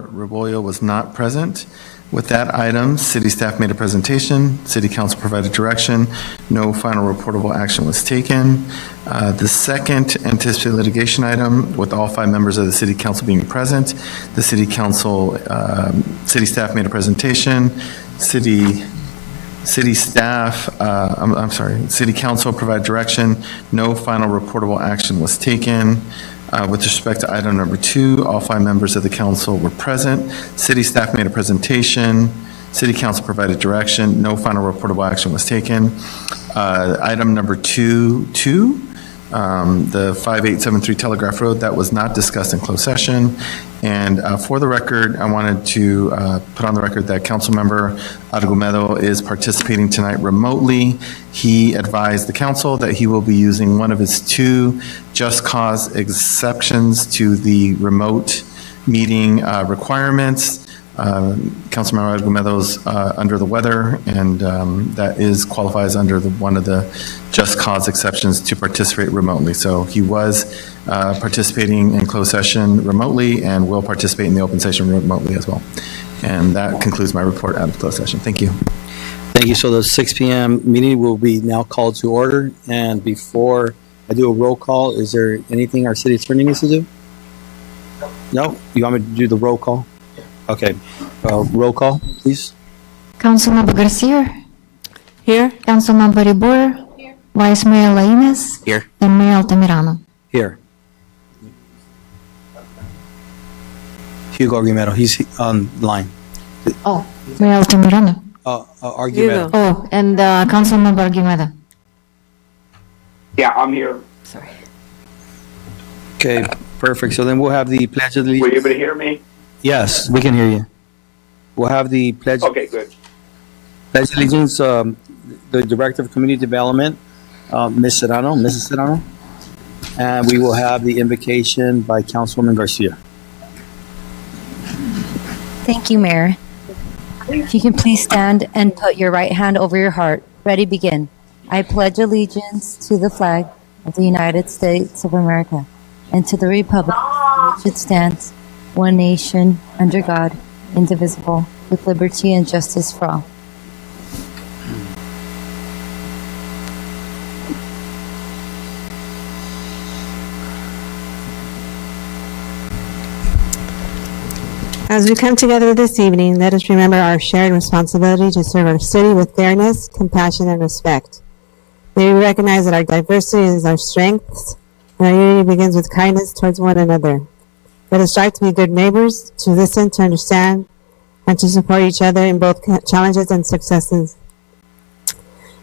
Rebollo was not present. With that item, city staff made a presentation, city council provided direction, no final reportable action was taken. The second anticipated litigation item, with all 5 members of the city council being present, the city staff made a presentation, city council provided direction, no final reportable action was taken. With respect to item number 2, all 5 members of the council were present. City staff made a presentation. City council provided direction. No final reportable action was taken. Item number 2, the 5873 Telegraph Road, that was not discussed in closed session. And for the record, I wanted to put on the record that Councilmember Argumedo is participating tonight remotely. He advised the council that he will be using one of his 2 just cause exceptions to the remote meeting requirements. Councilmember Argumedo's under the weather, and that qualifies under one of the just cause exceptions to participate remotely. So he was participating in closed session remotely and will participate in the open session remotely as well. And that concludes my report out of closed session. Thank you. Thank you. So the 6 p.m. meeting will be now called to order. And before I do a roll call, is there anything our city attorney needs to do? No? You want me to do the roll call? Okay. Roll call, please. Councilmember Garcia. Here. Councilmember Ribor. Here. Vice Mayor Lainez. Here. And Mayor Altamirano. Here. Hugo Argumedo, he's online. Oh, Mayor Altamirano. Argumedo. Oh, and Councilmember Argumedo. Yeah, I'm here. Sorry. Okay, perfect. So then we'll have the Pledge of Allegiance. Were you able to hear me? Yes, we can hear you. We'll have the Pledge. Okay, good. Pledge of Allegiance, the Director of Community Development, Mrs. Serrano. And we will have the invocation by Councilwoman Garcia. Thank you, Mayor. If you can please stand and put your right hand over your heart. Ready, begin. I pledge allegiance to the flag of the United States of America and to the republic for which it stands, one nation, under God, indivisible, with liberty and justice for all. As we come together this evening, let us remember our shared responsibility to serve our city with fairness, compassion, and respect. May we recognize that our diversity is our strength, and our unity begins with kindness towards one another. Let us strive to be good neighbors, to listen, to understand, and to support each other in both challenges and successes.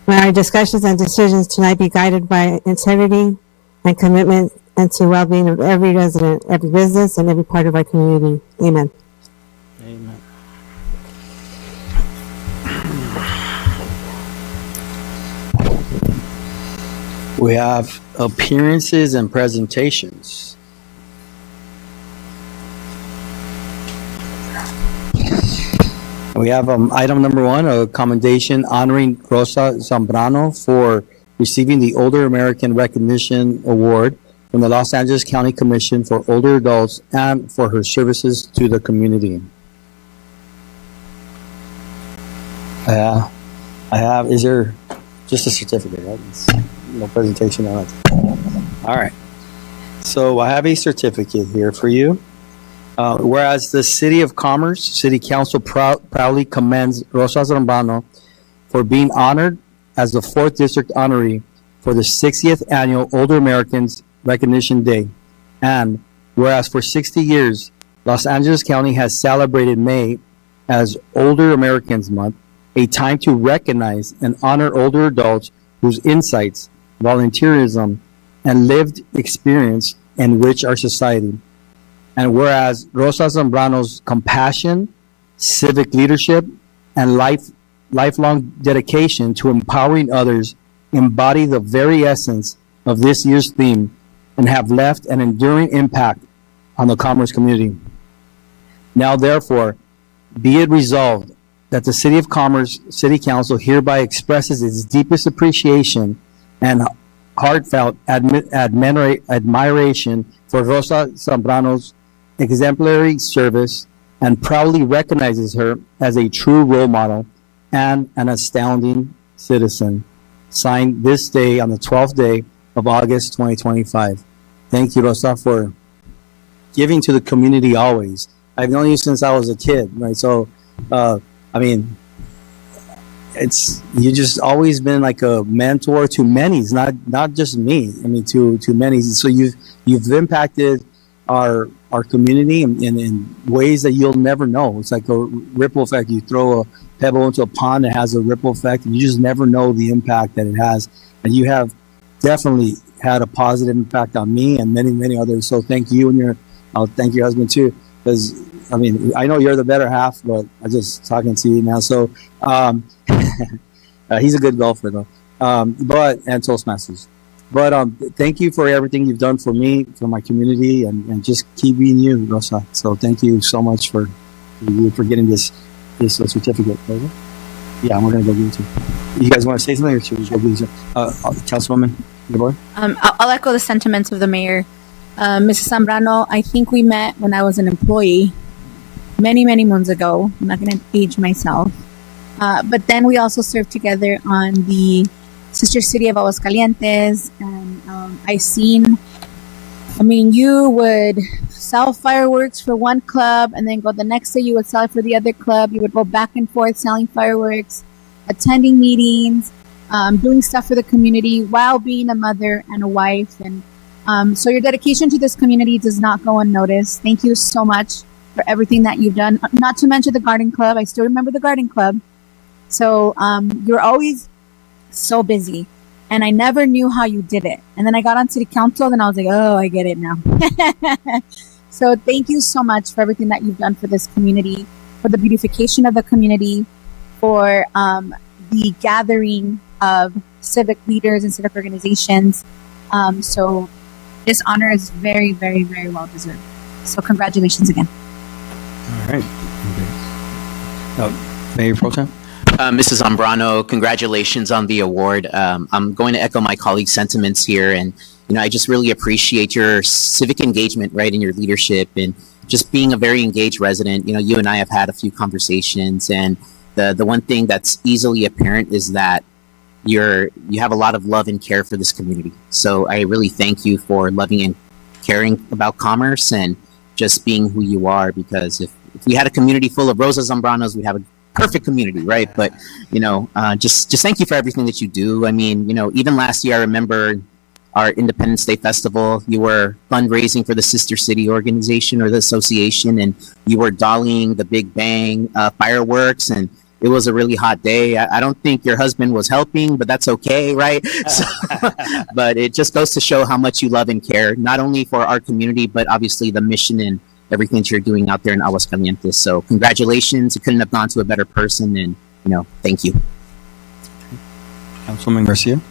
May our discussions and decisions tonight be guided by integrity and commitment and to well-being of every resident, every business, and every part of our community. Amen. Amen. We have appearances and presentations. We have item number 1, a commendation honoring Rosa Zambrano for receiving the Older American Recognition Award from the Los Angeles County Commission for Older Adults and for her services to the community. I have, is there just a certificate, right? No presentation on it. All right. So I have a certificate here for you. Whereas the City of Commerce City Council proudly commends Rosa Zambrano for being honored as the 4th District honoree for the 60th Annual Older Americans Recognition Day. And whereas for 60 years, Los Angeles County has celebrated May as Older Americans Month, a time to recognize and honor older adults whose insights, volunteerism, and lived experience enrich our society. And whereas Rosa Zambrano's compassion, civic leadership, and lifelong dedication to empowering others embody the very essence of this year's theme and have left an enduring impact on the commerce community. Now, therefore, be it resolved that the City of Commerce City Council hereby expresses its deepest appreciation and heartfelt admiration for Rosa Zambrano's exemplary service and proudly recognizes her as a true role model and an astounding citizen. Signed this day on the 12th day of August 2025. Thank you, Rosa, for giving to the community always. I've known you since I was a kid, right? So, I mean, you just always been like a mentor to many, not just me. I mean, to many. So you've impacted our community in ways that you'll never know. It's like a ripple effect. You throw a pebble into a pond, it has a ripple effect, and you just never know the impact that it has. And you have definitely had a positive impact on me and many others. So thank you, and I'll thank your husband too, because I mean, I know you're the better half, but I'm just talking to you now. So he's a good golfer though, and Toastmasters. But thank you for everything you've done for me, for my community, and just keep being you, Rosa. So thank you so much for getting this certificate. Yeah, we're gonna go give it to you. You guys want to say something, or should we go give it to Councilwoman? I'll echo the sentiments of the mayor. Mrs. Zambrano, I think we met when I was an employee many moons ago. I'm not going to age myself. But then we also served together on the sister city of Aguascalientes. And you would sell fireworks for one club, and then go the next day you would sell it for the other club. You would go back and forth selling fireworks, attending meetings, doing stuff for the community while being a mother and a wife. And so your dedication to this community does not go unnoticed. Thank you so much for everything that you've done. Not to mention the garden club. I still remember the garden club. So you're always so busy, and I never knew how you did it. And then I got on city council, and I was like, oh, I get it now. So thank you so much for everything that you've done for this community, for the beautification of the community, for the gathering of civic leaders and civic organizations. So this honor is very well deserved. So congratulations again. All right. Mayor Pro Tem? Mrs. Zambrano, congratulations on the award. I'm going to echo my colleagues' sentiments here, and I just really appreciate your civic engagement, right, in your leadership, and just being a very engaged resident. You and I have had a few conversations, and the one thing that's easily apparent is that you have a lot of love and care for this community. So I really thank you for loving and caring about commerce and just being who you are, because if we had a community full of Rosa Zambranos, we'd have a perfect community, right? But just thank you for everything that you do. I mean, even last year I remember our Independence Day Festival, you were fundraising for the Sister City organization or the association, and you were dollying the Big Bang fireworks, and it was a really hot day. I don't think your husband was helping, but that's okay, right? So, but it just goes to show how much you love and care, not only for our community, but obviously the mission and everything that you're doing out there in Aguascalientes. So congratulations. It couldn't have gone to a better person, and, thank you. Councilwoman Garcia?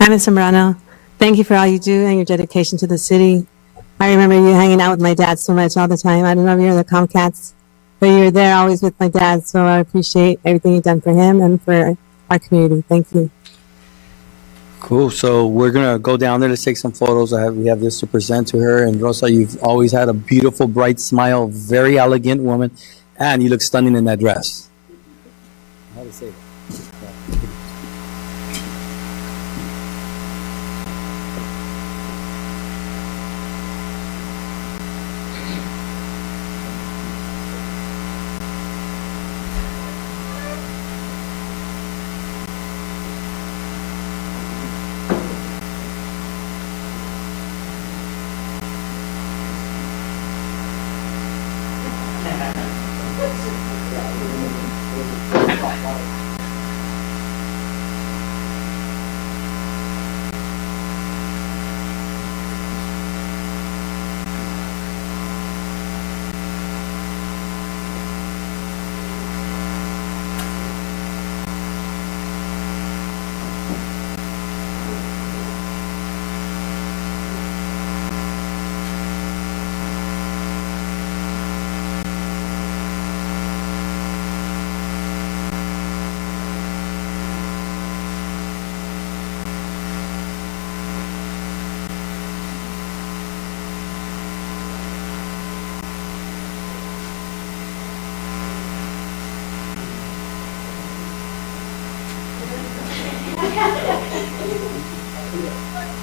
Hi, Ms. Zambrano. Thank you for all you do and your dedication to the city. I remember you hanging out with my dad so much all the time. I don't know if you're the Comcats, but you're there always with my dad. So I appreciate everything you've done for him and for our community. Thank you. Cool. So we're going to go down there to take some photos. We have this to present to her. And Rosa, you've always had a beautiful, bright smile, very elegant woman, and you look stunning in that dress. How to say that?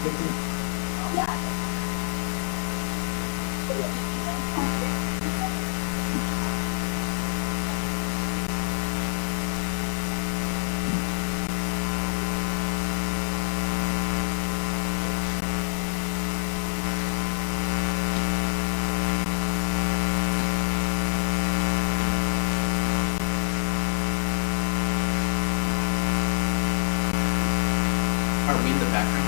Are we in the background?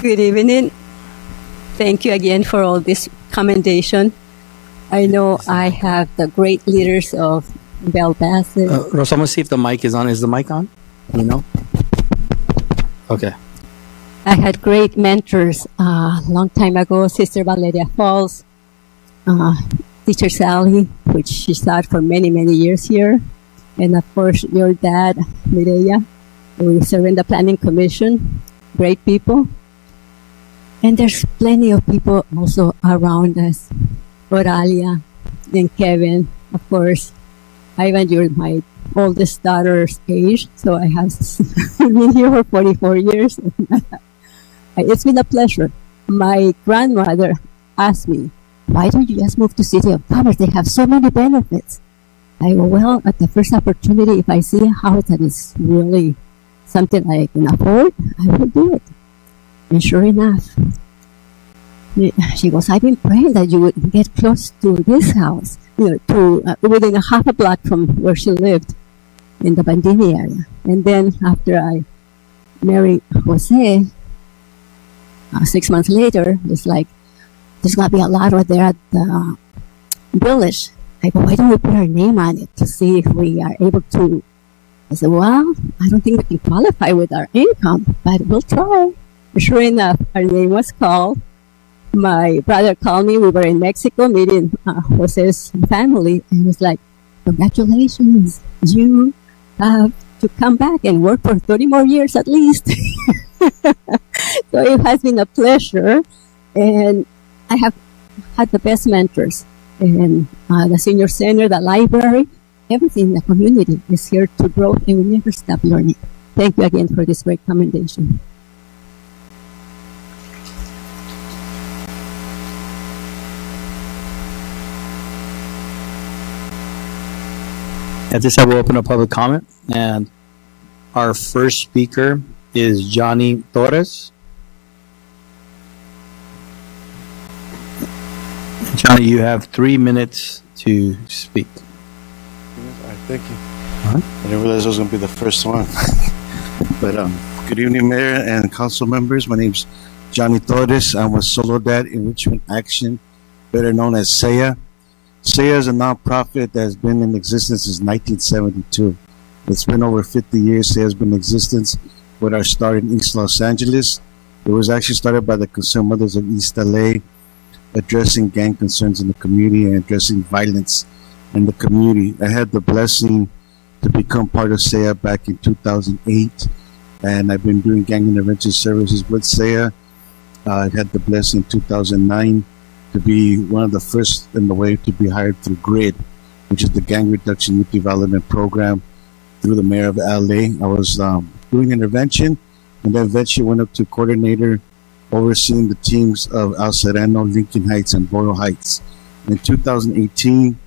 Good evening. Thank you again for all this commendation. I know I have the great leaders of Bell Bassett. Rosa, I'm gonna see if the mic is on. Is the mic on? You know? Okay. I had great mentors a long time ago. Sister Valeria Falls, Teacher Sally, which she taught for many, many years here. And of course, your dad, Mireya. We serve in the Planning Commission. Great people. And there's plenty of people also around us. Oralia and Kevin, of course. Ivan, you're my oldest daughter's age, so I have been here for 44 years. It's been a pleasure. My grandmother asked me, why don't you just move to City of Commerce? They have so many benefits. I go, well, at the first opportunity, if I see a house that is really something I can afford, I will do it. And sure enough, she goes, I've been praying that you would get close to this house, to within a half a block from where she lived in the Bandini area. And then after I married Jose, 6 months later, it's like, there's going to be a lot right there at the village. I go, why don't we put our name on it to see if we are able to? I said, well, I don't think we can qualify with our income, but we'll try. Sure enough, our name was called. My brother called me. We were in Mexico meeting Jose's family, and was like, congratulations, you have to come back and work for 30 more years at least. So it has been a pleasure, and I have had the best mentors. And the senior center, the library, everything in the community is here to grow, and we never stop learning. Thank you again for this great commendation. At this time, we'll open up public comment. And our first speaker is Johnny Torres. Johnny, you have 3 minutes to speak. All right, thank you. Uh-huh. I didn't realize I was going to be the first one. But good evening, Mayor and council members. My name's Johnny Torres. I'm with Solo Dad Enrichment Action, better known as SEA. SEA is a nonprofit that has been in existence since 1972. It's been over 50 years. SEA has been in existence with our start in East Los Angeles. It was actually started by the Concerned Mothers of East LA, addressing gang concerns in the community and addressing violence in the community. I had the blessing to become part of SEA back in 2008, and I've been doing gang intervention services with SEA. I had the blessing in 2009 to be one of the first in the wave to be hired through GRID, which is the Gang Reduction Youth Development Program through the mayor of LA. I was doing intervention, and then eventually went up to coordinator, overseeing the teams of El Sereno, Lincoln Heights, and Boyle Heights. In 2018,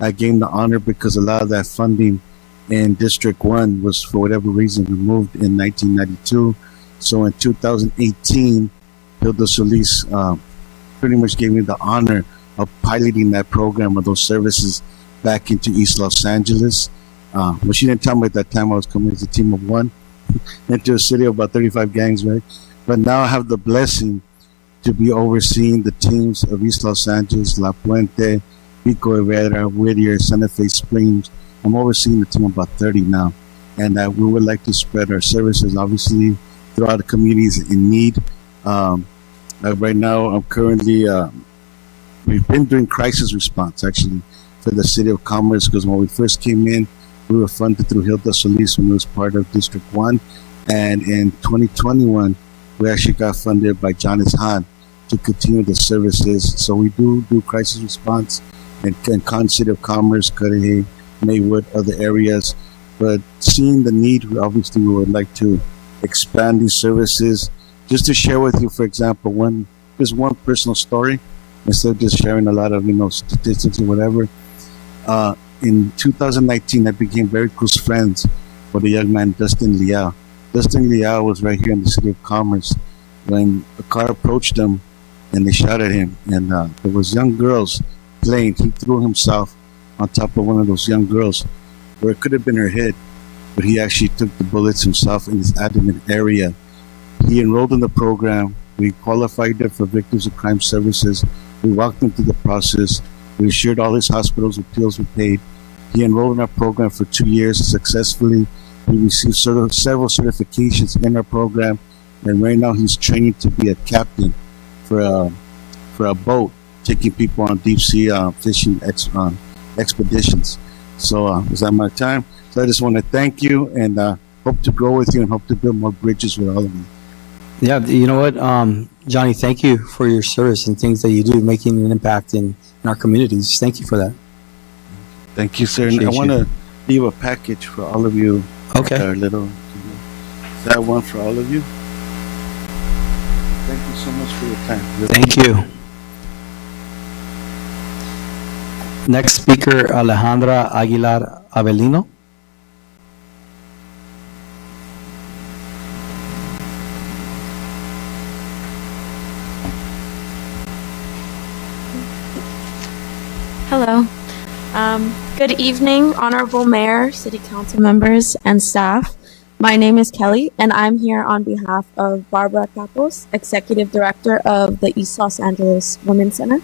I gained the honor because a lot of that funding in District 1 was, for whatever reason, removed in 1992. So in 2018, Hilda Solis pretty much gave me the honor of piloting that program of those services back into East Los Angeles. But she didn't tell me at that time I was coming as a team of one into a city of about 35 gangs, right? but now I have the blessing to be overseeing the teams of East Los Angeles, La Puente, Pico Rivera, Whittier, Santa Fe Springs. I'm overseeing the team of about 30 now. And we would like to spread our services, obviously, throughout the communities in need. Right now, I'm currently, we've been doing crisis response, actually, for the City of Commerce, because when we first came in, we were funded through Hilda Solis when it was part of District 1. And in 2021, we actually got funded by Jonas Hahn to continue the services. So we do crisis response in City of Commerce, Cudahy, Maywood, other areas. But seeing the need, obviously, we would like to expand these services. Just to share with you, for example, just one personal story, instead of just sharing a lot of, statistics or whatever. In 2019, I became very close friends with a young man, Dustin Liao. Dustin Liao was right here in the City of Commerce when a car approached him and they shot at him. And there was young girls playing. He threw himself on top of one of those young girls where it could have been her head, but he actually took the bullets himself in his abdomen area. He enrolled in the program. We qualified him for Victims of Crime Services. We walked him through the process. We assured all his hospitals with pills were paid. He enrolled in our program for 2 years successfully. He received several certifications in our program, and right now he's training to be a captain for a boat, taking people on deep sea fishing expeditions. So is that my time? So I just want to thank you and hope to grow with you and hope to build more bridges with all of you. Yeah, you know what, Johnny, thank you for your service and things that you do, making an impact in our communities. Thank you for that. Thank you, sir. And I Appreciate want to leave a package for all of you. Okay. Is that one for all of you? Thank you so much for your time. Thank you. Next speaker, Alejandra Aguilar Avelino. Hello. Good evening, Honorable Mayor, City Council members, and staff. My name is Kelly, and I'm here on behalf of Barbara Capos, Executive Director of the East Los Angeles Women's Center.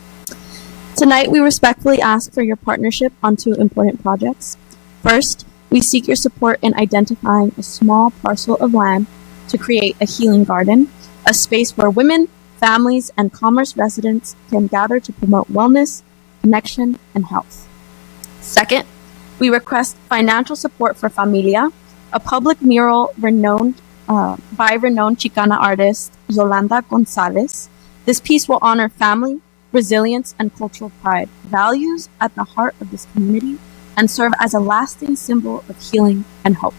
Tonight, we respectfully ask for your partnership on 2 important projects. First, we seek your support in identifying a small parcel of land to create a healing garden, a space where women, families, and commerce residents can gather to promote wellness, connection, and health. Second, we request financial support for Familia, a public mural by renowned Chicana artist Yolanda Gonzalez. This piece will honor family, resilience, and cultural pride, values at the heart of this community, and serve as a lasting symbol of healing and hope.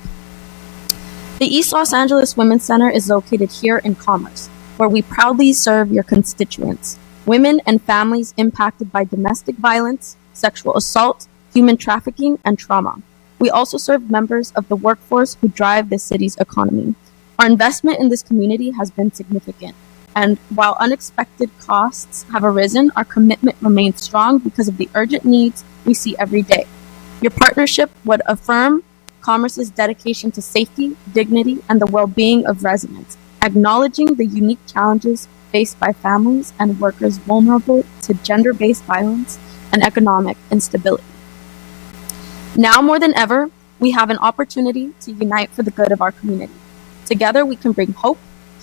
The East Los Angeles Women's Center is located here in Commerce, where we proudly serve your constituents, women and families impacted by domestic violence, sexual assault, human trafficking, and trauma. We also serve members of the workforce who drive the city's economy. Our investment in this community has been significant, and while unexpected costs have arisen, our commitment remains strong because of the urgent needs we see every day. Your partnership would affirm Commerce's dedication to safety, dignity, and the well-being of residents, acknowledging the unique challenges faced by families and workers vulnerable to gender-based violence and economic instability. Now more than ever, we have an opportunity to unite for the good of our community. Together, we can bring hope,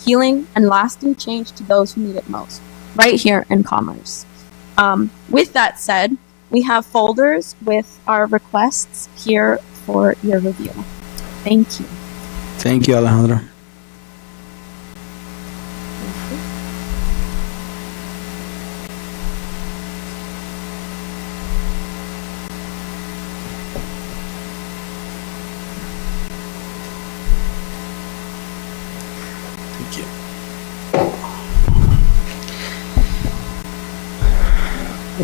healing, and lasting change to those who need it most, right here in Commerce. With that said, we have folders with our requests here for your review. Thank you. Thank you, Alejandra.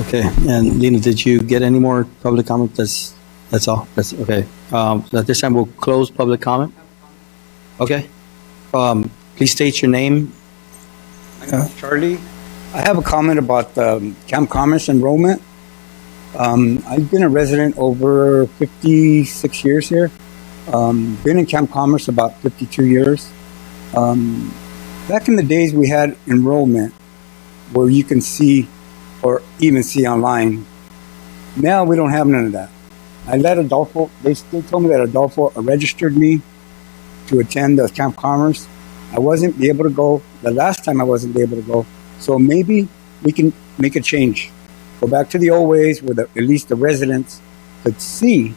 Okay, and Lena, did you get any more public comment? That's all. That's okay. At this time, we'll close public comment. Okay. Please state your name. Charlie, I have a comment about Camp Commerce enrollment. I've been a resident over 56 years here. Been in Camp Commerce about 52 years. Back in the days, we had enrollment where you can see or even see online. Now we don't have none of that. I let Adolfo, they told me that Adolfo registered me to attend the Camp Commerce. I wasn't able to go. The last time I wasn't able to go. So maybe we can make a change. Go back to the old ways where at least the residents could see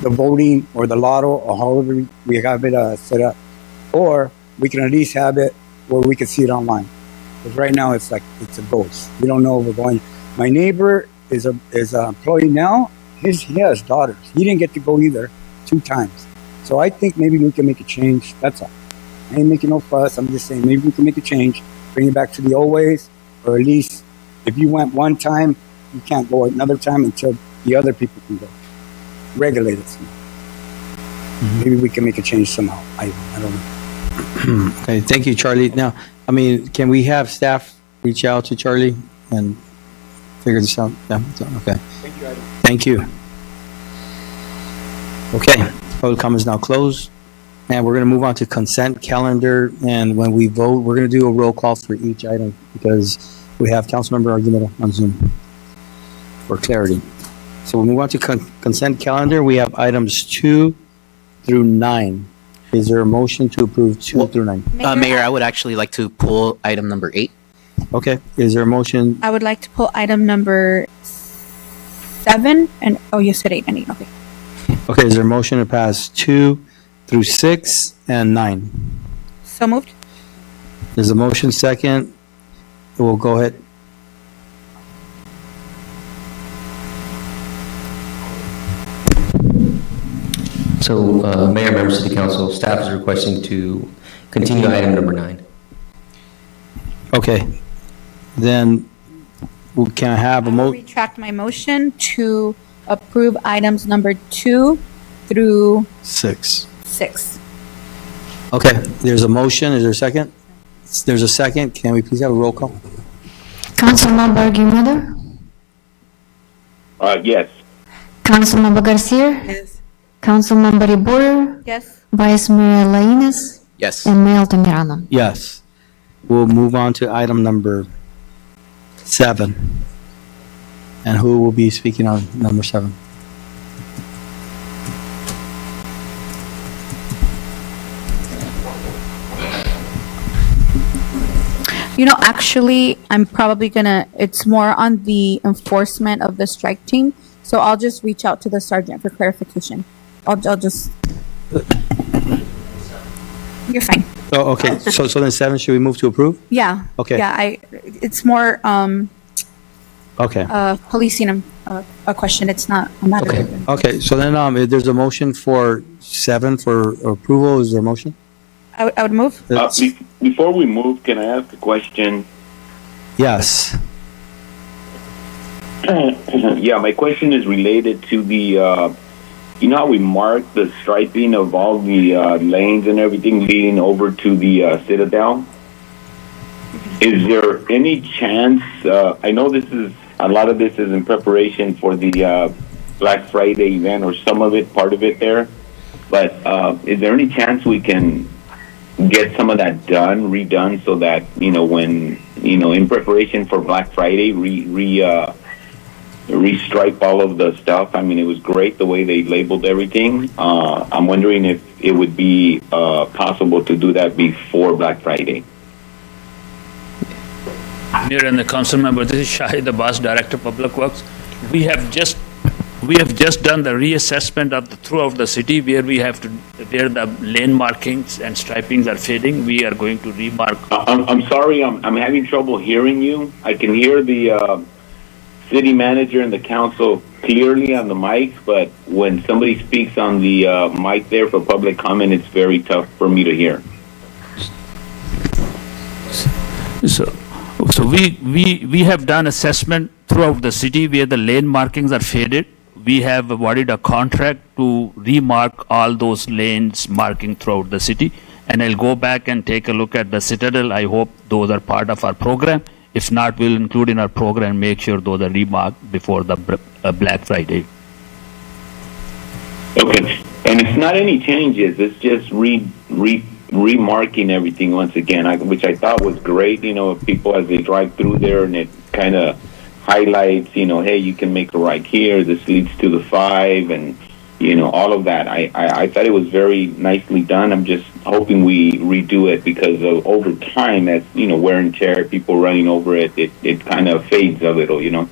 the voting or the lotto or however we have it set up. Or we can at least have it where we can see it online. Because right now it's like it's a ghost. We don't know where we're going. My neighbor is an employee now. He has daughters. He didn't get to go either 2 times. So I think maybe we can make a change. That's all. I ain't making no fuss. I'm just saying maybe we can make a change, bring it back to the old ways, or at least if you went one time, you can't go another time until the other people can go. Regulate it somehow. Maybe we can make a change somehow. I don't know. Okay, thank you, Charlie. Now, I mean, can we have staff reach out to Charlie and figure this out? Yeah, okay. Thank you. Okay, public comment is now closed. And we're going to move on to consent calendar. And when we vote, we're going to do a roll call for each item because we have Councilmember Argumento on Zoom for clarity. So we'll move on to consent calendar. We have items 2 through 9. Is there a motion to approve 2 through 9? Mayor, I would actually like to pull item number 8. Okay. Is there a motion? I would like to pull item number 7 and, oh, you said 8 and 8, okay. Okay. Is there a motion to pass 2 through 6 and 9? So moved. There's a motion second. We'll go ahead. So, Mayor, members of the council, staff is requesting to continue item number 9. Okay. Then can I have a motion? Retract my motion to approve items number 2 through 6. 6. Okay. There's a motion. Is there a second? There's a second. Can we please have a roll call? Councilmember Argumento? Yes. Councilmember Garcia? Yes. Councilmember Iborra? Yes. Vice Mayor Lainez? Yes. And Mayor Altamirano? Yes. We'll move on to item number 7. And who will be speaking on number 7? You know, actually, I'm probably gonna, it's more on the enforcement of the strike team. So I'll just reach out to the sergeant for clarification. I'll just, you're fine. Oh, okay. So then 7, should we move to approve? Yeah. Okay. Yeah, it's more, Okay. policing a question. It's not a matter Okay. of. Okay. So then if there's a motion for 7 for approval. Is there a motion? I would move. Before we move, can I ask a question? Yes. Yeah, my question is related to the, you know how we mark the striping of all the lanes and everything leading over to the Citadel? Is there any chance, I know this is, a lot of this is in preparation for the Black Friday event, or some of it, part of it there, but is there any chance we can get some of that redone so that, you know, when, you know, in preparation for Black Friday, restripe all of the stuff? I mean, it was great the way they labeled everything. I'm wondering if it would be possible to do that before Black Friday. Mayor and the council member, this is Shahid Abbas, Director of Public Works. We have just done the reassessment of throughout the city where where the lane markings and stripings are fading. We are going to remark. I'm sorry, I'm having trouble hearing you. I can hear the city manager and the council clearly on the mic, but when somebody speaks on the mic there for public comment, it's very tough for me to hear. So we have done assessment throughout the city where the lane markings are faded. We have awarded a contract to remark all those lanes marking throughout the city. And I'll go back and take a look at the Citadel. I hope those are part of our program. If not, we'll include in our program, make sure those are remarked before the Black Friday. Okay, and it's not any changes. It's just remarking everything once again, which I thought was great. You know, people as they drive through there, and it kind of highlights, you know, hey, you can make a right here. This leads to the 5, and you know, all of that. I thought it was very nicely done. I'm just hoping we redo it because of over time, as you know, wear and tear, people running over it, it kind of fades a little, you know.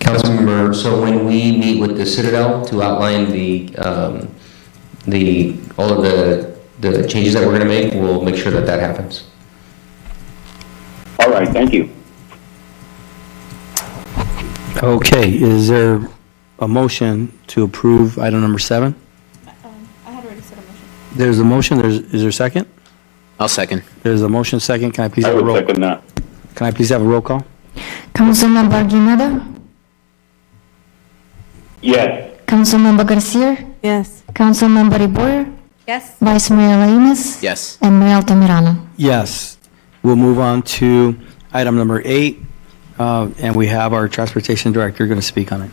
Councilmember, so when we meet with the Citadel to outline all of the changes that we're going to make, we'll make sure that happens. All right, thank you. Okay, is there a motion to approve item number 7? I had already said a motion. There's a motion, is there a second? I'll second. There's a motion second, can I please I have a would roll? second that. Can I please have a roll call? Councilmember Guinado, Yes. Councilmember Garcia, Yes. Councilmember Iboyer, Yes. Vice Mayor Lainez, Yes. and Mayor Altamirano. Yes. We'll move on to item number 8, and we have our Transportation Director going to speak on it.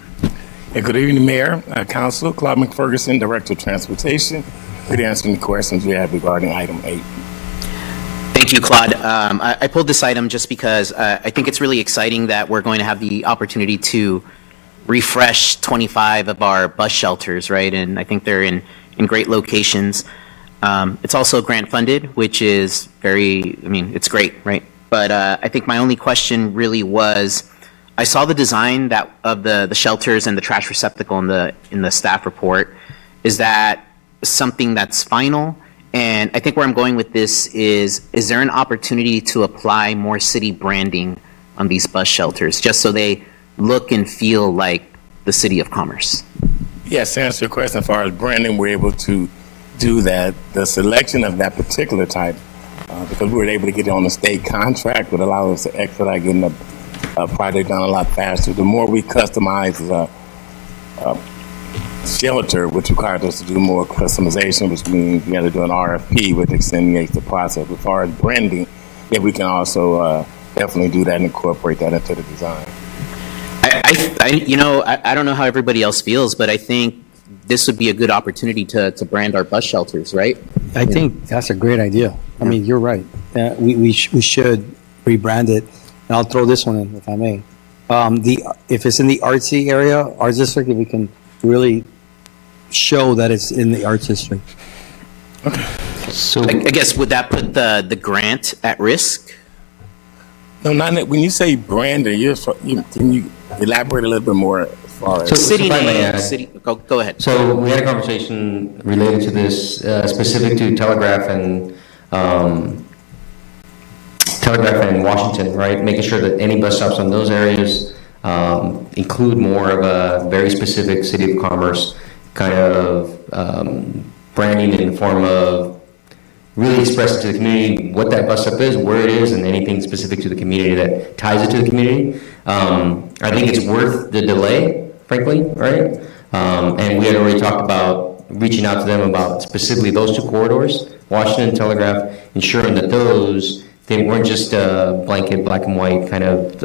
Hey, good evening, Mayor, Council. Claude McFerguson, Director of Transportation. Could you answer any questions you have regarding item 8? Thank you, Claude. I pulled this item just because I think it's really exciting that we're going to have the opportunity to refresh 25 of our bus shelters, right? And I think they're in great locations. It's also grant funded, which is it's great, right? But I think my only question really was, I saw the design of the shelters and the trash receptacle in the staff report. Is that something that's final? And I think where I'm going with this is there an opportunity to apply more city branding on these bus shelters, just so they look and feel like the City of Commerce? Yes, to answer your question, as far as branding, we're able to do that. The selection of that particular type, because we were able to get it on a state contract, would allow us to expedite getting a project done a lot faster. The more we customize shelter, which requires us to do more customization, which means we got to do an RFP, which extenuates the process. As far as branding, yeah, we can also definitely do that and incorporate that into the design. I don't know how everybody else feels, but I think this would be a good opportunity to brand our bus shelters, right? I think that's a great idea. I mean, you're right. We should rebrand it. And I'll throw this one in, if I may. If it's in the artsy area, arts district, if we can really show that it's in the arts district. Okay. So I guess, would that put the grant at risk? No, not when you say branding. Can you elaborate a little bit more as far as City if I may name, add. city. Go ahead. So we had a conversation related to this, specific to Telegraph and Washington, right? Making sure that any bus stops on those areas include more of a very specific City of Commerce kind of branding in the form of really expressing to the community what that bus stop is, where it is, and anything specific to the community that ties it to the community. I think it's worth the delay, frankly, right? And we had already talked about reaching out to them about specifically those 2 corridors, Washington and Telegraph, ensuring that they weren't just a blanket black and white kind of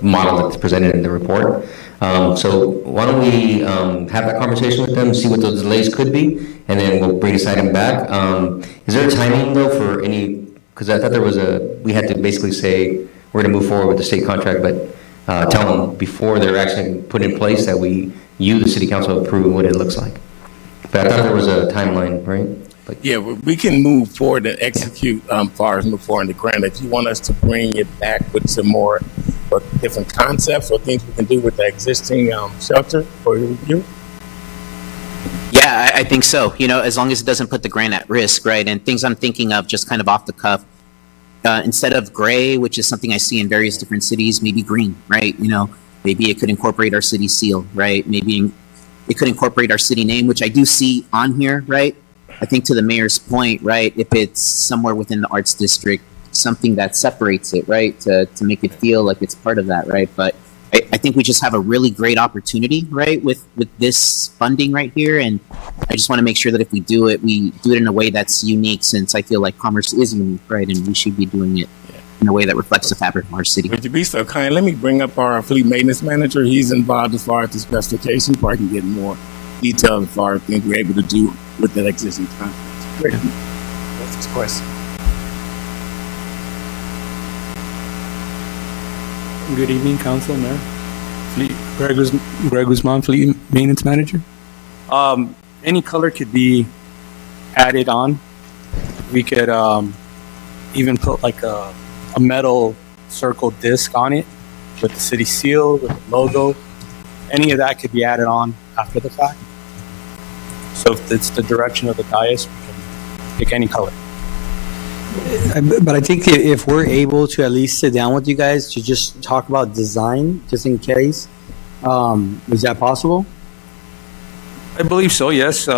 model that's presented in the report. So why don't we have that conversation with them, see what those delays could be, and then we'll bring this item back. Is there a timing though for any, because I thought we had to basically say we're going to move forward with the state contract, but tell them before they're actually put in place that you, the city council, approve what it looks like. But I thought there was a timeline, right? Yeah, we can move forward and execute far as move forward in the grant. If you want us to bring it back with some more different concepts or things we can do with the existing shelter for your review. Yeah, I think so. As long as it doesn't put the grant at risk, right? And things I'm thinking of just kind of off the cuff, instead of gray, which is something I see in various different cities, maybe green, right? Maybe it could incorporate our city seal, right? Maybe it could incorporate our city name, which I do see on here, right? I think to the mayor's point, right? If it's somewhere within the arts district, something that separates it, right? To make it feel like it's part of that, right? But I think we just have a really great opportunity, right? With this funding right here. And I just want to make sure that if we do it in a way that's unique, since I feel like commerce is unique, right? And we should be doing it in a way that reflects the fabric of our city. Would you be so kind? Let me bring up our fleet maintenance manager. He's involved as far as the specifications, where I can get more detail as far as things we're able to do with that existing contract. Great. First question. Good evening, Council, Mayor. Greg Guzman, Fleet Maintenance Manager. Any color could be added on. We could even put like a metal circle disc on it with the city seal, with the logo. Any of that could be added on after the fact. So if it's the direction of the dais, we can pick any color. But I think if we're able to at least sit down with you guys to just talk about design, just in case, is that possible? I believe so, yes.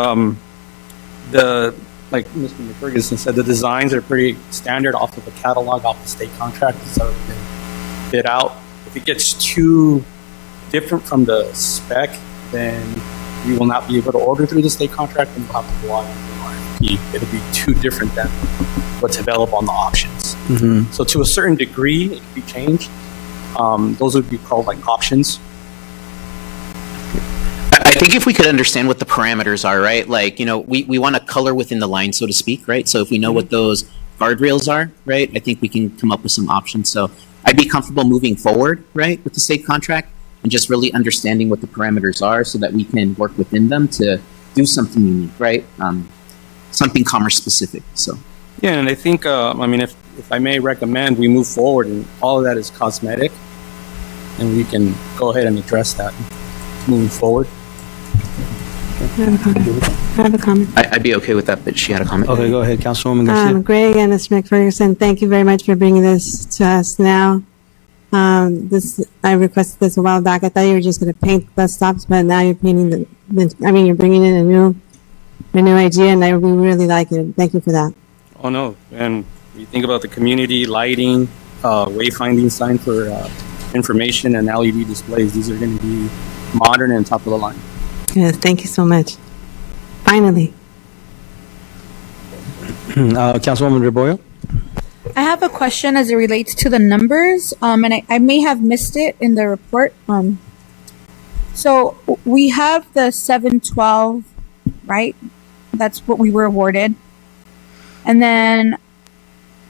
Like Mr. McFerguson said, the designs are pretty standard off of the catalog, off the state contract that's already been bid out. If it gets too different from the spec, then we will not be able to order through the state contract and we'll have to go out and do RFP. It'll be too different than what's available on the options. Mm-hmm. So to a certain degree, it can be changed. Those would be called like options. I think if we could understand what the parameters are, right? Like, we want to color within the line, so to speak, right? So if we know what those guardrails are, right, I think we can come up with some options. So I'd be comfortable moving forward, right, with the state contract and just really understanding what the parameters are so that we can work within them to do something unique, right? Something commerce specific, so. Yeah, and I think, if I may recommend, we move forward and all of that is cosmetic and we can go ahead and address that moving forward. I have a comment. I'd be okay with that, but she had a comment. Okay, go ahead, Councilwoman Garcia. Greg and Mr. McFerguson, thank you very much for bringing this to us now. I requested this a while back. I thought you were just going to paint bus stops, but now you're painting you're bringing in a new idea, and we really like it. Thank you for that. Oh, no. And you think about the community lighting, wayfinding sign for information and LED displays. These are going to be modern and top of the line. Yes, thank you so much. Finally. Councilwoman Rebollo? I have a question as it relates to the numbers, and I may have missed it in the report. So we have the 712, right? That's what we were awarded. And then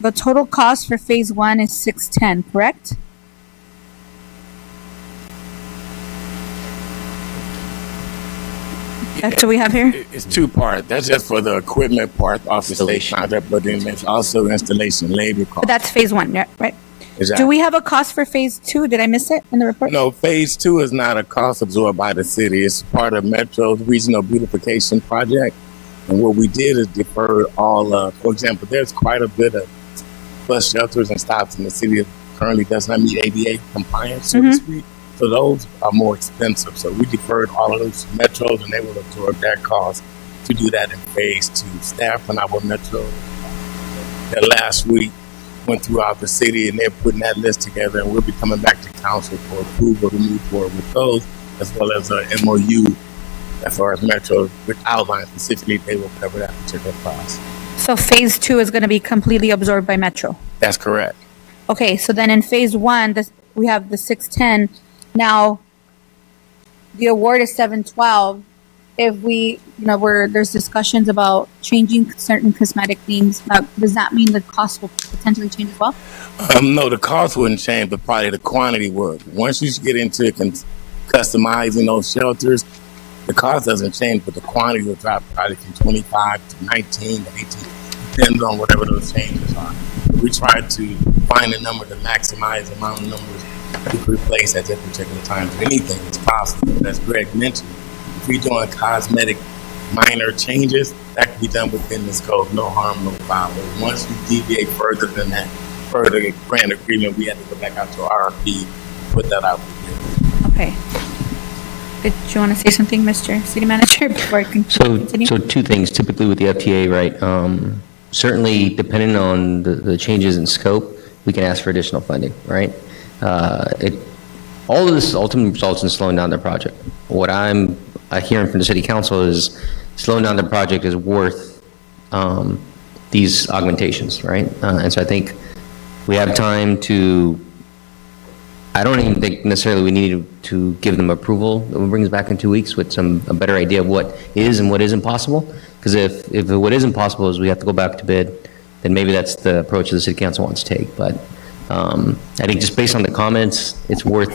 the total cost for phase 1 is 610, correct? That's what we have here? It's two parts. That's just for the equipment part off the state contract, but then there's also installation labor cost. But that's phase 1, yeah, right? Exactly. Do we have a cost for phase 2? Did I miss it in the report? No, phase 2 is not a cost absorbed by the city. It's part of Metro's regional beautification project. And what we did is defer all, for example, there's quite a bit of bus shelters and stops in the city that currently does not meet ADA compliance, so to speak. So those are more expensive. So we deferred all of those to Metros, and they will absorb that cost to do that in phase 2. Staff and our Metro that last week went throughout the city, and they're putting that list together, and we'll be coming back to council for approval to move forward with those, as well as a MOU as far as Metro, which outlines specifically they will cover that particular cost. So phase 2 is going to be completely absorbed by Metro. That's correct. Okay, so then in phase 1, we have the 610. Now, the award is 712. If we, there's discussions about changing certain cosmetic things, does that mean the cost will potentially change as well? No, the cost wouldn't change, but probably the quantity would. Once you get into customizing those shelters, the cost doesn't change, but the quantity will drop probably from 25 to 19 to 18, depends on whatever those changes are. We try to find a number to maximize the amount of numbers we could replace at that particular time. If anything is possible, as Greg mentioned, if we're doing cosmetic minor changes, that can be done within the scope, no harm, no foul. But once you deviate further than that, further grant agreement, we have to go back out to RFP, put that out for bid. Okay. Did you want to say something, Mr. City Manager, before I continue? So two things, typically with the FTA, right? Certainly, depending on the changes in scope, we can ask for additional funding, right? All of this ultimately results in slowing down the project. What I'm hearing from the city council is slowing down the project is worth these augmentations, right? And so I think we have time to, I don't even think necessarily we need to give them approval that will bring us back in 2 weeks with a better idea of what is and what isn't possible. Because if what isn't possible is we have to go back to bid, then maybe that's the approach that the city council wants to take. But I think just based on the comments, it's worth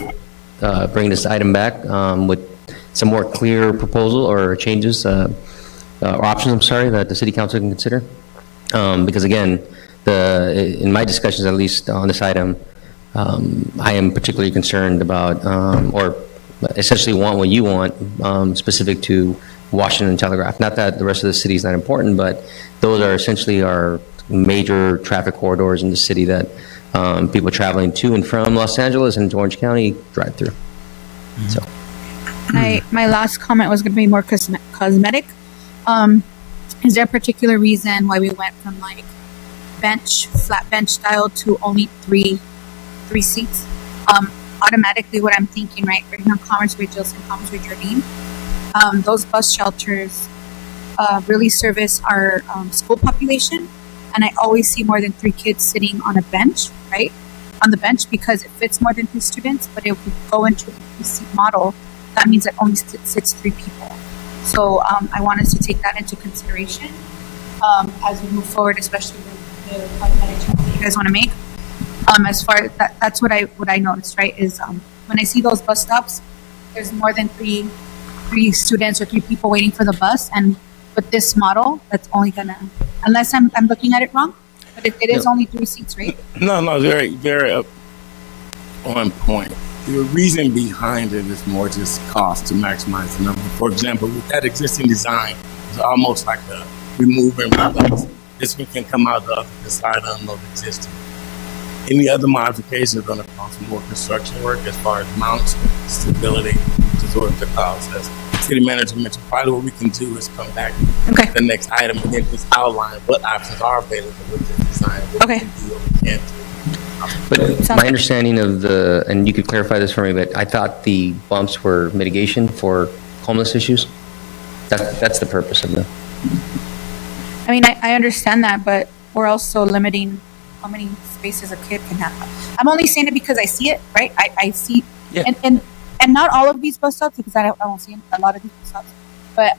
bringing this item back with some more clear proposal or changes, or options, I'm sorry, that the city council can consider. Because again, in my discussions, at least on this item, I am particularly concerned about, or essentially want what you want, specific to Washington Telegraph. Not that the rest of the city is not important, but those are essentially our major traffic corridors in the city that people traveling to and from Los Angeles and Orange County drive through. So, my last comment was going to be more cosmetic. Is there a particular reason why we went from like flat bench style to only three seats? Automatically, what I'm thinking, right here on Commerce Way, Jilson, Commerce Way, Jardine, those bus shelters really service our school population, and I always see more than 3 kids sitting on a bench, right? On the bench, because it fits more than 3 students, but if we go into a 3-seat model, that means it only sits 3 people. So I want us to take that into consideration as we move forward, especially with the cosmetic changes that you guys want to make. As far as that's what I noticed, right? Is when I see those bus stops, there's more than three students or 3 people waiting for the bus, and with this model, that's only gonna, unless I'm looking at it wrong, but it is only 3 seats, right? No, very, very on point. The reason behind it is more just cost to maximize the number. For example, with that existing design, it's almost like a remove and replace. This one can come out the other side of existing. Any other modifications are going to cost more construction work as far as mounts, stability, to sort of the cost. As city manager mentioned, probably what we can do is come back to the next item and then just outline what options are available with this design. What we can do, what we can't do. but my understanding of and you could clarify this for me, but I thought the bumps were mitigation for homeless issues. That's the purpose of them. I mean, I understand that, but we're also limiting how many spaces a kid can have. I'm only saying it because I see it, right? I see, and not all of these bus stops, because I don't see a lot of these bus stops, but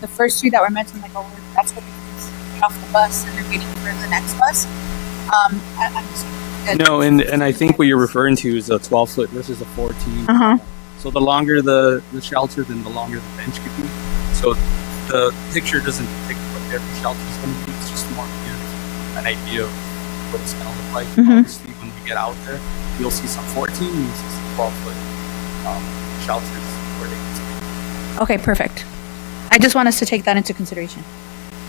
the first 3 that were mentioned, like, that's what they get off the bus and they're waiting for the next bus. I'm just No, and I think what you're referring to is a 12-foot versus a 14. So the longer the shelter, then the longer the bench could be. So the picture doesn't depict what every shelter is going to be. It's just more to give an idea of what it's going to look like. Obviously, when we get out there, you'll see some 14 and you'll see some 12-foot shelters where they can be. Okay, perfect. I just want us to take that into consideration.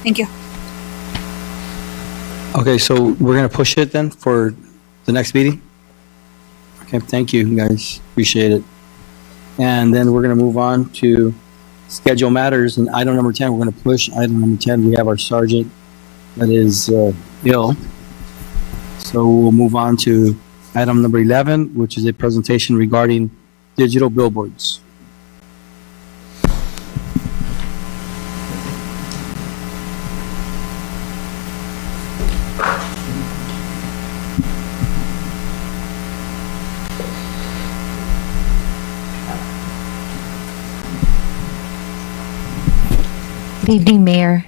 Thank you. Okay, so we're going to push it then for the next meeting? Okay, thank you, guys. Appreciate it. And then we're going to move on to schedule matters. And item number 10, we're going to push item number 10. We have our sergeant that is ill. So we'll move on to item number 11, which is a presentation regarding digital billboards. Good evening, Mayor,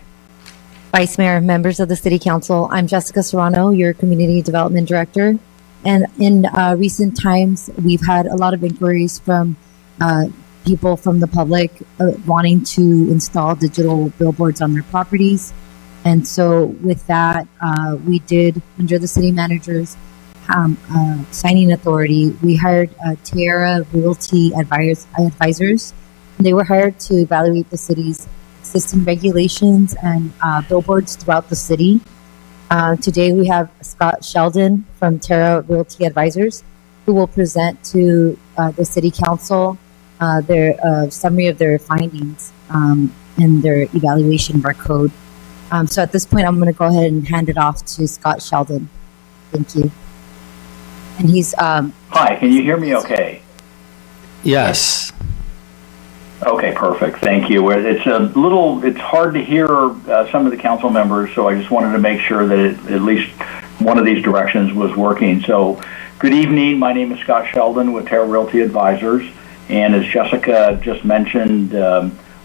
Vice Mayor, members of the City Council. I'm Jessica Serrano, your Community Development Director. And in recent times, we've had a lot of inquiries from people from the public wanting to install digital billboards on their properties. And so with that, we did, under the city manager's signing authority, we hired Tierra Realty Advisors. They were hired to evaluate the city's existing regulations and billboards throughout the city. Today we have Scott Sheldon from Terra Realty Advisors, who will present to the City Council their summary of their findings and their evaluation of our code. So at this point, I'm going to go ahead and hand it off to Scott Sheldon. Thank you. And he's... Hi, can you hear me okay? Yes. Okay, perfect. Thank you. It's hard to hear some of the council members, so I just wanted to make sure that at least one of these directions was working. So, good evening. My name is Scott Sheldon with Terra Realty Advisors, and as Jessica just mentioned,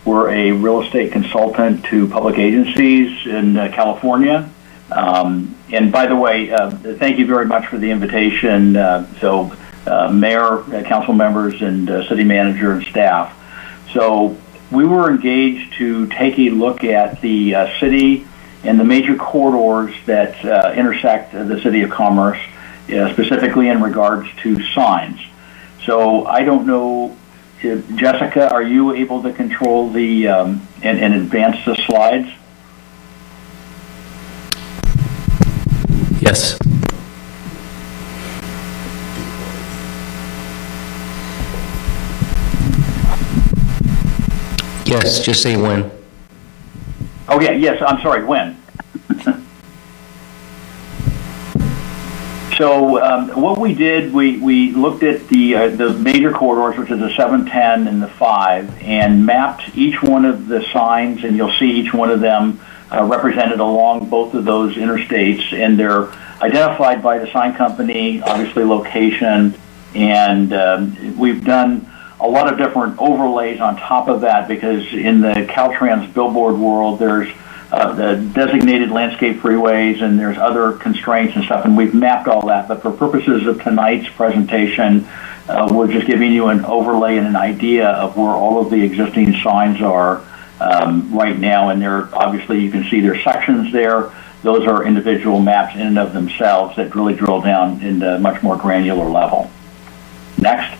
We're a real estate consultant to public agencies in California. And by the way, thank you very much for the invitation. Mayor, council members, and city manager and staff. So we were engaged to take a look at the city and the major corridors that intersect the City of Commerce, specifically in regards to signs. So I don't know, Jessica, are you able to control the and advance the slides? Yes. Yes, just say when. Oh, yeah, yes, I'm sorry, when? So what we did, we looked at the major corridors, which is the 710 and the 5, and mapped each one of the signs, and you'll see each one of them represented along both of those interstates, and they're identified by the sign company, obviously location, and we've done a lot of different overlays on top of that, because in the Caltrans billboard world, there's the designated landscape freeways, and there's other constraints and stuff, and we've mapped all that. But for purposes of tonight's presentation, we're just giving you an overlay and an idea of where all of the existing signs are right now. And there, obviously, you can see there's sections there. Those are individual maps in and of themselves that really drill down into a much more granular level. Next.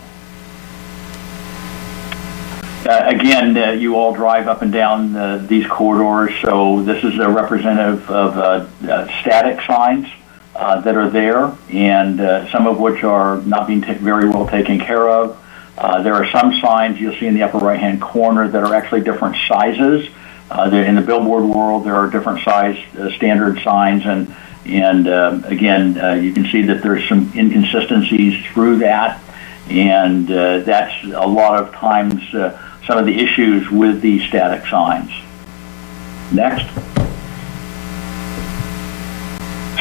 Again, you all drive up and down these corridors, so this is a representative of static signs that are there, and some of which are not being very well taken care of. There are some signs you'll see in the upper right-hand corner that are actually different sizes. In the billboard world, there are different size standard signs, and again, you can see that there's some inconsistencies through that, and that's a lot of times some of the issues with these static signs. Next.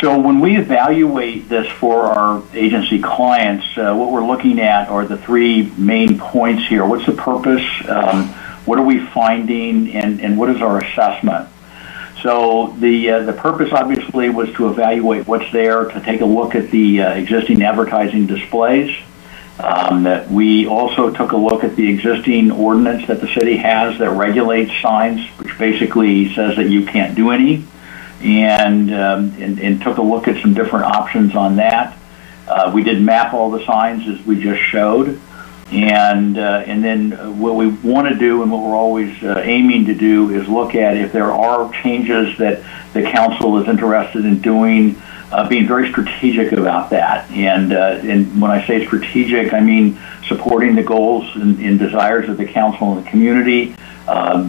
So when we evaluate this for our agency clients, what we're looking at are the three main points here. What's the purpose? What are we finding? And what is our assessment? So the purpose obviously was to evaluate what's there, to take a look at the existing advertising displays. That we also took a look at the existing ordinance that the city has that regulates signs, which basically says that you can't do any, and took a look at some different options on that. We did map all the signs as we just showed, and then what we want to do and what we're always aiming to do is look at if there are changes that the council is interested in doing. Being very strategic about that. And when I say strategic, I mean supporting the goals and desires of the council and the community,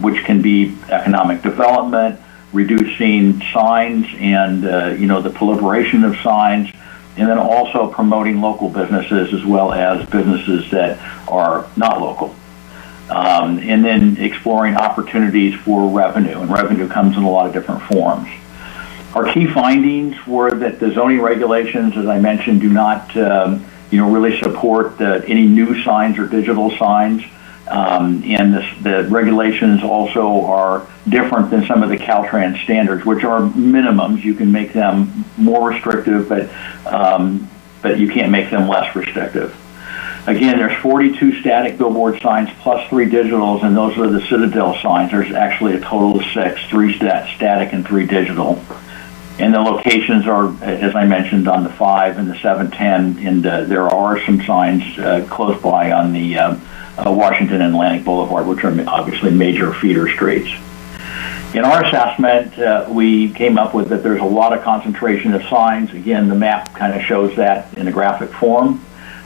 which can be economic development, reducing signs and, the proliferation of signs, and then also promoting local businesses as well as businesses that are not local. And then exploring opportunities for revenue, and revenue comes in a lot of different forms. Our key findings were that the zoning regulations, as I mentioned, do not, really support any new signs or digital signs, and the regulations also are different than some of the Caltrans standards, which are minimums. You can make them more restrictive, but you can't make them less restrictive. Again, there's 42 static billboard signs plus 3 digitals, and those are the Citadel signs. There's actually a total of 6, 3 static and 3 digital. And the locations are, as I mentioned, on the 5 and the 710, and there are some signs close by on the Washington and Atlantic Boulevard, which are obviously major feeder streets. In our assessment, we came up with that there's a lot of concentration of signs. Again, the map kind of shows that in a graphic form.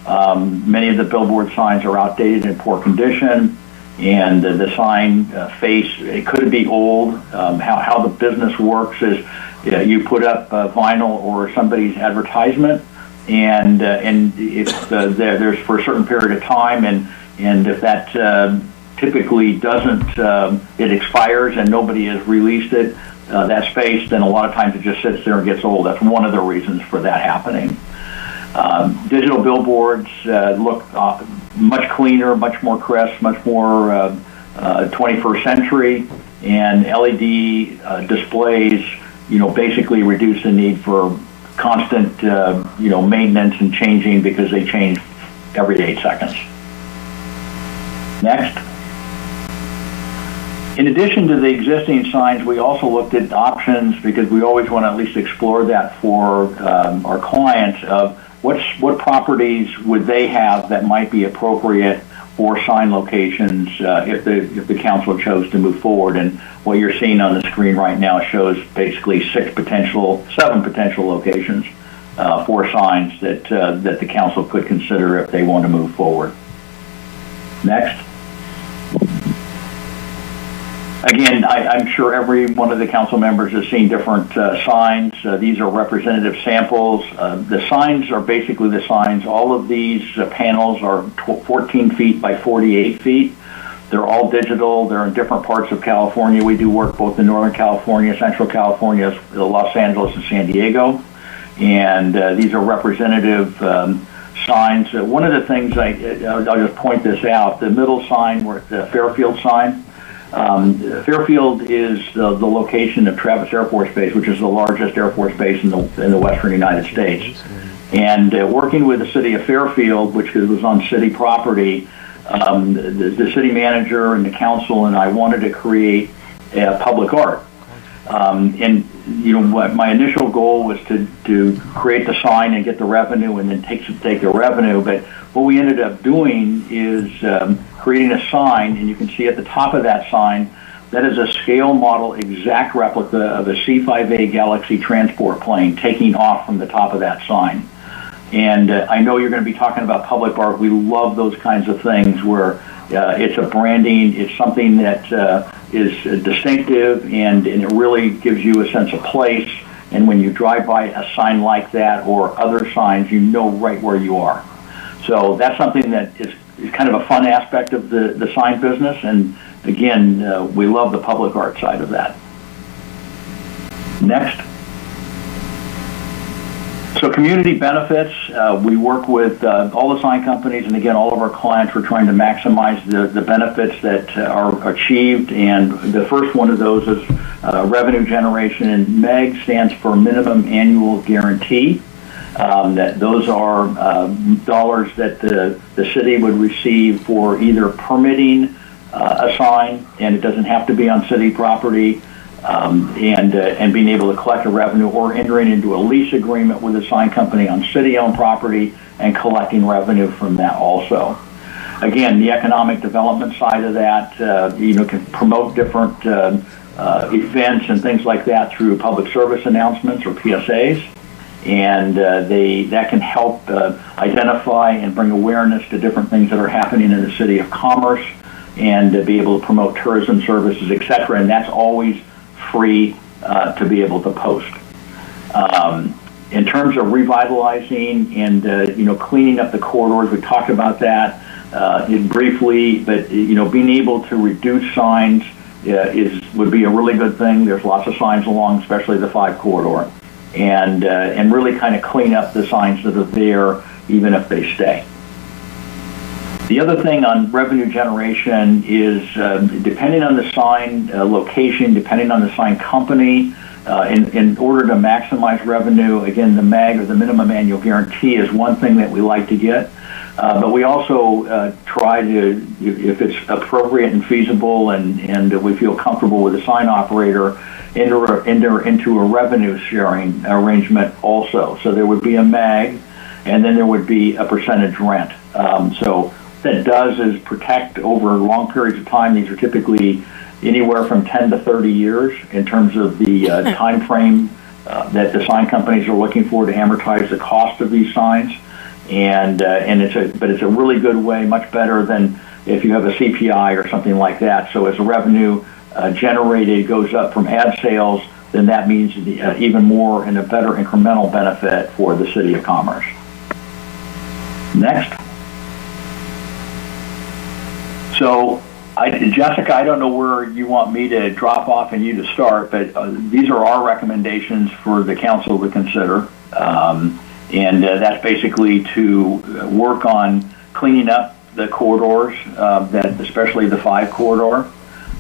Many of the billboard signs are outdated and in poor condition, and the sign face, it could be old. How the business works is you put up vinyl or somebody's advertisement, and if there's for a certain period of time, and if that typically doesn't, it expires and nobody has released it, that space, then a lot of times it just sits there and gets old. That's one of the reasons for that happening. Digital billboards look much cleaner, much more crisp, much more 21st century, and LED displays, basically reduce the need for constant, maintenance and changing because they change every 8 seconds. Next. In addition to the existing signs, we also looked at options because we always want to at least explore that for our clients of what properties would they have that might be appropriate for sign locations if the council chose to move forward. And what you're seeing on the screen right now shows basically 7 potential locations for signs that the council could consider if they want to move forward. Next. Again, I'm sure every one of the council members has seen different signs. These are representative samples. The signs are basically the signs. All of these panels are 14 feet by 48 feet. They're all digital. They're in different parts of California. We do work both in Northern California, Central California, Los Angeles, and San Diego. And these are representative signs. One of the things, I'll just point this out, the middle sign, the Fairfield sign, Fairfield is the location of Travis Air Force Base, which is the largest Air Force base in the western United States. And working with the city of Fairfield, which was on city property, the city manager and the council and I wanted to create a public art. And what my initial goal was to create the sign and get the revenue and then take the revenue. But what we ended up doing is creating a sign, and you can see at the top of that sign, that is a scale model exact replica of a C-5A Galaxy transport plane taking off from the top of that sign. And I know you're going to be talking about public art. We love those kinds of things where it's a branding, it's something that is distinctive, and it really gives you a sense of place. And when you drive by a sign like that or other signs, you know right where you are. So that's something that is kind of a fun aspect of the sign business. And again, we love the public art side of that. Next. So community benefits, we work with all the sign companies, and again, all of our clients, we're trying to maximize the benefits that are achieved. And the first one of those is revenue generation, and MEG stands for Minimum Annual Guarantee. That those are dollars that the city would receive for either permitting a sign, and it doesn't have to be on city property, and being able to collect a revenue, or entering into a lease agreement with a sign company on city-owned property and collecting revenue from that also. Again, the economic development side of that, can promote different events and things like that through public service announcements or PSAs. And that can help identify and bring awareness to different things that are happening in the city of Commerce, and be able to promote tourism services, et cetera. And that's always free to be able to post. In terms of revitalizing and cleaning up the corridors, we talked about that briefly. But being able to reduce signs would be a really good thing. There's lots of signs along, especially the 5 corridor. And really kind of clean up the signs that are there, even if they stay. The other thing on revenue generation is depending on the sign location, depending on the sign company, in order to maximize revenue, again, the MAG, or the Minimum Annual Guarantee, is one thing that we like to get. But we also try to, if it's appropriate and feasible and we feel comfortable with the sign operator, enter into a revenue sharing arrangement also. So there would be a MAG, and then there would be a percentage rent. So what that does is protect over long periods of time. These are typically anywhere from 10 to 30 years in terms of the time frame that the sign companies are looking for to amortize the cost of these signs. And it's a really good way, much better than if you have a CPI or something like that. So as the revenue generated goes up from ad sales, then that means even more and a better incremental benefit for the City of Commerce. Next. So, Jessica, I don't know where you want me to drop off and you to start, but these are our recommendations for the council to consider. And that's basically to work on cleaning up the corridors, that especially the 5 corridor,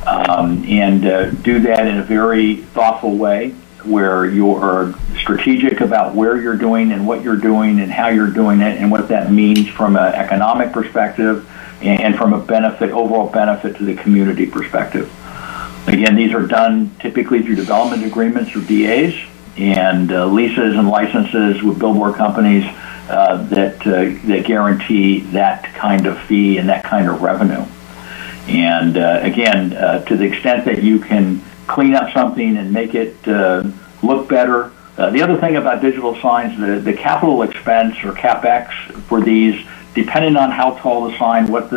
and do that in a very thoughtful way where you're strategic about where you're doing and what you're doing and how you're doing it and what that means from an economic perspective and from a overall benefit to the community perspective. Again, these are done typically through development agreements or DAs and leases and licenses with billboard companies that guarantee that kind of fee and that kind of revenue. And again, to the extent that you can clean up something and make it look better. The other thing about digital signs, the capital expense or CapEx for these, depending on how tall the sign, what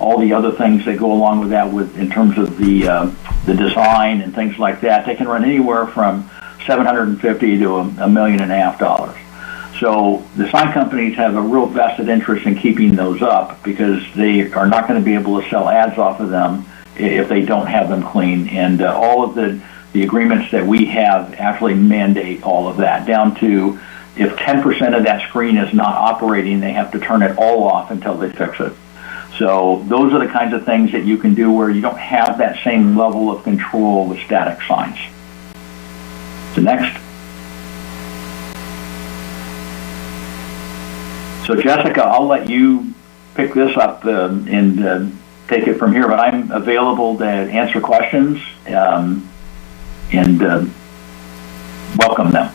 all the other things that go along with that, in terms of the design and things like that, they can run anywhere from $750,000 to $1.5 million. So the sign companies have a real vested interest in keeping those up because they are not going to be able to sell ads off of them if they don't have them clean. And all of the agreements that we have actually mandate all of that, down to if 10% of that screen is not operating, they have to turn it all off until they fix it. So those are the kinds of things that you can do where you don't have that same level of control with static signs. So next. So Jessica, I'll let you pick this up and take it from here, but I'm available to answer questions and welcome them.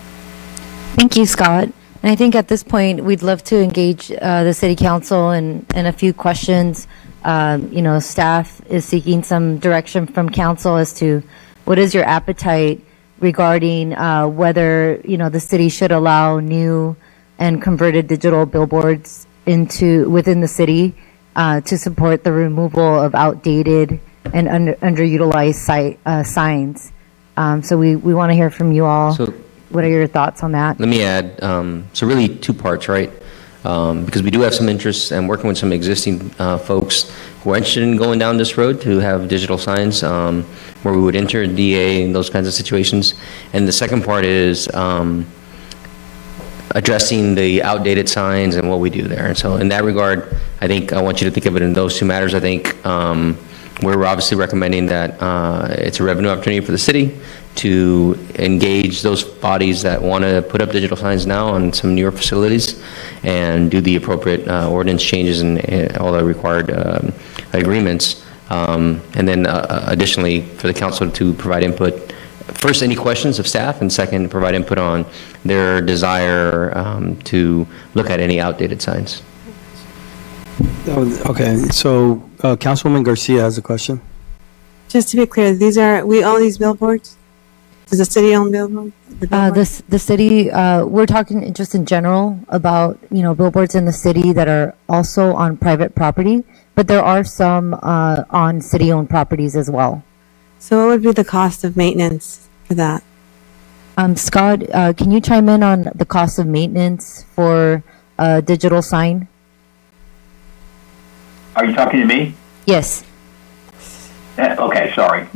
Thank you, Scott. And I think at this point, we'd love to engage the City Council in a few questions. Staff is seeking some direction from Council as to what is your appetite regarding whether, the city should allow new and converted digital billboards within the city to support the removal of outdated and underutilized signs. So we want to hear from you all. So what are your thoughts on that? let me add, so really 2 parts, right? Because we do have some interest and working with some existing folks who are interested in going down this road to have digital signs where we would enter a DA in those kinds of situations. And the second part is addressing the outdated signs and what we do there. And so in that regard, I think I want you to think of it in those 2 matters. I think we're obviously recommending that it's a revenue opportunity for the city to engage those bodies that want to put up digital signs now on some newer facilities and do the appropriate ordinance changes and all the required agreements. And then additionally, for the council to provide input. First, any questions of staff, and second, provide input on their desire to look at any outdated signs. Okay, so Councilwoman Garcia has a question. Just to be clear, we own these billboards? Does the city own billboards? The city, we're talking just in general about, billboards in the city that are also on private property, but there are some on city-owned properties as well. So what would be the cost of maintenance for that? Scott, can you chime in on the cost of maintenance for a digital sign? Are you talking to me? Yes. Okay, sorry.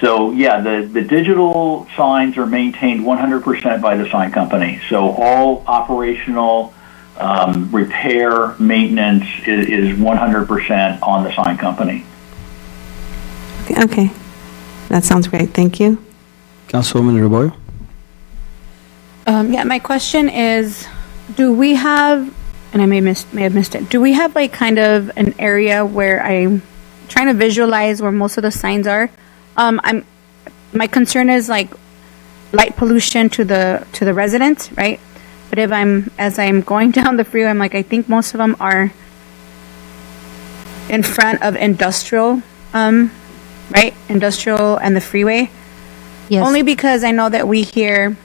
So yeah, the digital signs are maintained 100% by the sign company. So all operational repair, maintenance is 100% on the sign company. Okay. That sounds great. Thank you. Councilwoman Reboyo? Yeah, my question is, do we have, and I may have missed it, do we have like kind of an area where I'm trying to visualize where most of the signs are? My concern is like light pollution to the residents, right? But as I'm going down the freeway, I'm like, I think most of them are in front of industrial, right? Industrial and the freeway. Yes. Only because I know that we hear,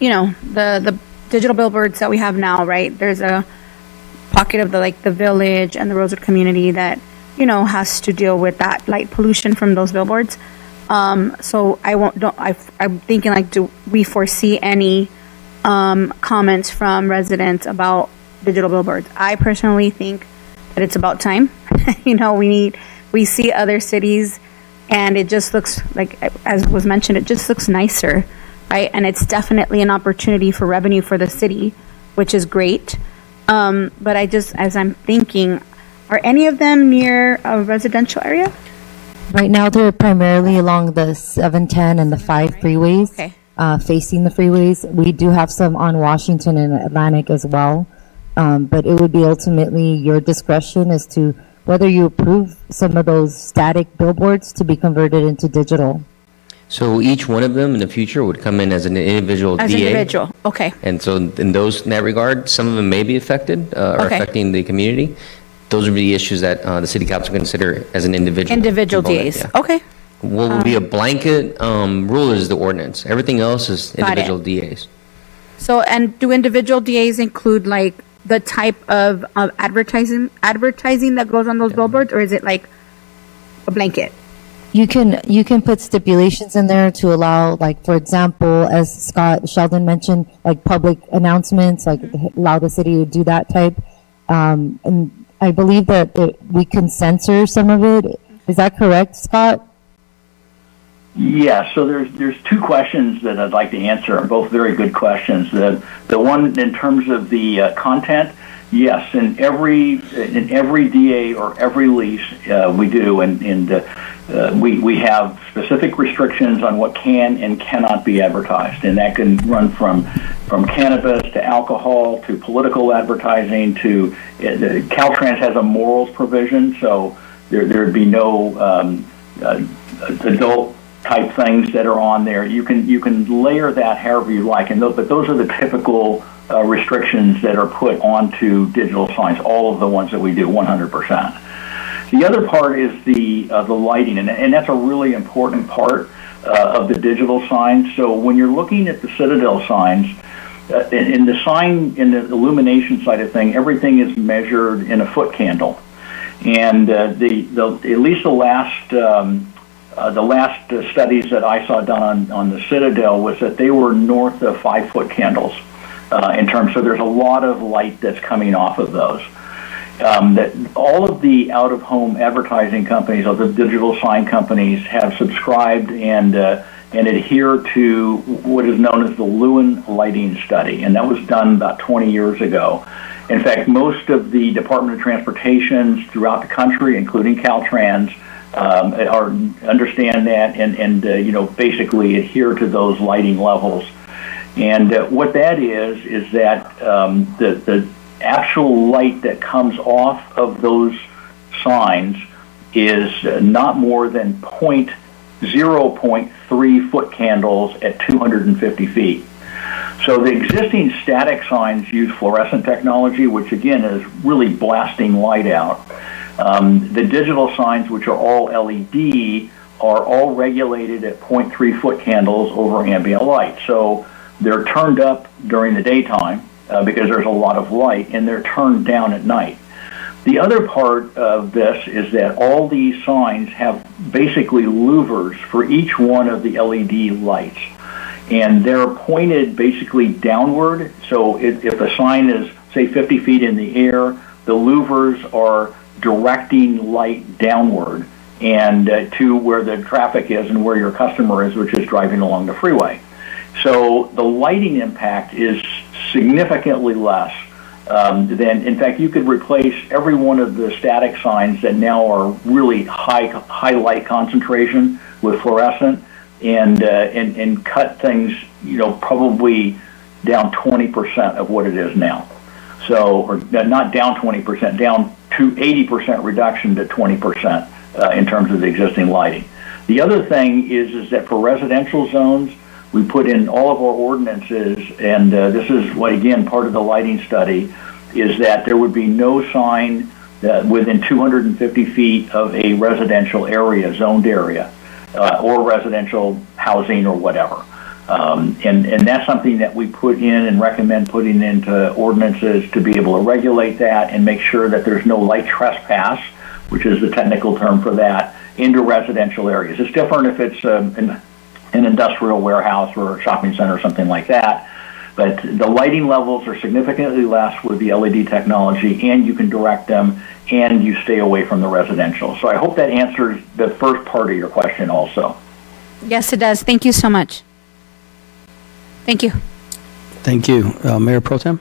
the digital billboards that we have now, right? There's a pocket of the village and the Rosewood community that, has to deal with that light pollution from those billboards. So I'm thinking do we foresee any comments from residents about digital billboards? I personally think that it's about time. We see other cities and it just looks like, as was mentioned, it just looks nicer, right? And it's definitely an opportunity for revenue for the city, which is great. But as I'm thinking, Are any of them near a residential area? Right now, they're primarily along the 710 and the 5 freeways, Okay. facing the freeways. We do have some on Washington and Atlantic as well, but it would be ultimately your discretion as to whether you approve some of those static billboards to be converted into digital. So each one of them in the future would come in as an individual As DA. individual, okay. And so in that regard, some of them may be affected or Okay. affecting the community. Those would be the issues that the city council can consider as an individual. Individual component, DAs, yeah. okay. What would be a blanket rule is the ordinance. Everything else is Got it. individual DAs. So, and do individual DAs include like the type of advertising that goes on those billboards, or is it like a blanket? You can put stipulations in there to allow, like, for example, as Scott Sheldon mentioned, like public announcements, like allow the city to do that type. And I believe that we can censor some of it. Is that correct, Scott? Yeah, so there's two questions that I'd like to answer, both very good questions. The one in terms of the content, yes, in every DA or every lease we do, and we have specific restrictions on what can and cannot be advertised, and that can run from cannabis to alcohol to political advertising to Caltrans has a morals provision, so there'd be no adult type things that are on there. You can layer that however you like, but those are the typical restrictions that are put onto digital signs. All of the ones that we do, 100%. The other part is the lighting, and that's a really important part of the digital signs. So when you're looking at the Citadel signs, in the sign, in the illumination side of thing, everything is measured in a foot candle, and at least the last studies that I saw done on the Citadel was that they were north of 5-foot candles in terms. So there's a lot of light that's coming off of those. That all of the out-of-home advertising companies, or the digital sign companies, have subscribed and adhere to what is known as the Lewin Lighting Study, and that was done about 20 years ago. In fact, most of the Department of Transportations throughout the country, including Caltrans, understand that and basically adhere to those lighting levels. And what that is that the actual light that comes off of those signs is not more than 0.3 foot candles at 250 feet. So the existing static signs use fluorescent technology, which again is really blasting light out. The digital signs, which are all LED, are all regulated at 0.3 foot candles over ambient light. So they're turned up during the daytime because there's a lot of light, and they're turned down at night. The other part of this is that all these signs have basically louvers for each one of the LED lights, and they're pointed basically downward. So if a sign is, say, 50 feet in the air, the louvers are directing light downward and to where the traffic is and where your customer is, which is driving along the freeway. So the lighting impact is significantly less than, in fact, you could replace every one of the static signs that now are really high light concentration with fluorescent and cut things, probably down 20% of what it is now. So, or not down 20%, down to 80% reduction to 20% in terms of the existing lighting. The other thing is that for residential zones, we put in all of our ordinances, and this is what, again, part of the lighting study, is that there would be no sign within 250 feet of a residential area, zoned area, or residential housing or whatever. And that's something that we put in and recommend putting into ordinances to be able to regulate that and make sure that there's no light trespass, which is the technical term for that, into residential areas. It's different if it's an industrial warehouse or a shopping center or something like that. But the lighting levels are significantly less with the LED technology, and you can direct them, and you stay away from the residential. So I hope that answers the first part of your question also. Yes, it does. Thank you so much. Thank you. Thank you. Mayor Pro Tem?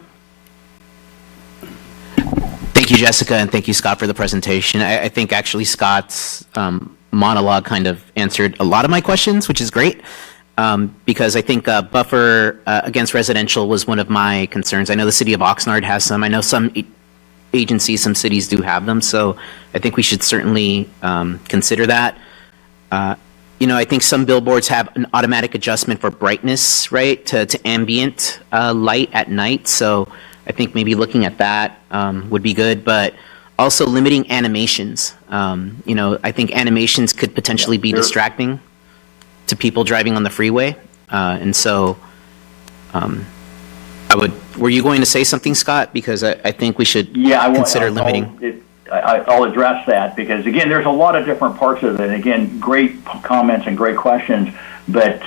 Thank Thank you, Jessica, and thank you, Scott, for the presentation. I think actually Scott's monologue kind of answered a lot of my questions, which is great, because I think buffer against residential was one of my concerns. I know the city of Oxnard has some. I know some agencies, some cities do have them, so I think we should certainly consider that. I think some billboards have an automatic adjustment for brightness, right, to ambient light at night, so I think maybe looking at that would be good, but also limiting animations. I think animations could potentially be distracting to people driving on the freeway. And so were you going to say something, Scott? Because I think we should consider limiting. I'll address that because, again, there's a lot of different parts of it. Again, great comments and great questions. But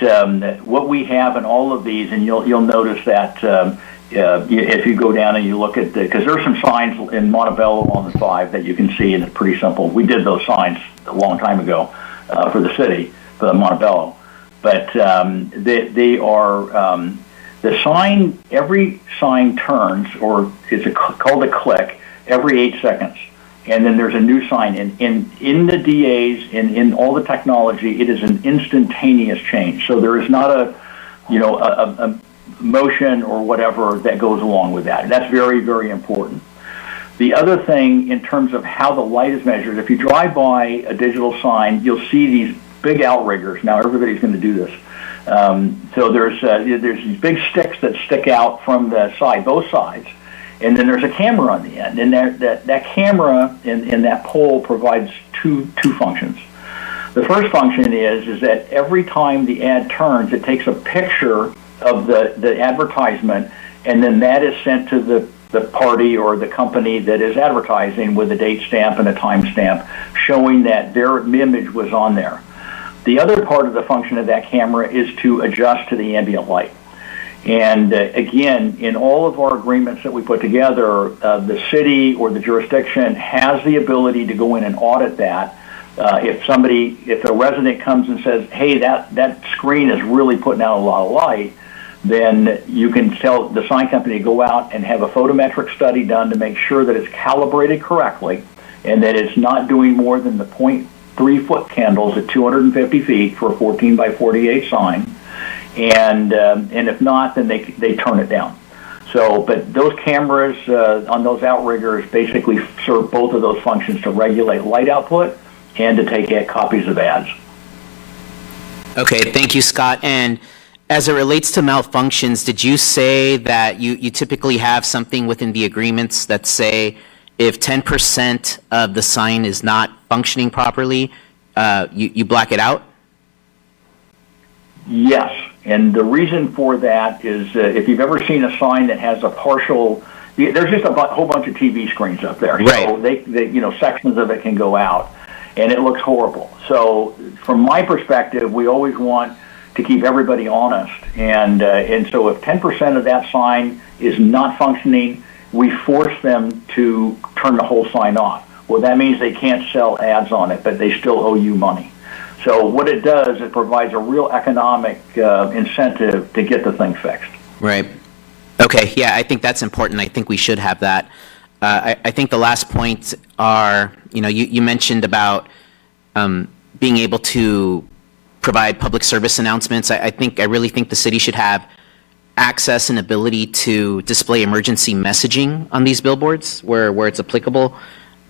what we have in all of these, and you'll notice that if you go down and you look at because there's some signs in Montebello on the 5 that you can see, and it's pretty simple. We did those signs a long time ago for the city, for the Montebello. But they are the sign. Every sign turns, or it's called a click, every 8 seconds. And then there's a new sign. In the DAs, in all the technology, it is an instantaneous change. So there is not a motion or whatever that goes along with that. That's very, very important. The other thing in terms of how the light is measured, if you drive by a digital sign, you'll see these big outriggers. Now everybody's going to do this. So there's these big sticks that stick out from the side, both sides. And then there's a camera on the end, and that camera in that pole provides two functions. The first function is that every time the ad turns, it takes a picture of the advertisement, and then that is sent to the party or the company that is advertising with a date stamp and a time stamp showing that their image was on there. The other part of the function of that camera is to adjust to the ambient light. And again, in all of our agreements that we put together, the city or the jurisdiction has the ability to go in and audit that. If a resident comes and says, hey, that screen is really putting out a lot of light, then you can tell the sign company to go out and have a photometric study done to make sure that it's calibrated correctly and that it's not doing more than the 0.3 foot candles at 250 feet for a 14 by 48 sign. And if not, then they turn it down. So, but those cameras on those outriggers basically serve both of those functions to regulate light output and to take copies of ads. Okay, thank you, Scott. And as it relates to malfunctions, did you say that you typically have something within the agreements that say if 10% of the sign is not functioning properly, you black it out? Yes. And the reason for that is if you've ever seen a sign that has a partial, there's just a whole bunch of TV screens up there. Right. So they sections of it can go out, and it looks horrible. So from my perspective, we always want to keep everybody honest. And so if 10% of that sign is not functioning, we force them to turn the whole sign off. Well, that means they can't sell ads on it, but they still owe you money. So what it does, it provides a real economic incentive to get the thing fixed. Right. Okay. Yeah, I think that's important. I think we should have that. I think the last points are, you mentioned about being able to provide public service announcements. I really think the city should have access and ability to display emergency messaging on these billboards where it's applicable.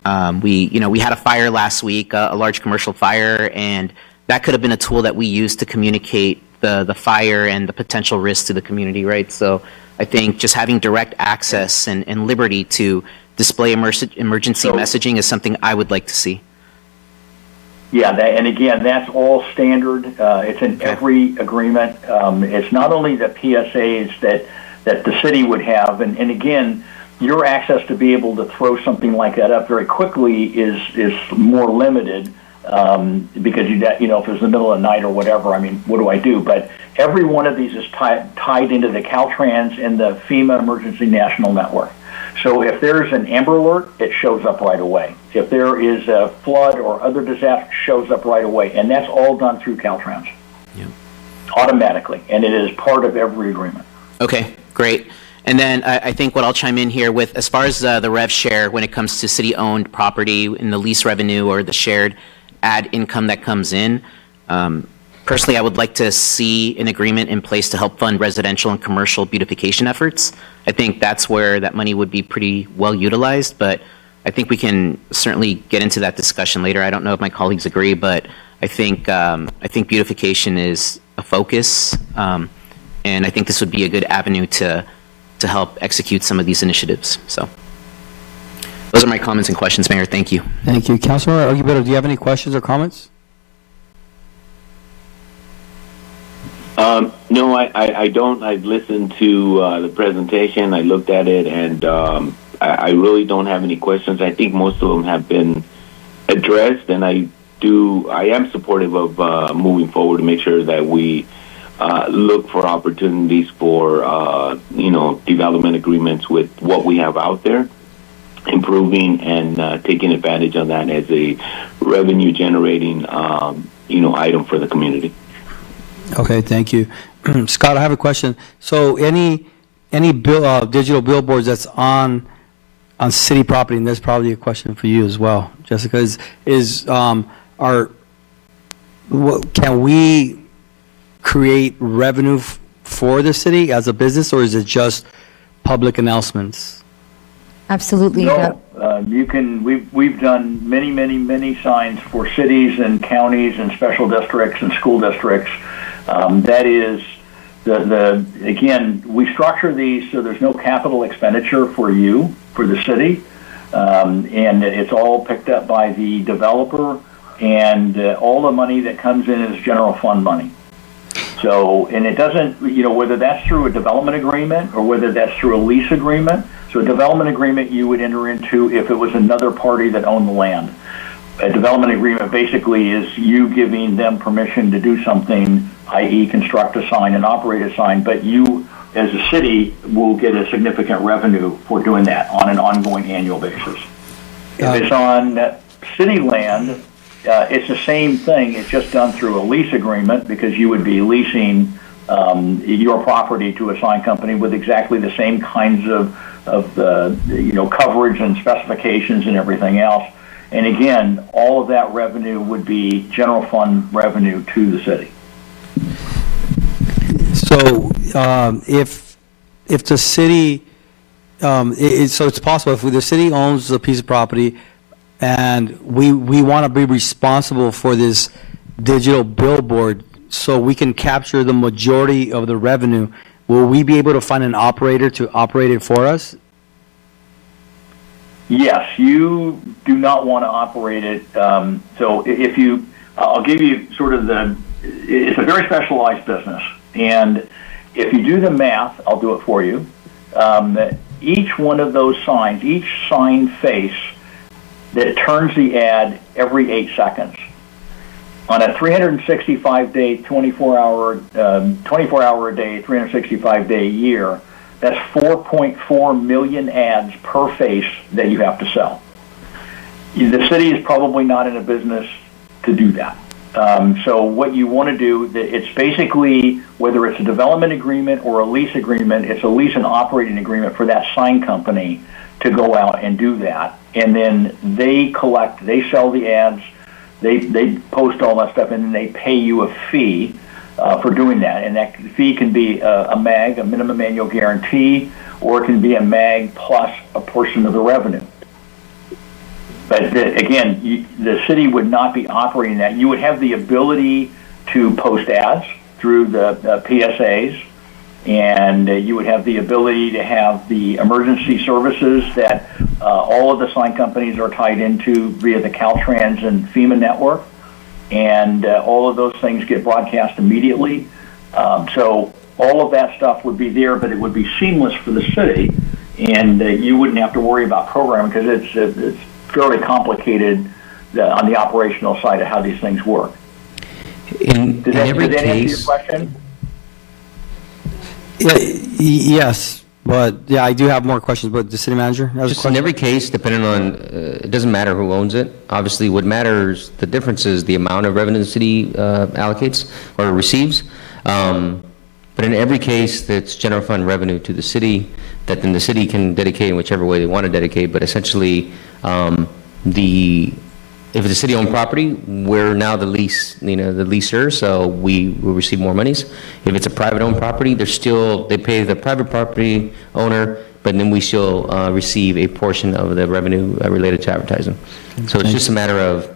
We had a fire last week, a large commercial fire, and that could have been a tool that we used to communicate the fire and the potential risk to the community, right? So I think just having direct access and liberty to display emergency messaging is something I would like to see. Yeah, and again, that's all standard. It's in every agreement. It's not only the PSAs that the city would have, and again, your access to be able to throw something like that up very quickly is more limited because if it's the middle of the night or whatever, what do I do? But every one of these is tied into the Caltrans and the FEMA Emergency National Network. So if there's an Amber Alert, it shows up right away. If there is a flood or other disaster, it shows up right away. And that's all done through Caltrans. Yeah. Automatically. And it is part of every agreement. Okay, great. And then I think what I'll chime in here with, as far as the rev share, when it comes to city-owned property in the lease revenue or the shared ad income that comes in, personally, I would like to see an agreement in place to help fund residential and commercial beautification efforts. I think that's where that money would be pretty well utilized, but I think we can certainly get into that discussion later. I don't know if my colleagues agree, but I think beautification is a focus, and I think this would be a good avenue to help execute some of these initiatives. So those are my comments and questions, Mayor. Thank you. Thank you. Councilor Arguello, do you have any questions or comments? No, I don't. I've listened to the presentation. I looked at it, and I really don't have any questions. I think most of them have been addressed, and I am supportive of moving forward to make sure that we look for opportunities for development agreements with what we have out there, improving and taking advantage of that as a revenue generating item for the community. Okay, thank you. Scott, I have a question. So any digital billboards that's on city property, and that's probably a question for you as well, Jessica, can we create revenue for the city as a business, or is it just public announcements? Absolutely. No, you can. We've done many signs for cities and counties and special districts and school districts. That is again, we structure these so there's no capital expenditure for the city, and it's all picked up by the developer, and all the money that comes in is general fund money. So, and it doesn't, whether that's through a development agreement or whether that's through a lease agreement. So a development agreement you would enter into if it was another party that owned the land. A development agreement basically is you giving them permission to do something, i.e. construct a sign and operate a sign, but you as a city will get a significant revenue for doing that on an ongoing annual basis. If it's on city land, it's the same thing. It's just done through a lease agreement because you would be leasing your property to a sign company with exactly the same kinds of coverage and specifications and everything else. And again, all of that revenue would be general fund revenue to the city. So if the city, so it's possible if the city owns a piece of property and we want to be responsible for this digital billboard so we can capture the majority of the revenue, will we be able to find an operator to operate it for us? Yes, you do not want to operate it. So if you, I'll give you sort of it's a very specialized business. And if you do the math, I'll do it for you. Each one of those signs, each sign face that turns the ad every 8 seconds. On a 365-day, 24-hour a day, 365-day year, that's 4.4 million ads per face that you have to sell. The city is probably not in a business to do that. So what you want to do, it's basically, whether it's a development agreement or a lease agreement, it's a lease and operating agreement for that sign company to go out and do that. And then they sell the ads, they post all that stuff, and then they pay you a fee for doing that. And that fee can be a MAG, a minimum annual guarantee, or it can be a MAG plus a portion of the revenue. But again, the city would not be operating that. You would have the ability to post ads through the PSAs, and you would have the ability to have the emergency services that all of the sign companies are tied into via the Caltrans and FEMA network, and all of those things get broadcast immediately. So all of that stuff would be there, but it would be seamless for the city, and you wouldn't have to worry about programming because it's fairly complicated on the operational side of how these things work. Did that answer your question? Yes, but yeah, I do have more questions. But the city manager has a Just question. in every case, depending on, it doesn't matter who owns it. Obviously, what matters, the difference is the amount of revenue the city allocates or receives. But in every case, that's general fund revenue to the city. that then the city can dedicate in whichever way they want to dedicate. But essentially, if it's a city-owned property, we're now the leaser, so we will receive more monies. If it's a private-owned property, they pay the private property owner, but then we still receive a portion of the revenue related to advertising. So it's just a matter of,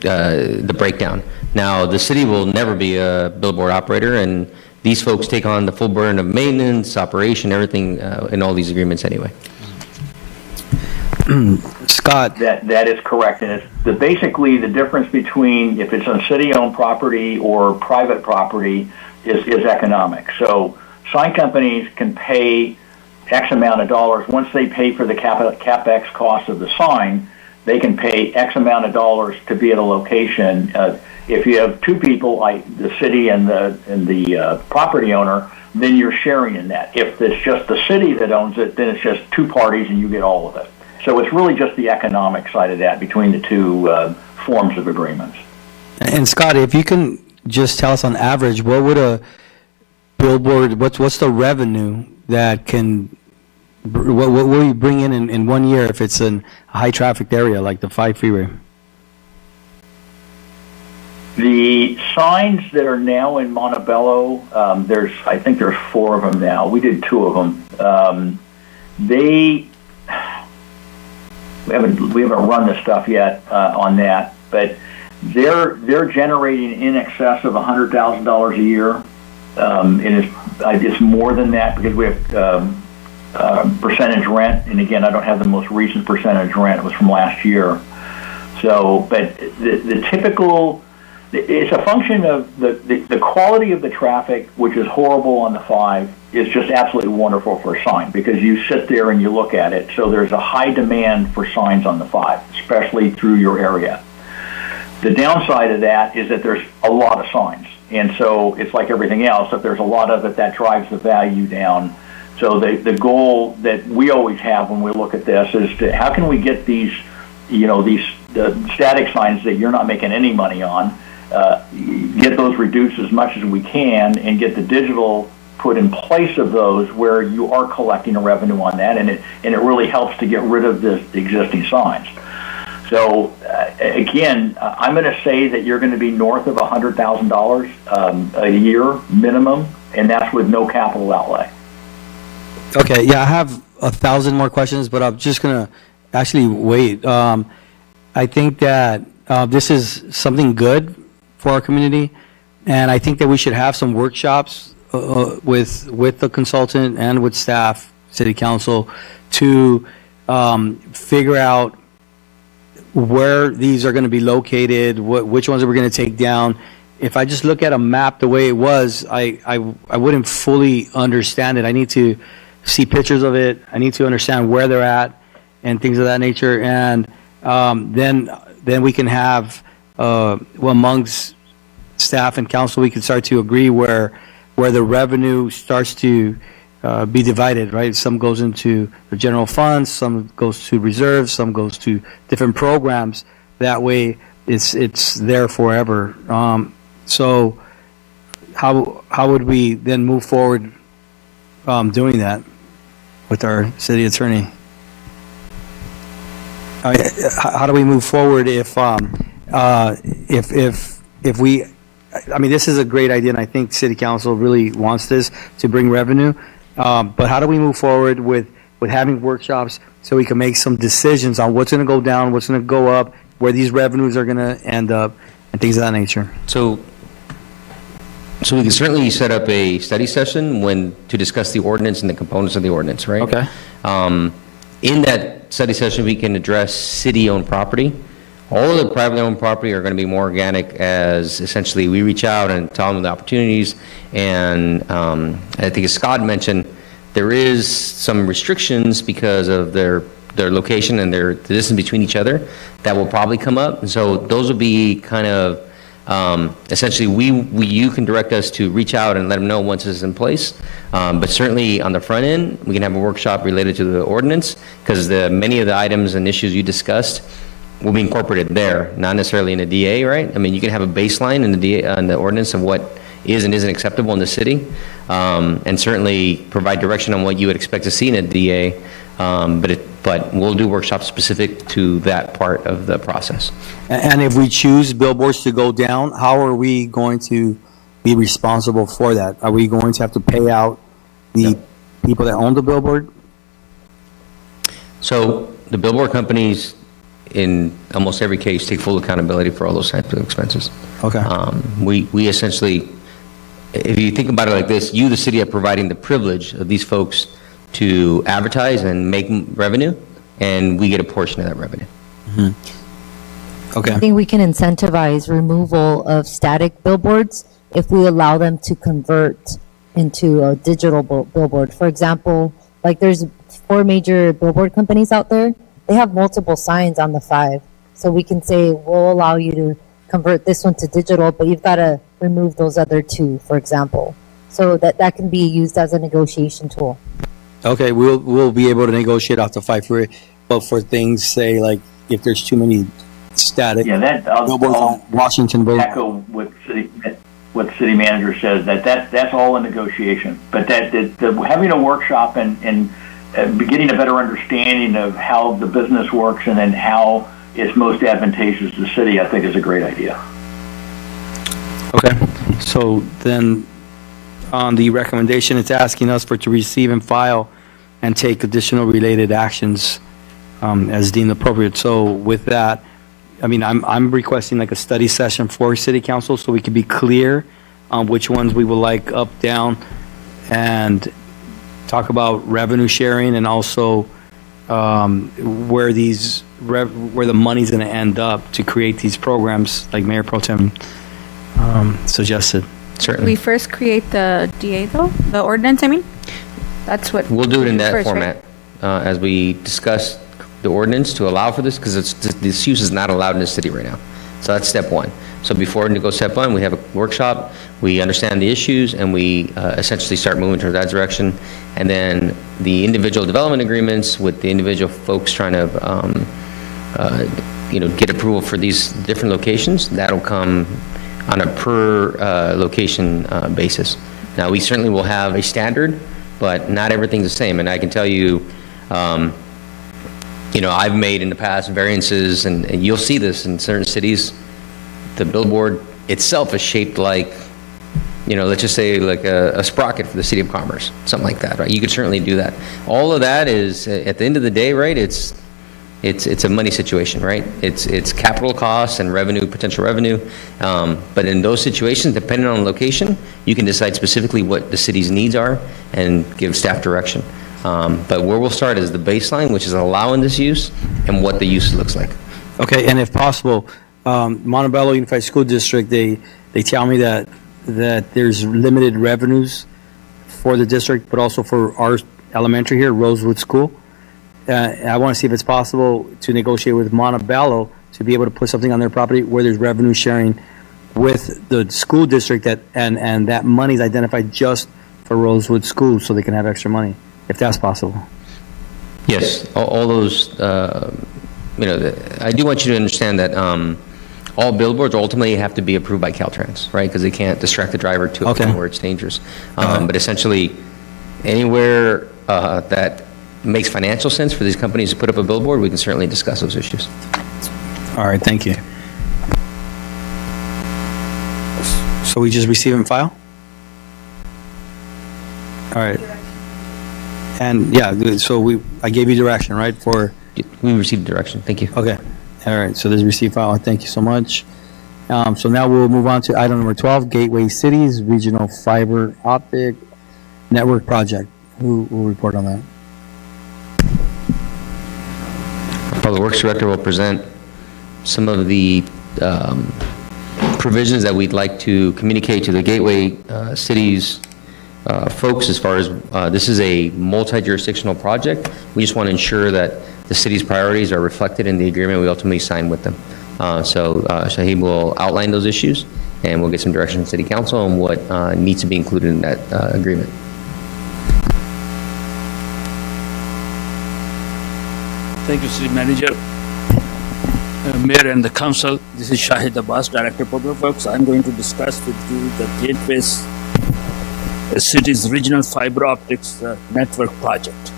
the breakdown. Now, the city will never be a billboard operator, and these folks take on the full burden of maintenance, operation, everything in all these agreements anyway. Scott. That is correct. And it's basically the difference between if it's on city-owned property or private property is economic. So sign companies can pay X amount of dollars. Once they pay for the CapEx cost of the sign, they can pay X amount of dollars to be at a location. If you have two people, like the city and the property owner, then you're sharing in that. If it's just the city that owns it, then it's just two parties and you get all of it. So it's really just the economic side of that between the two forms of agreements. And Scott, if you can just tell us on average, what would a billboard, what's the revenue that what will you bring in 1 year if it's in a high trafficked area like the 5 freeway? The signs that are now in Montebello, I think there's 4 of them now. We did 2 of them. We haven't run the stuff yet on that, but they're generating in excess of $100,000 a year, and it's more than that because we have percentage rent. And again, I don't have the most recent percentage rent; it was from last year. So, but the typical. It's a function of the quality of the traffic, which is horrible on the 5, is just absolutely wonderful for a sign because you sit there and you look at it. So there's a high demand for signs on the 5, especially through your area. The downside of that is that there's a lot of signs. And so it's like everything else. If there's a lot of it, that drives the value down. So the goal that we always have when we look at this is to how can we get these static signs that you're not making any money on, get those reduced as much as we can and get the digital put in place of those where you are collecting a revenue on that, and it really helps to get rid of the existing signs. So again, I'm going to say that you're going to be north of $100,000 a year minimum, and that's with no capital outlay. Okay, yeah, I have 1,000 more questions, but I'm just going to actually wait. I think that this is something good for our community, and I think that we should have some workshops with the consultant and with staff, city council, to figure out where these are going to be located, which ones are we going to take down. If I just look at a map the way it was, I wouldn't fully understand it. I need to see pictures of it. I need to understand where they're at and things of that nature, and then we can have amongst staff and council, we can start to agree where the revenue starts to be divided, right? Some goes into the general funds, some goes to reserves, some goes to different programs. That way, it's there forever. So, how would we then move forward doing that with our city attorney? How do we move forward if we, I mean, this is a great idea, and I think City Council really wants this to bring revenue. But how do we move forward with having workshops so we can make some decisions on what's going to go down, what's going to go up, where these revenues are going to end up, and things of that nature? So we can certainly set up a study session to discuss the ordinance and the components of the ordinance, right? Okay. In that study session, we can address city-owned property. All of the privately owned property are going to be more organic as essentially we reach out and tell them the opportunities. And I think as Scott mentioned, there is some restrictions because of their location and the distance between each other that will probably come up. And so those will be kind of essentially you can direct us to reach out and let them know once it's in place. But certainly on the front end, we can have a workshop related to the ordinance because many of the items and issues you discussed will be incorporated there, not necessarily in a DA, right? I mean, you can have a baseline in the DA, on the ordinance of what is and isn't acceptable in the city, and certainly provide direction on what you would expect to see in a DA, but we'll do workshops specific to that part of the process. And if we choose billboards to go down, how are we going to be responsible for that? Are we going to have to pay out the people that own the billboard? So the billboard companies, in almost every case, take full accountability for all those types of expenses. Okay. We essentially, if you think about it like this, you, the city, are providing the privilege of these folks to advertise and make revenue, and we get a portion of that revenue. Okay. I think we can incentivize removal of static billboards if we allow them to convert into a digital billboard. For example, like there's 4 major billboard companies out there. They have multiple signs on the 5. So we can say, we'll allow you to convert this one to digital, but you've got to remove those other 2, for example. So that can be used as a negotiation tool. Okay, we'll be able to negotiate off the 5 for it, but for things, say, like if there's too many static billboards on Washington Boulevard. Echo what the city manager says, that's all a negotiation. But having a workshop and getting a better understanding of how the business works and then how it's most advantageous to the city, I think is a great idea. Okay, so then on the recommendation, it's asking us to receive and file and take additional related actions as deemed appropriate. So with that, I mean, I'm requesting like a study session for city council so we can be clear on which ones we would like up, down, and talk about revenue sharing and also where the money's going to end up to create these programs like Mayor Pro Tem suggested. Certainly. We first create the DA though, the ordinance, I mean? That's what. We'll do it in that first, format as we discuss the ordinance to allow for this, because this use is not allowed in the city right now. So that's step 1. So before we go step 1, we have a workshop, we understand the issues, and we essentially start moving towards that direction. And then the individual development agreements with the individual folks trying to, get approval for these different locations, that'll come on a per location basis. Now, we certainly will have a standard, but not everything's the same. And I can tell you, I've made in the past variances, and you'll see this in certain cities. The billboard itself is shaped like, let's just say like a sprocket for the city of Commerce, something like that, right? You could certainly do that. All of that is, at the end of the day, right, it's a money situation, right? It's capital costs and revenue, potential revenue. But in those situations, depending on the location, you can decide specifically what the city's needs are and give staff direction. But where we'll start is the baseline, which is allowing this use and what the use looks like. Okay, and if possible, Montebello Unified School District, they tell me that there's limited revenues for the district, but also for our elementary here, Rosewood School. I want to see if it's possible to negotiate with Montebello to be able to put something on their property where there's revenue sharing with the school district and that money is identified just for Rosewood School so they can have extra money, if that's possible. Yes, all those, I do want you to understand that all billboards ultimately have to be approved by Caltrans, right? Because they can't distract the driver to a point where it's dangerous. But essentially, anywhere that makes financial sense for these companies to put up a billboard, we can certainly discuss those issues. All right, thank you. So we just receive and file? All right. And yeah, so I gave you direction, right? We received direction. Thank you. Okay. All right. So there's receive file. Thank you so much. So now we'll move on to item number 12, Gateway Cities Regional Fiber Optic Network Project. Who will report on that? Public Works Director will present some of the provisions that we'd like to communicate to the Gateway Cities folks as far as this is a multi-jurisdictional project. We just want to ensure that the city's priorities are reflected in the agreement we ultimately sign with them. So Shahid will outline those issues, and we'll get some direction from City Council on what needs to be included in that agreement. Thank you, City Manager. Mayor and the Council, this is Shahid Abbas, Director of Public Works. I'm going to discuss with you the Gateways City's Regional Fiber Optics Network Project.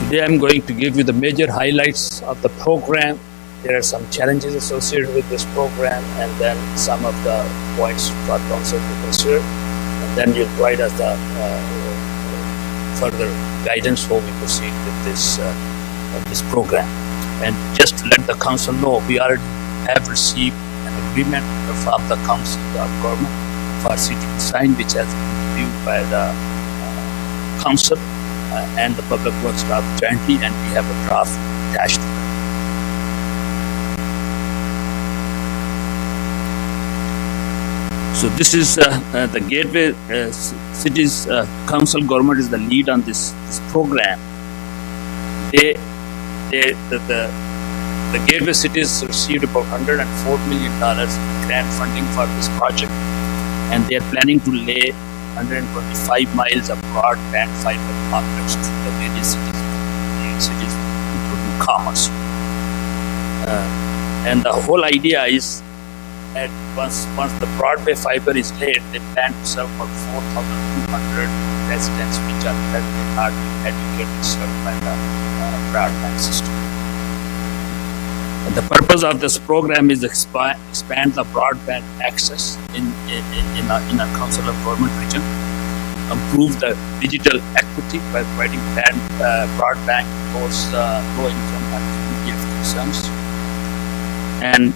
Today I'm going to give you the major highlights of the program. There are some challenges associated with this program, and then some of the points for Council to consider. And then you'll provide us the further guidance how we proceed with this program. And just to let the Council know, we already have received an agreement from the Council of Government for city design, which has been reviewed by the Council and the Public Works staff jointly, and we have a draft attached to it. So this is the Gateway Cities Council Government is the lead on this program. The Gateway Cities received about $104 million in grant funding for this project, and they are planning to lay 125 miles of broadband fiber optics to the various cities, including Commerce. And the whole idea is that once the broadband fiber is laid, they plan to serve about 4,200 residents, which are currently not educated served by the broadband system. And the purpose of this program is expand the broadband access in a Council of Government region, improve the digital equity by providing broadband to those low-income and community concerns, and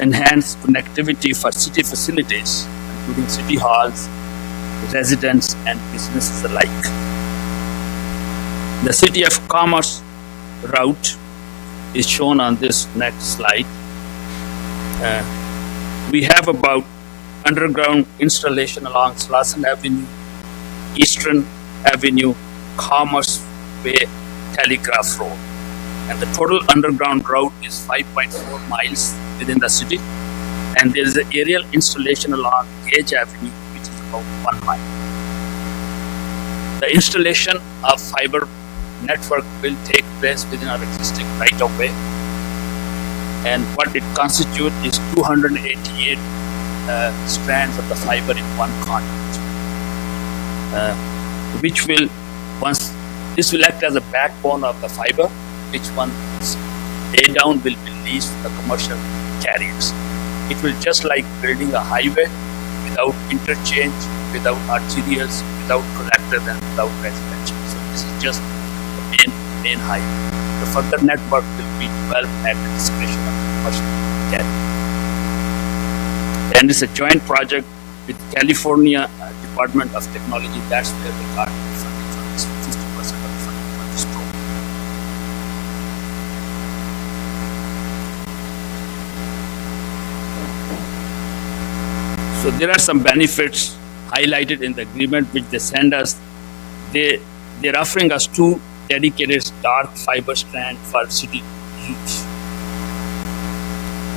enhance connectivity for city facilities, including city halls, residents, and businesses alike. The City of Commerce route is shown on this next slide. We have about underground installation along Slauson Avenue, Eastern Avenue, Commerce Way, Telegraph Road. And the total underground route is 5.4 miles within the city. And there is an aerial installation along Gage Avenue, which is about 1 mile. The installation of fiber network will take place within our existing right-of-way. And what it constitutes is 288 strands of the fiber in one conduit, which will, this will act as a backbone of the fiber, which once laid down will be leased to the commercial carriers. It will just like building a highway without interchange, without arterials, without collectors, and without residential. So this is just the main highway. The further network will be developed at the discretion of the commercial carrier. And it's a joint project with California Department of Technology. That's where we got funding for this, 50% of the funding for this program. So there are some benefits highlighted in the agreement which they send us. They're offering us 2 dedicated dark fiber strands for city use.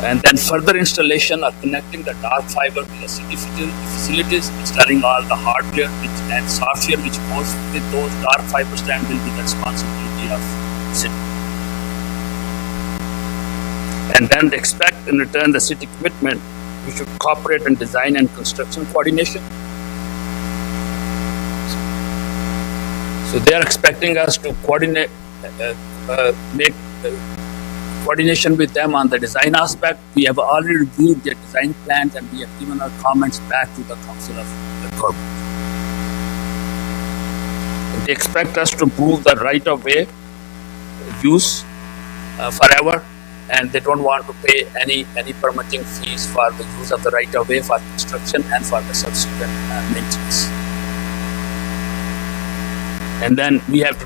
And then further installation of connecting the dark fiber to the city facilities, installing all the hardware and software which goes with those dark fiber strands will be the responsibility of the city. And then they expect in return the city commitment we should cooperate in design and construction coordination. So they are expecting us to coordinate, make coordination with them on the design aspect. We have already reviewed their design plans and we have given our comments back to the Council of the Government. They expect us to improve the right-of-way use forever, and they don't want to pay any permitting fees for the use of the right-of-way for construction and for the subsequent maintenance. And then we have to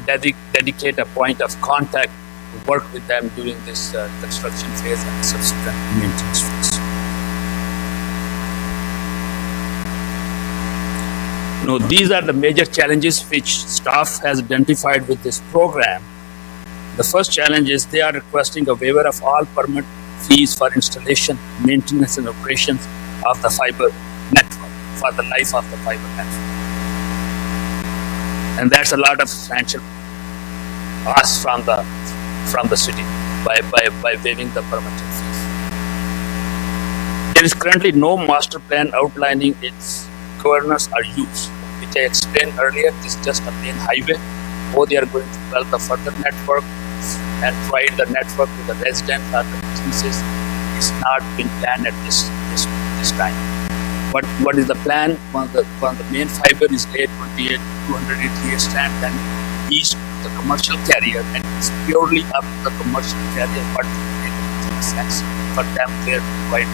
dedicate a point of contact to work with them during this construction phase and subsequent maintenance phase. Now, these are the major challenges which staff has identified with this program. The first challenge is they are requesting a waiver of all permit fees for installation, maintenance, and operations of the fiber network for the life of the fiber network. And that's a lot of financial cost from the from the city by waiving the permitting fees. There is currently no master plan outlining its governance or use. Which I explained earlier, this is just a main highway. Or they are going to build the further network and provide the network to the residents or the businesses. It's not been planned at this time. But what is the plan? When the main fiber is laid 288 strand, then east the commercial carrier, and it's purely up to the commercial carrier what makes sense for them there to provide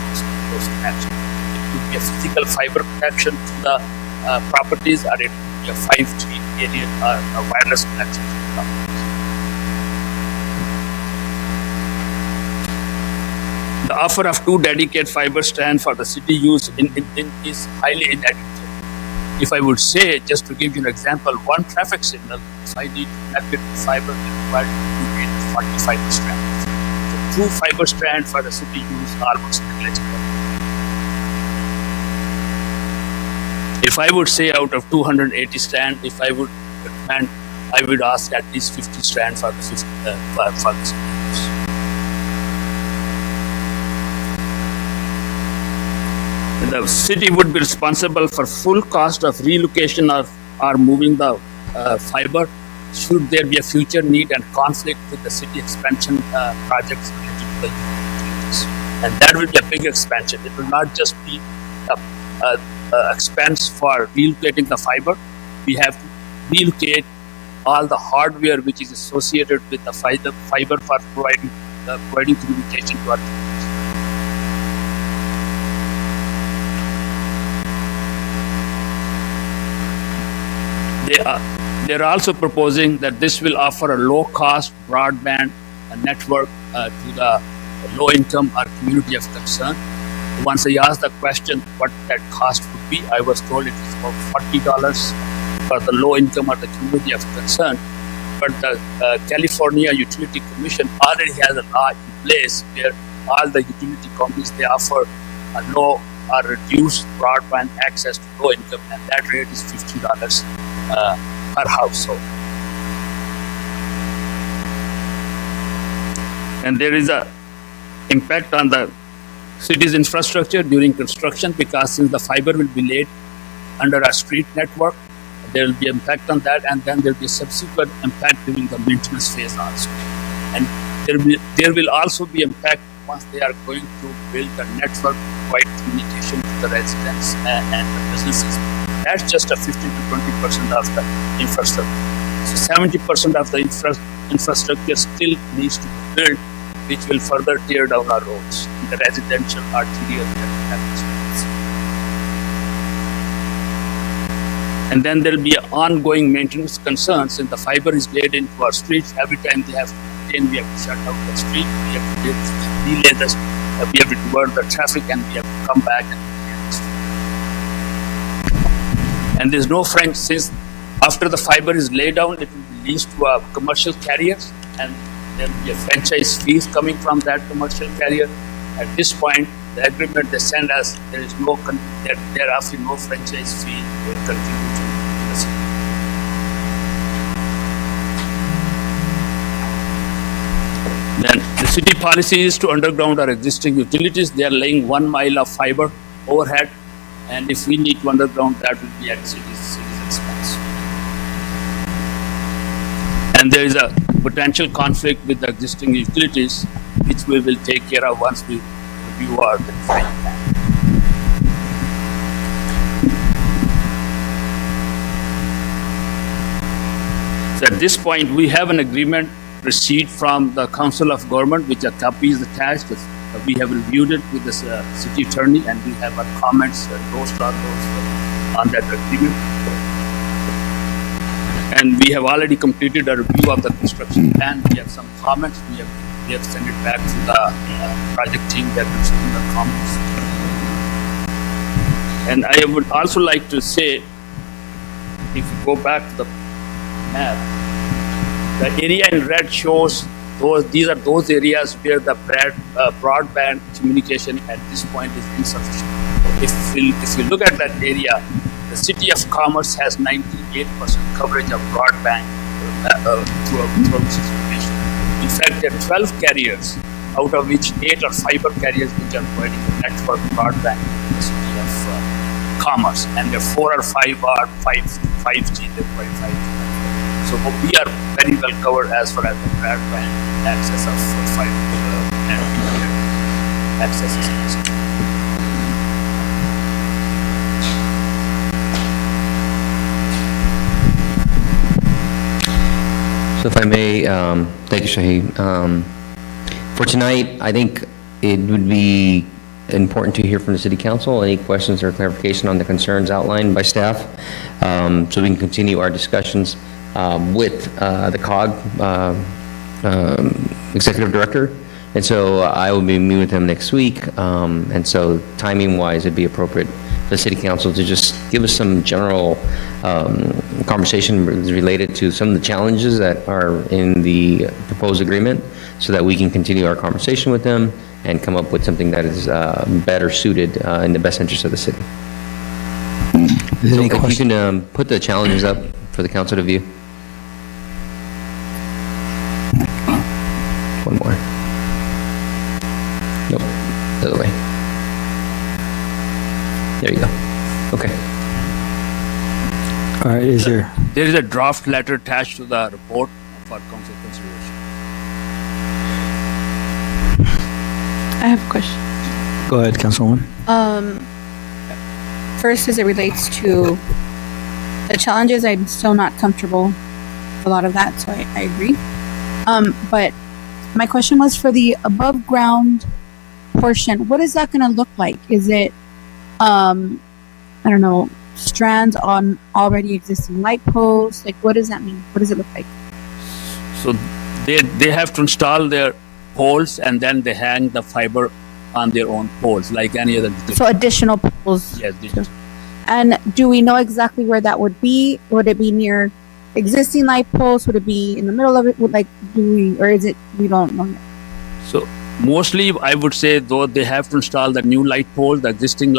those connections. It could be a physical fiber connection to the properties, or it could be a 5G area or a wireless connection to the properties. The offer of 2 dedicated fiber strands for the city use is highly inadequate. If I would say, just to give you an example, one traffic signal, if I need to connect it to fiber, it requires 40 fiber strands. So 2 fiber strands for the city use almost negligible. If I would say out of 280 strands, if I would recommend, I would ask at least 50 strands for the city use. The city would be responsible for full cost of relocation or moving the fiber should there be a future need and conflict with the city expansion projects related to the utilities. And that will be a big expansion. It will not just be an expense for relocating the fiber. We have to relocate all the hardware which is associated with the fiber for providing communication to our utilities. They're also proposing that this will offer a low-cost broadband network to the low-income or community of concern. Once I asked the question what that cost would be, I was told it is about $40 for the low-income or the community of concern. But the California Utility Commission already has a law in place where all the utility companies, they offer a low or reduced broadband access to low income, and that rate is $50 per household. And there is a impact on the city's infrastructure during construction, because since the fiber will be laid under a street network, there will be impact on that, and then there will be subsequent impact during the maintenance phase also. And there will also be impact once they are going to build a network to provide communication to the residents and the businesses. That's just a 15 to 20% of the infrastructure. So 70% of the infrastructure still needs to be built, which will further tear down our roads, the residential, arterial, and streets. And then there will be ongoing maintenance concerns since the fiber is laid into our streets. Every time they have to maintain, we have to shut down the street, we have to delay this, we have to divert the traffic, and we have to come back and maintain the street. And there's no since after the fiber is laid down, it will be leased to commercial carriers, and there will be a franchise fees coming from that commercial carrier. At this point, the agreement they send us, there is no, they're offering no franchise fee or contribution to the city. Then the city policy is to underground our existing utilities. They are laying 1 mile of fiber overhead, and if we need to underground, that will be at city's expense. And there is a potential conflict with the existing utilities, which we will take care of once we review our defined plan. So at this point, we have an agreement received from the Council of Government, which a copy is attached. We have reviewed it with the city attorney, and we have our comments on that agreement. And we have already completed a review of the construction plan. We have some comments. We have sent it back to the project team that will send the comments. And I would also like to say, if you go back to the map, the area in red shows these are those areas where the broadband communication at this point is insufficient. If we look at that area, the City of Commerce has 98% coverage of broadband throughout its location. In fact, there are 12 carriers, out of which 8 are fiber carriers which are providing the network broadband in the city of Commerce, and the 4 or 5 are 5G, they provide 5G. So we are very well covered as far as the broadband access of fiber and internet access is concerned. So if I may, thank you, Shahid. For tonight, I think it would be important to hear from the City Council, any questions or clarification on the concerns outlined by staff, so we can continue our discussions with the COG Executive Director. And so I will be meeting with him next week. And so timing-wise, it'd be appropriate for the City Council to just give us some general conversation related to some of the challenges that are in the proposed agreement, so that we can continue our conversation with them and come up with something that is better suited in the best interest of the city. So if you can put the challenges up for the council to view. One more. Nope, the other way. There you go. Okay. All right, There is a draft letter attached to the report for council consideration. I have a question. Go ahead, Councilwoman. First, as it relates to the challenges, I'm still not comfortable with a lot of that, so I agree. But my question was for the above ground portion, what is that going to look like? Is it, I don't know, strands on already existing light posts? Like, what does that mean? What does it look like? So they have to install their poles, and then they hang the fiber on their own poles, like any other. So additional poles. Yes. And do we know exactly where that would be? Would it be near existing light posts? Would it be in the middle of it? Like, or is it, we don't know yet? So mostly, I would say, though, they have to install the new light poles. The existing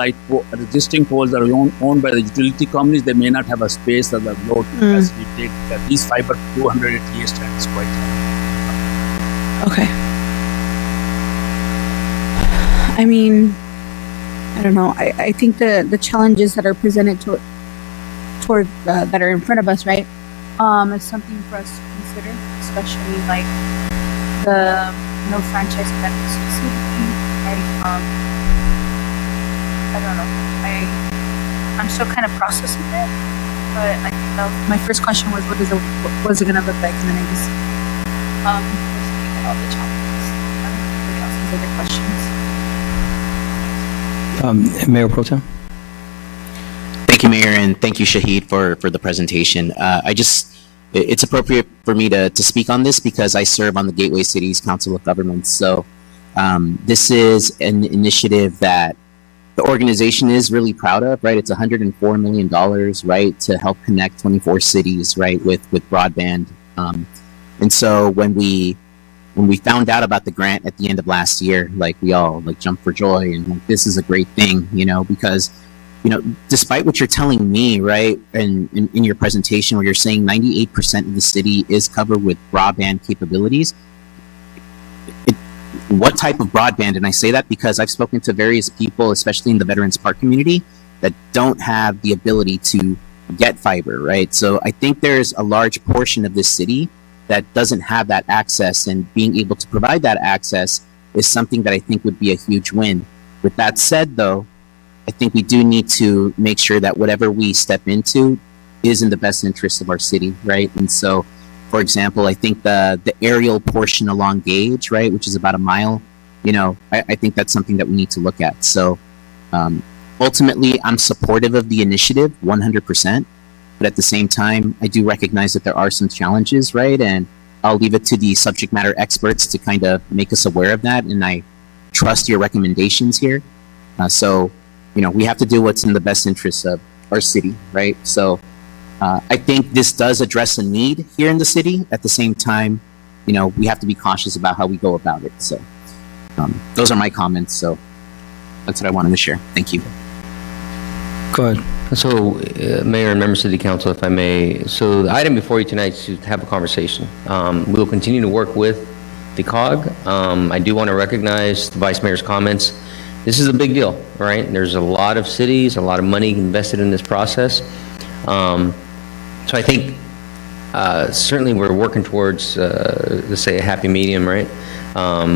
existing poles are owned by the utility companies. They may not have a space that the load capacity take. These fiber 288 strands is quite high. Okay. I mean, I don't know. I think the challenges that are presented toward that are in front of us, right, is something for us to consider, especially like the no franchise benefits, right? I don't know. I'm still kind of processing it, but I think my first question was, what is it going to look like, and then I just looking at all the challenges. I don't know if anybody else has other questions. Mayor Pro Tem. Thank you, Mayor, and thank you, Shahid, for the presentation. It's appropriate for me to speak on this because I serve on the Gateway Cities Council of Governments. So this is an initiative that the organization is really proud of, right? It's $104 million, right, to help connect 24 cities, right, with broadband. And so when we found out about the grant at the end of last year, like we all like jumped for joy and like, this is a great thing, because despite what you're telling me, right, and in your presentation where you're saying 98% of the city is covered with broadband capabilities, what type of broadband? And I say that because I've spoken to various people, especially in the Veterans Park community, that don't have the ability to get fiber, right? So I think there's a large portion of this city that doesn't have that access, and being able to provide that access is something that I think would be a huge win. With that said, though, I think we do need to make sure that whatever we step into is in the best interest of our city, right? And so, for example, I think the aerial portion along Gage, right, which is about a mile, I think that's something that we need to look at. So ultimately, I'm supportive of the initiative 100%. But at the same time, I do recognize that there are some challenges, right? And I'll leave it to the subject matter experts to kind of make us aware of that. And I trust your recommendations here. So, we have to do what's in the best interest of our city, right? So I think this does address a need here in the city. At the same time, we have to be cautious about how we go about it. So those are my comments. So that's what I wanted to share. Thank you. Go ahead. So, Mayor and members of the council, if I may, so the item before you tonight is to have a conversation. We'll continue to work with the COG. I do want to recognize the Vice Mayor's comments. This is a big deal, right? There's a lot of cities, a lot of money invested in this process. So I think certainly we're working towards, let's say, a happy medium, right?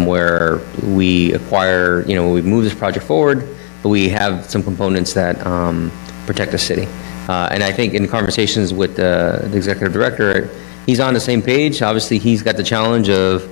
Where we acquire, we move this project forward, but we have some components that protect the city. And I think in conversations with the executive director, he's on the same page. Obviously, he's got the challenge of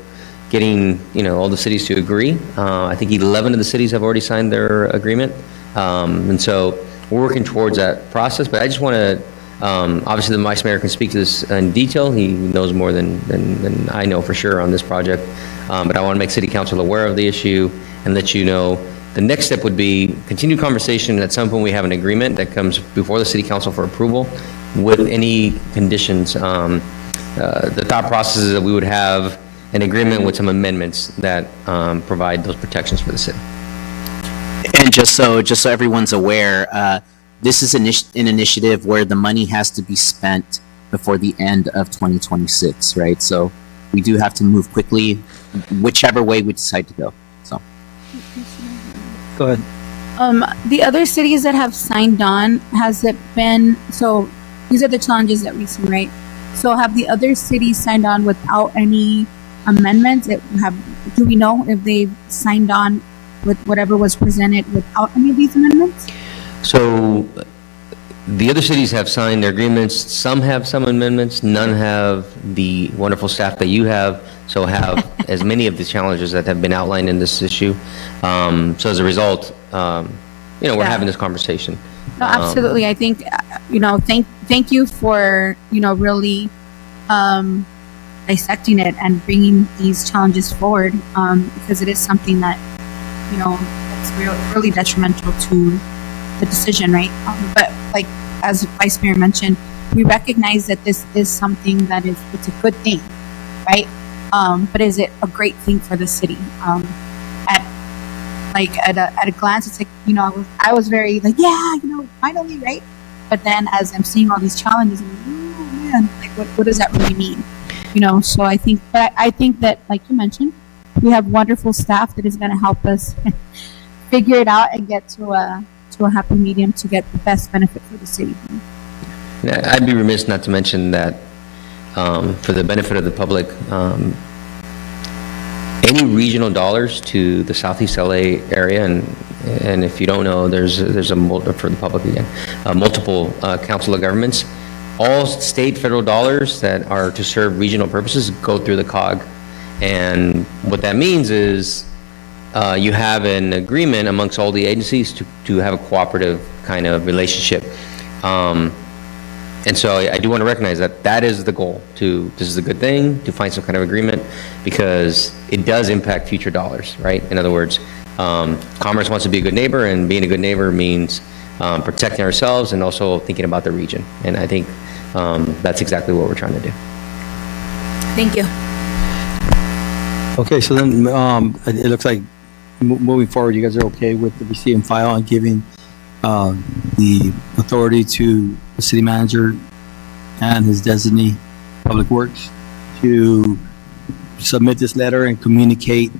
getting, all the cities to agree. I think 11 of the cities have already signed their agreement. And so we're working towards that process. But I just want to, obviously, the Vice Mayor can speak to this in detail. He knows more than I know for sure on this project. But I want to make City Council aware of the issue and let you know the next step would be continued conversation. At some point, we have an agreement that comes before the City Council for approval with any conditions. The thought process is that we would have an agreement with some amendments that provide those protections for the city. And just so everyone's aware, this is an initiative where the money has to be spent before the end of 2026, right? So we do have to move quickly, whichever way we decide to go. So. Go ahead. The other cities that have signed on, has it been, so these are the challenges that we see, right? So have the other cities signed on without any amendments? Do we know if they've signed on with whatever was presented without any of these amendments? So the other cities have signed their agreements. Some have some amendments. None have the wonderful staff that you have, so have as many of the challenges that have been outlined in this issue. So as a result, we're having this conversation. No, absolutely. I think, thank you for, really dissecting it and bringing these challenges forward, because it is something that, it's really detrimental to the decision, right? But like, as Vice Mayor mentioned, we recognize that this is something that it's a good thing, right? But is it a great thing for the city? At a glance, it's like, I was very like, yeah, finally, right? But then as I'm seeing all these challenges, I'm like, oh man, like what does that really mean? So I think that, like you mentioned, we have wonderful staff that is going to help us figure it out and get to a happy medium to get the best benefit for the city. I'd be remiss not to mention that for the benefit of the public, any regional dollars to the Southeast LA area, and if you don't know, there's for the public again, multiple council of governments. All state, federal dollars that are to serve regional purposes go through the COG, and what that means is you have an agreement amongst all the agencies to have a cooperative kind of relationship. And so I do want to recognize that is the goal. This is a good thing, to find some kind of agreement, because it does impact future dollars, right? In other words, Commerce wants to be a good neighbor, and being a good neighbor means protecting ourselves and also thinking about the region. And I think that's exactly what we're trying to do. Thank you. Okay, so then it looks like moving forward, you guys are okay with the receipt and file and giving the authority to the city manager and his designee, Public Works, to submit this letter and communicate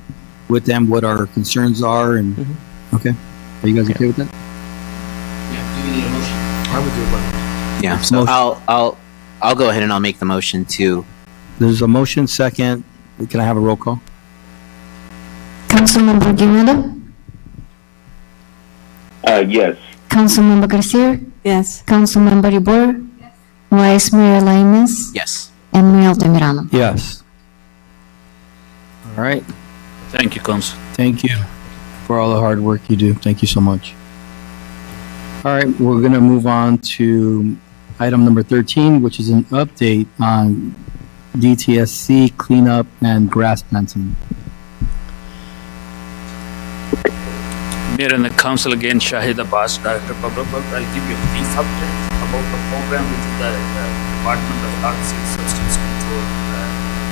with them what our concerns are. And okay, are you guys okay with that? Yeah. Do we need a motion? I would do it. Yeah. So I'll go ahead and I'll make the motion to. There's a motion, second. Can I have a roll call? Councilmember Guerrero? Yes. Councilmember Garcia? Yes. Councilmember Ibor? Yes. Vice Mayor Lainez? Yes. And Mayor Altamirano? Yes. All right. Thank you, Council. Thank you for all the hard work you do. Thank you so much. All right, we're going to move on to item number 13, which is an update on DTSC cleanup and grass planting. Mayor and the Council again, Shahid Abbas, Director of Public Works. I'll give you a brief update about the program, which is the Department of Toxic Substance Control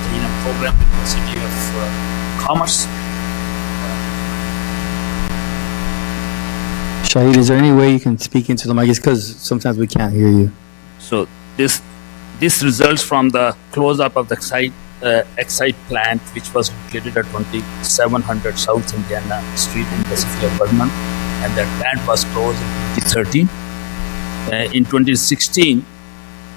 cleanup program with the City of Commerce. Shahid, is there any way you can speak into the mic? It's because sometimes we can't hear you. So this results from the close-up of the site Excite plant, which was located at 2700 South Indiana Street in the city of Vernon, and that plant was closed in 2013. In 2016,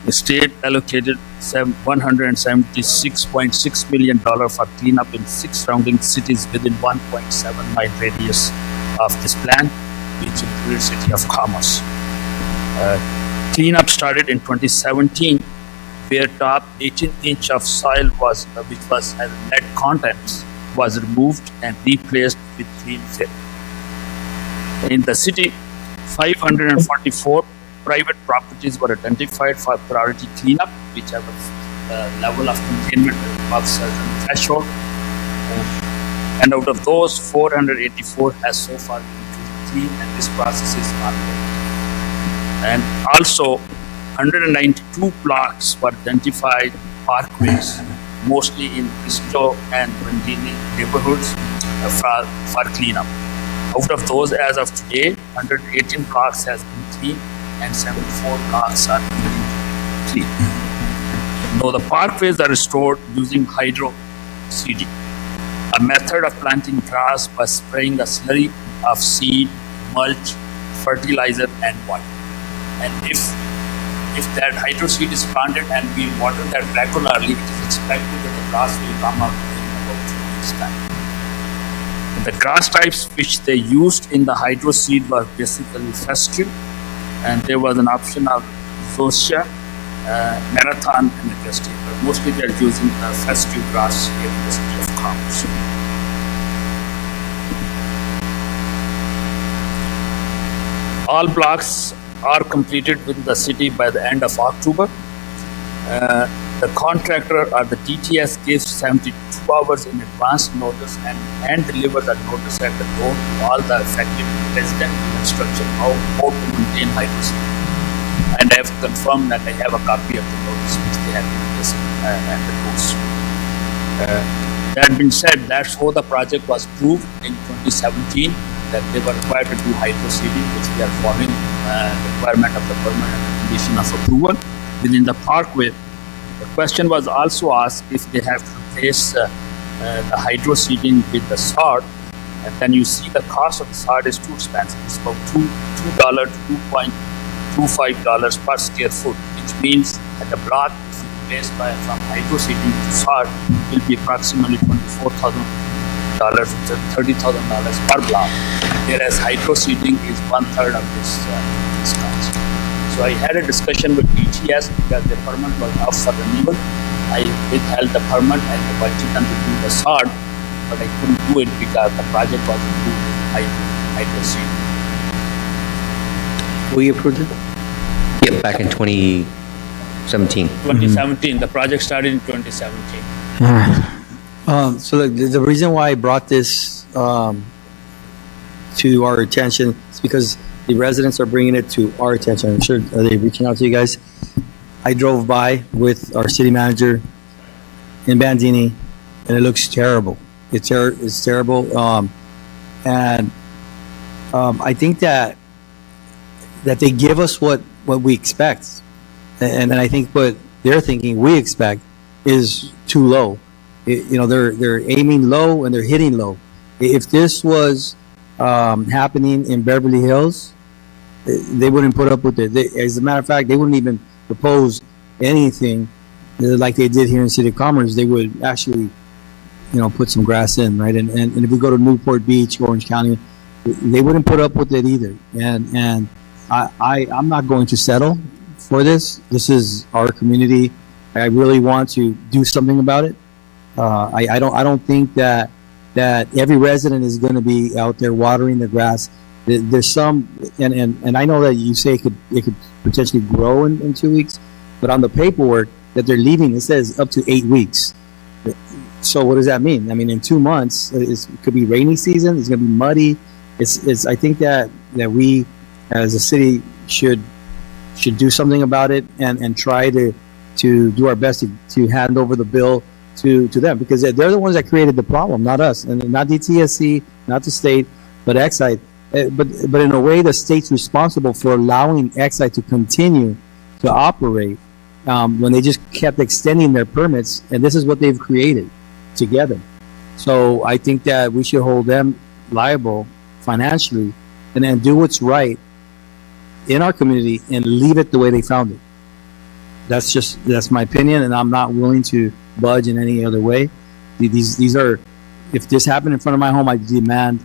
the state allocated $176.6 million for cleanup in 6 surrounding cities within 1.7 mile radius of this plant, which included City of Commerce. Cleanup started in 2017, where top 18-inch of soil was, which had lead contents, was removed and replaced with clean fill. In the city, 544 private properties were identified for priority cleanup, which have a level of containment above certain threshold. And out of those, 484 has so far been cleaned, and this process is ongoing. And also, 192 blocks were identified parkways, mostly in Cristo and Bandini neighborhoods, for cleanup. Out of those, as of today, 118 blocks has been cleaned, and 74 blocks are being cleaned. Now, the parkways are restored using hydro seeding, a method of planting grass by spraying a slurry of seed, mulch, fertilizer, and water. And if that hydro seed is planted and we water that regularly, it is expected that the grass will come out in about 2 weeks' time. The grass types which they used in the hydro seed were basically fescue, and there was an option of zosia, marathon, and majestic. But mostly they're using fescue grass here in the city of Commerce. All blocks are completed within the city by the end of October. The contractor or the DTS gives 72 hours in advance notice and delivers a notice at the door to all the affected residents with instruction how to maintain hydro seeding. And I have confirmed that I have a copy of the notice which they have been placed at the doors. That being said, that's how the project was approved in 2017, that they were required to do hydro seeding, which we are following the requirement of the permit and the condition of approval. Within the parkway, the question was also asked if they have to replace the hydro seeding with the sod, and then you see the cost of the sod is too expensive. It's about $2 to $2.25 per square foot, which means that the block is replaced from hydro seeding to sod will be approximately $24,000 to $30,000 per block, whereas hydro seeding is 1/3 of this cost. So I had a discussion with DTS because the permit was up for renewal. I withheld the permit and the budget them to do the sod, but I couldn't do it because the project was approved with hydro seeding. We approved it? Yeah, back in 2017. 2017, the project started in 2017. So the reason why I brought this to our attention is because the residents are bringing it to our attention. I'm sure, are they reaching out to you guys? I drove by with our city manager in Bandini, and it looks terrible. It's terrible. I think that they give us what we expect. And I think what they're thinking we expect is too low. They're aiming low and they're hitting low. If this was happening in Beverly Hills, they wouldn't put up with it. As a matter of fact, they wouldn't even propose anything like they did here in City of Commerce. They would actually, put some grass in, right? And if we go to Newport Beach, Orange County, they wouldn't put up with it either. And I'm not going to settle for this. This is our community. I really want to do something about it. I don't think that every resident is going to be out there watering the grass. There's some, and I know that you say it could potentially grow in 2 weeks, but on the paperwork that they're leaving, it says up to 8 weeks. So what does that mean? I mean, in 2 months, it could be rainy season. It's going to be muddy. I think that we as a city should do something about it and try to do our best to hand over the bill to them, because they're the ones that created the problem, not us, and not DTSC, not the state, but Excite. But in a way, the state's responsible for allowing Excite to continue to operate when they just kept extending their permits, and this is what they've created together. So I think that we should hold them liable financially and then do what's right in our community and leave it the way they found it. That's my opinion, and I'm not willing to budge in any other way. These are, if this happened in front of my home, I demand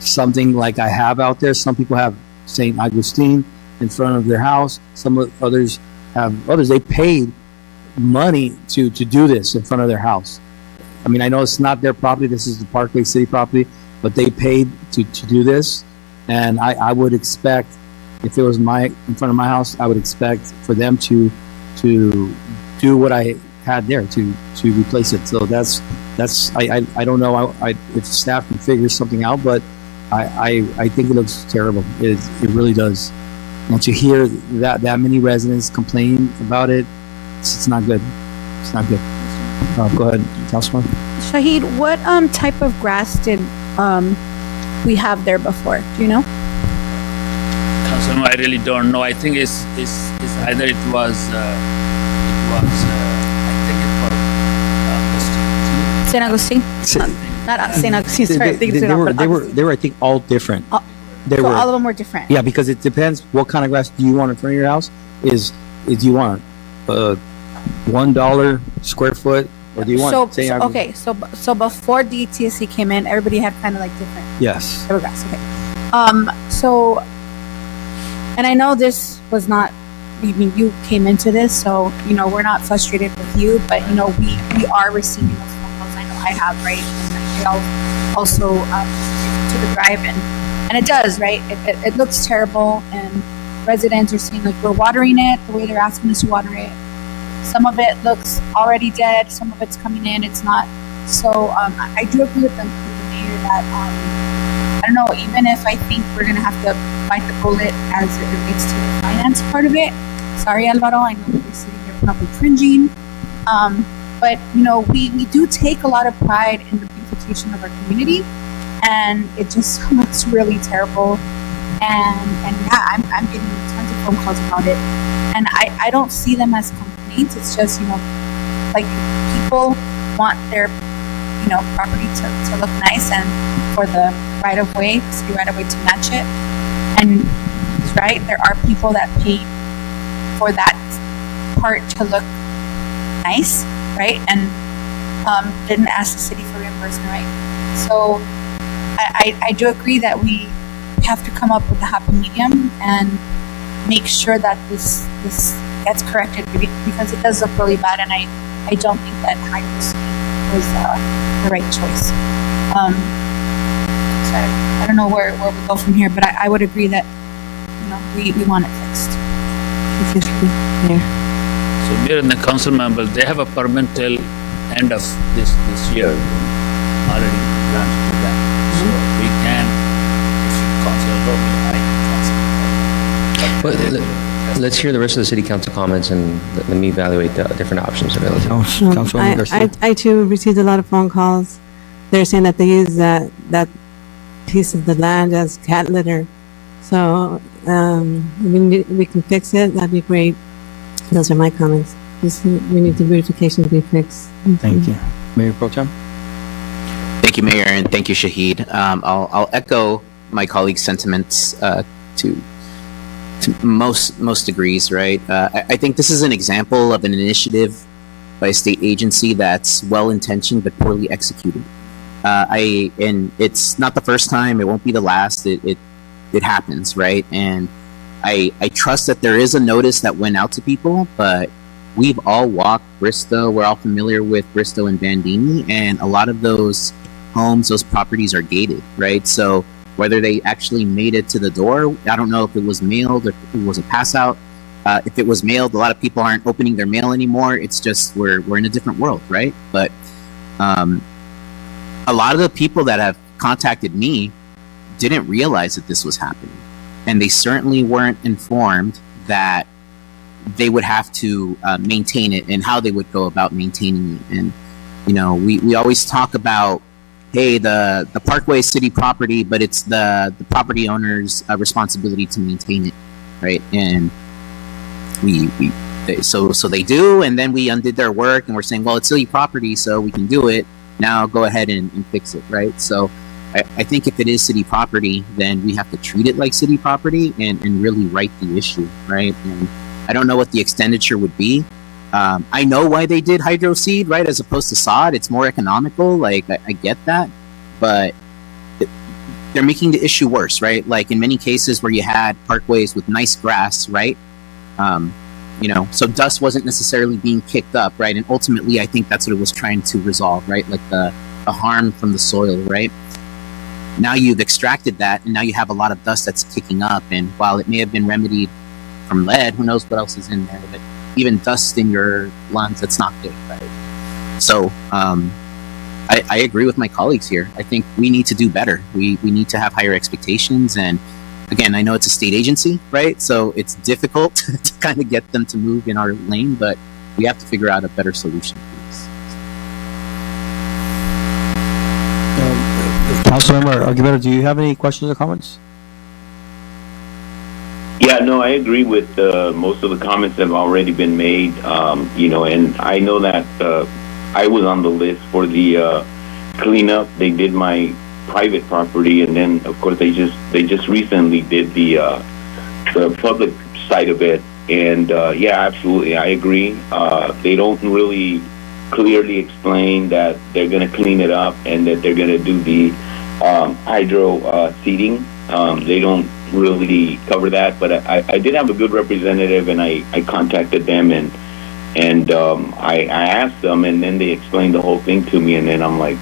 something like I have out there. Some people have St. Augustine in front of their house. Others have others. They paid money to do this in front of their house. I mean, I know it's not their property. This is the Parkway City property, but they paid to do this. And I would expect, if it was in front of my house, I would expect for them to do what I had there to replace it. So I don't know if staff can figure something out, but I think it looks terrible. It really does. And to hear that many residents complain about it, it's not good. It's not good. Go ahead, Councilman. Shahid, what type of grass did we have there before? Do you know? Councilman, I really don't know. I think it's either it was St. Augustine. Not St. Augustine. Sorry, They were I think all different. All of them were different. Yeah, because it depends what kind of grass do you want in front of your house. Is do you want $1 square foot, or do you want? So before DTSC came in, everybody had kind of like different. Yes. Type of grass. Okay. And I know this was not. I mean, you came into this, so we're not frustrated with you, but we are receiving those phone calls. I know I have, right? And I also to the drive and it does, right? It looks terrible, and residents are saying like we're watering it the way they're asking us to water it. Some of it looks already dead. Some of it's coming in. It's not. So I do agree with the mayor that I don't know. Even if I think we're gonna have to bite the bullet as it relates to the finance part of it. Sorry, Alvaro. I know that you're sitting there probably cringing. But we do take a lot of pride in the beautification of our community, and it just looks really terrible. And yeah, I'm getting tons of phone calls about it, and I don't see them as complaints. It's just like people want their property to look nice, and for the right of way, city right of way to match it. And it's right, there are people that pay for that part to look nice, right? And didn't ask the city for reimbursement, right? So I do agree that we have to come up with a happy medium and make sure that this gets corrected, because it does look really bad, and I don't think that Hydro was the right choice. So I don't know where we go from here, but I would agree that we want it fixed. So Mayor and the council members, they have a permit till end of this year already granted to them. So we can, if council Well, let's hear the rest of the city council comments and let me evaluate the different options available. I too received a lot of phone calls. They're saying that they use that piece of the land as cat litter. So we can fix it. That'd be great. Those are my comments. We need the beautification to be fixed. Thank you. Mayor Pro Tem. Thank you, Mayor, and thank you, Shahid. I'll echo my colleague's sentiments to most degrees, right? I think this is an example of an initiative by a state agency that's well-intentioned but poorly executed. And it's not the first time. It won't be the last. It happens, right? And I trust that there is a notice that went out to people, but we've all walked Bristow. We're all familiar with Bristow and Bandini, and a lot of those homes, those properties are gated, right? So whether they actually made it to the door, I don't know if it was mailed or if it was a pass out. If it was mailed, a lot of people aren't opening their mail anymore. It's just we're in a different world, right? But a lot of the people that have contacted me didn't realize that this was happening, and they certainly weren't informed that they would have to maintain it and how they would go about maintaining it. And we always talk about, hey, the Parkway City property, but it's the property owner's responsibility to maintain it, right? And So they do, and then we undid their work, and we're saying, well, it's city property, so we can do it. Now go ahead and fix it, right? So I think if it is city property, then we have to treat it like city property and really right the issue, right? And I don't know what the expenditure would be. I know why they did hydro seed, right, as opposed to sod. It's more economical. Like, I get that, but they're making the issue worse, right? Like in many cases where you had parkways with nice grass, right? So dust wasn't necessarily being kicked up, right? And ultimately, I think that's what it was trying to resolve, right? Like the harm from the soil, right? Now you've extracted that, and now you have a lot of dust that's kicking up. And while it may have been remedied from lead, who knows what else is in there? But even dust in your lungs, that's not good, right? So I agree with my colleagues here. I think we need to do better. We need to have higher expectations. And again, I know it's a state agency, right? So it's difficult to kind of get them to move in our lane, but we have to figure out a better solution for this. Councilmember Aguilera, do you have any questions or comments? Yeah, no, I agree with most of the comments that have already been made. And I know that I was on the list for the cleanup. They did my private property, and then of course they just recently did the public side of it. And yeah, absolutely, I agree. They don't really clearly explain that they're going to clean it up and that they're going to do the hydro seeding. They don't really cover that, but I did have a good representative, and I contacted them and I asked them, and then they explained the whole thing to me, and then I'm like,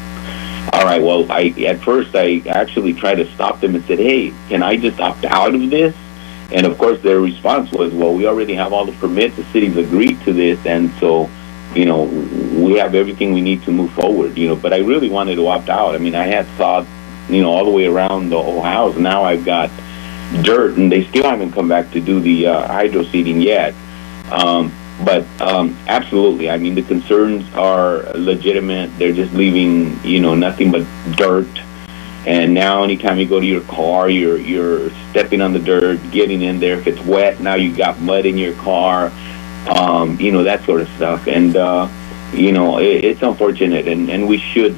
all right, well, at first I actually tried to stop them and said, hey, can I just opt out of this? And of course their response was, well, we already have all the permits, the city's agreed to this, and so we have everything we need to move forward, but I really wanted to opt out. I mean, I had sod all the way around the whole house. Now I've got dirt, and they still haven't come back to do the hydro seeding yet. But absolutely, I mean, the concerns are legitimate. They're just leaving, nothing but dirt. And now anytime you go to your car, you're stepping on the dirt, getting in there. If it's wet, now you got mud in your car, that sort of stuff. And, it's unfortunate, and we should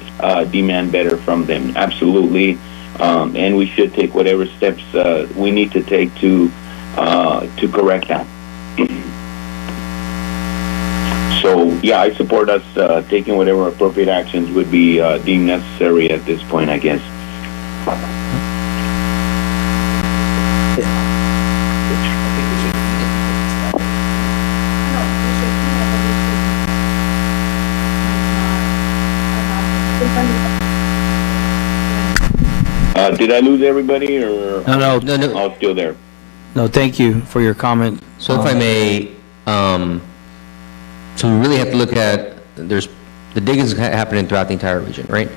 demand better from them, absolutely. And we should take whatever steps we need to take to correct that. So, yeah, I support us taking whatever appropriate actions would be deemed necessary at this point, I guess. Did I lose everybody, or No. I'm still there? No, thank you for your comment. So if I may, so we really have to look at, there's the diggings happening throughout the entire region, right?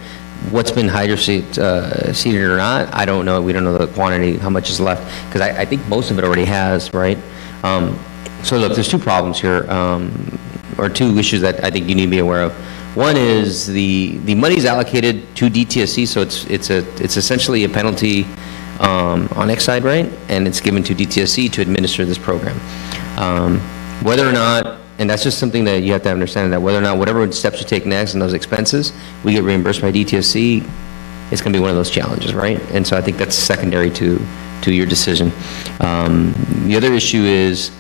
What's been hydro seeded or not, I don't know. We don't know the quantity, how much is left, because I think most of it already has, right? So look, there's two problems here, or two issues that I think you need to be aware of. One is the money is allocated to DTSC, so it's essentially a penalty on Exide, right? And it's given to DTSC to administer this program. Whether or not, and that's just something that you have to understand, that whether or not whatever steps you take next and those expenses, we get reimbursed by DTSC, it's going to be one of those challenges, right? And so I think that's secondary to your decision. The other issue is,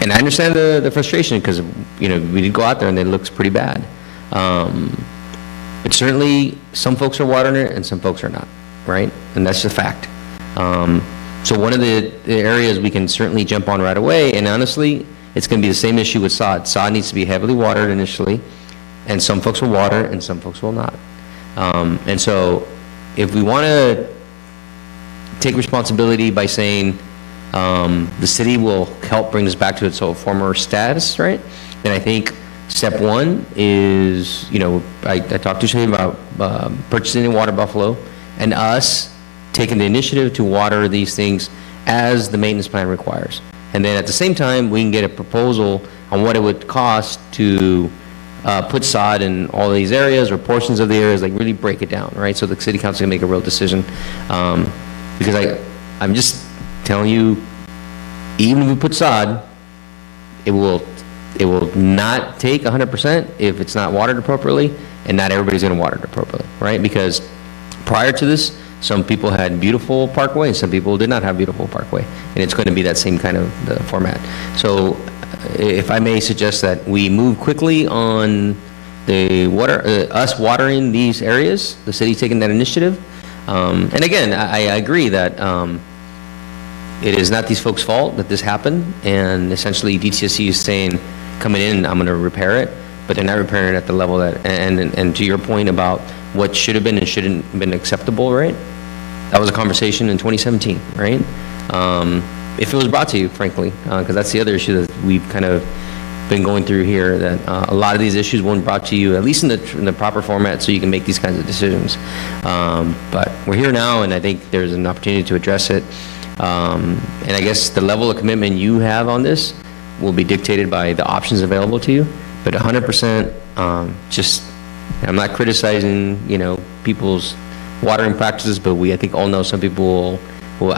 and I understand the frustration, because we did go out there and it looks pretty bad. But certainly some folks are watering it and some folks are not, right? And that's the fact. So one of the areas we can certainly jump on right away, and honestly, it's going to be the same issue with sod. Sod needs to be heavily watered initially, and some folks will water and some folks will not. And so if we want to take responsibility by saying the city will help bring this back to its former status, right? And I think step one is, I talked to Shay about purchasing a water buffalo and us taking the initiative to water these things as the maintenance plan requires. And then at the same time, we can get a proposal on what it would cost to put sod in all these areas or portions of the areas, like really break it down, right? So the city council can make a real decision. Because I'm just telling you, even if we put sod, it will not take 100% if it's not watered appropriately, and not everybody's going to water it appropriately, right? Because prior to this, some people had beautiful parkway, and some people did not have beautiful parkway, and it's going to be that same kind of format. So, if I may suggest that we move quickly on the us watering these areas, the city taking that initiative. And again, I agree that it is not these folks' fault that this happened, and essentially DTSC is saying, coming in, I'm going to repair it, but they're not repairing it at the level that, and to your point about what should have been and shouldn't have been acceptable, right? That was a conversation in 2017, right? If it was brought to you, frankly, because that's the other issue that we've kind of been going through here, that a lot of these issues weren't brought to you, at least in the proper format, so you can make these kinds of decisions. But we're here now, and I think there's an opportunity to address it. And I guess the level of commitment you have on this will be dictated by the options available to you. But 100%, just, I'm not criticizing, people's watering practices, but I think all know some people will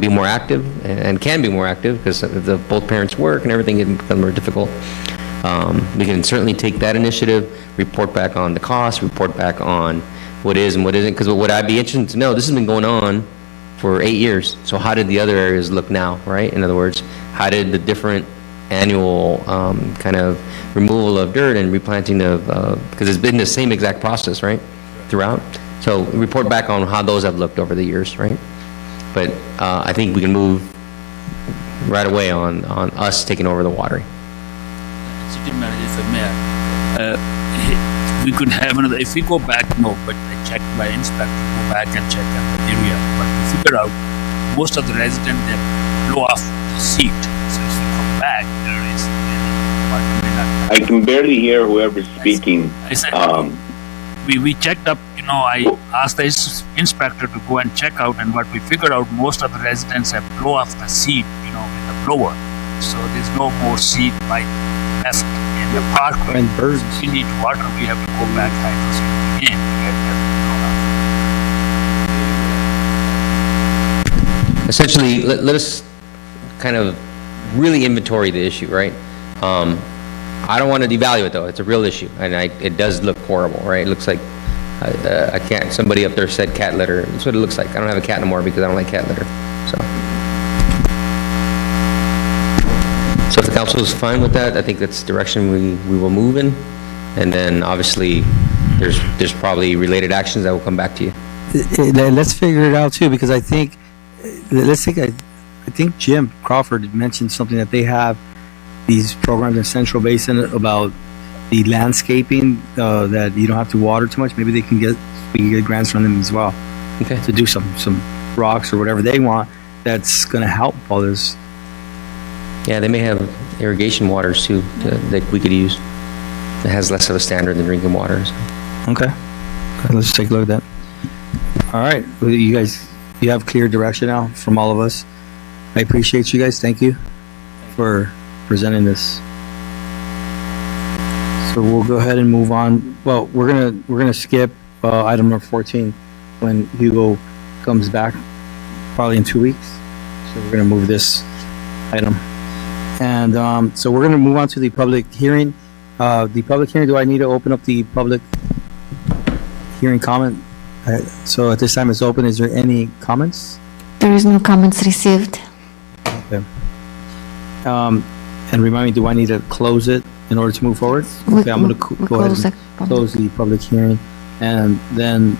be more active and can be more active because both parents work and everything can become more difficult. We can certainly take that initiative, report back on the cost, report back on what is and what isn't, because what I'd be interested to know, this has been going on for 8 years, so how did the other areas look now, right? In other words, how did the different annual kind of removal of dirt and replanting of, because it's been the same exact process, right, throughout? So report back on how those have looked over the years, right? But I think we can move right away on us taking over the watering. City manager, if I may, we could have another, if we go back, no, but I checked by inspector, go back and check out the area, but we figure out most of the residents, they blow off the seat. So if we come back, there is, I can barely hear whoever's speaking. I said, we checked up, I asked the inspector to go and check out, and what we figured out, most of the residents have blow off the seat, with the blower. So there's no more seat like left in the parkway. And birds. If we need water, we have to go back hydro again to get that blown off. Essentially, let us kind of really inventory the issue, right? I don't want to devalue it, though. It's a real issue, and it does look horrible, right? It looks like I can't. Somebody up there said cat litter. That's what it looks like. I don't have a cat anymore because I don't like cat litter. So if the council is fine with that, I think that's the direction we will move in, and then obviously there's probably related actions that will come back to you. Let's figure it out too, because I think I think Jim Crawford mentioned something that they have these programs in Central Basin about the landscaping that you don't have to water too much. Maybe we can get grants from them as well. Okay. To do some rocks or whatever they want. That's going to help all this. Yeah, they may have irrigation waters too that we could use. It has less of a standard than drinking water. So. Okay, let's take a look at that. All right, well, you guys, you have clear direction now from all of us. I appreciate you guys. Thank you for presenting this. So we'll go ahead and move on. Well, we're gonna skip item number 14 when Hugo comes back, probably in 2 weeks. So we're gonna move this item, and so we're gonna move on to the public hearing. The public hearing. Do I need to open up the public hearing comment? So at this time, it's open. Is there any comments? There is no comments received. Okay. And remind me, do I need to close it in order to move forward? Okay, I'm going to go ahead and close the public hearing. And then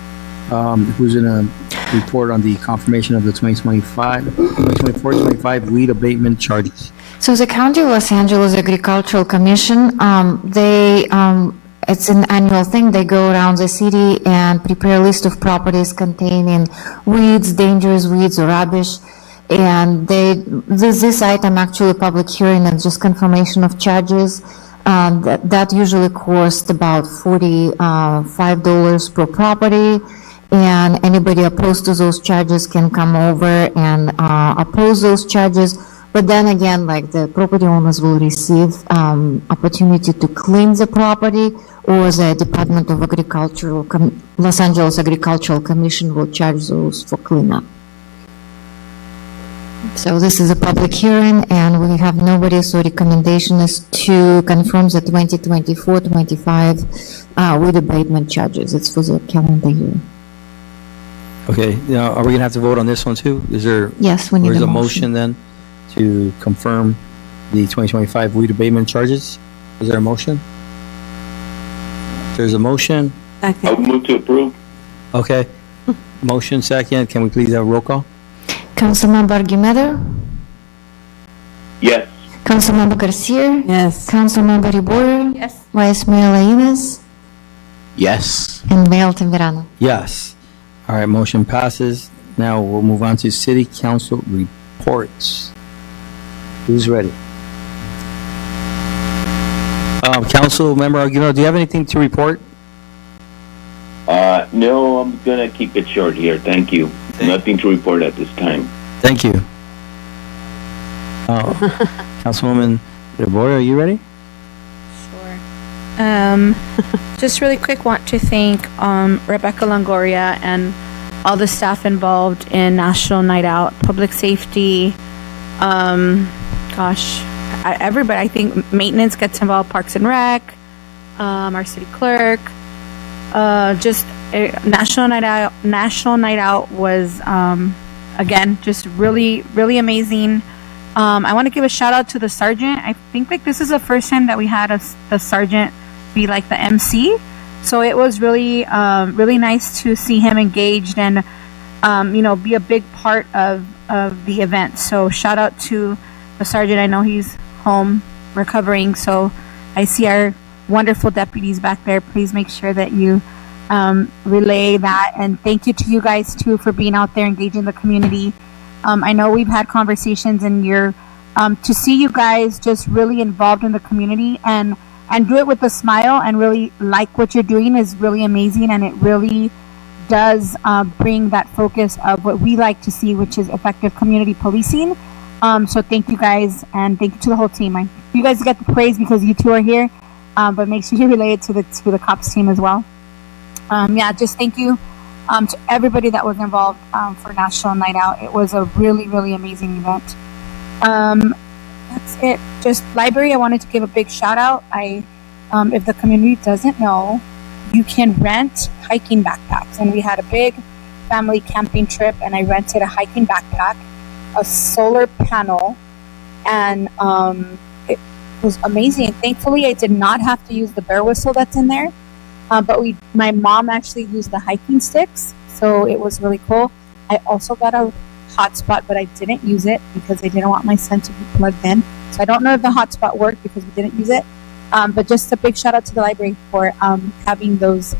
who's going to report on the confirmation of the 2024-25 weed abatement charges? So the County of Los Angeles Agricultural Commission, it's an annual thing. They go around the city and prepare a list of properties containing weeds, dangerous weeds, or rubbish. And this item actually public hearing and just confirmation of charges. That usually costs about $45 per property. And anybody opposed to those charges can come over and oppose those charges. But then again, like the property owners will receive opportunity to clean the property, or the Department of Agricultural, Los Angeles Agricultural Commission will charge those for cleanup. So this is a public hearing, and we have nobody, so recommendation is to confirm the 2024-25 with abatement charges. It's for the calendar year. Okay, now, are we gonna have to vote on this one too? Is there? Yes, we need There's a a motion. motion then to confirm the 2025 weed abatement charges. Is there a motion? There's a motion. I'll move to approve. Okay. Motion second. Can we please have a roll call? Councilmember Argumedo? Yes. Councilmember Garcia? Yes. Councilmember Iborra? Yes. Vice Mayor Lainez? Yes. And Mayor Altamirano. Yes. All right, motion passes. Now we'll move on to city council reports. Who's ready? Council member Argumedo, do you have anything to report? No, I'm gonna keep it short here. Thank you. Nothing to report at this time. Thank you. Councilwoman Iborra, are you ready? Just really quick, want to thank Rebecca Longoria and all the staff involved in National Night Out, public safety. Everybody. I think maintenance gets involved, Parks and Rec, our city clerk. National Night Out was again just really, really amazing. I want to give a shout out to the sergeant. I think like this is the first time that we had a sergeant be like the MC. So it was really, really nice to see him engaged and, be a big part of the event. So shout out to the sergeant. I know he's home recovering. So I see our wonderful deputies back there. Please make sure that you relay that. And thank you to you guys too for being out there engaging the community. I know we've had conversations and to see you guys just really involved in the community and do it with a smile and really like what you're doing is really amazing. And it really does bring that focus of what we like to see, which is effective community policing. So thank you guys, and thank you to the whole team. You guys get the praise because you two are here, but make sure you relay it to the cops team as well. Just thank you to everybody that was involved for National Night Out. It was a really, really amazing event. That's it. Just library, I wanted to give a big shout out. If the community doesn't know, you can rent hiking backpacks. And we had a big family camping trip, and I rented a hiking backpack, a solar panel, and it was amazing. Thankfully, I did not have to use the bear whistle that's in there, but my mom actually used the hiking sticks, so it was really cool. I also got a hotspot, but I didn't use it because I didn't want my son to be plugged in. So I don't know if the hotspot worked because we didn't use it. But just a big shout out to the library for having those.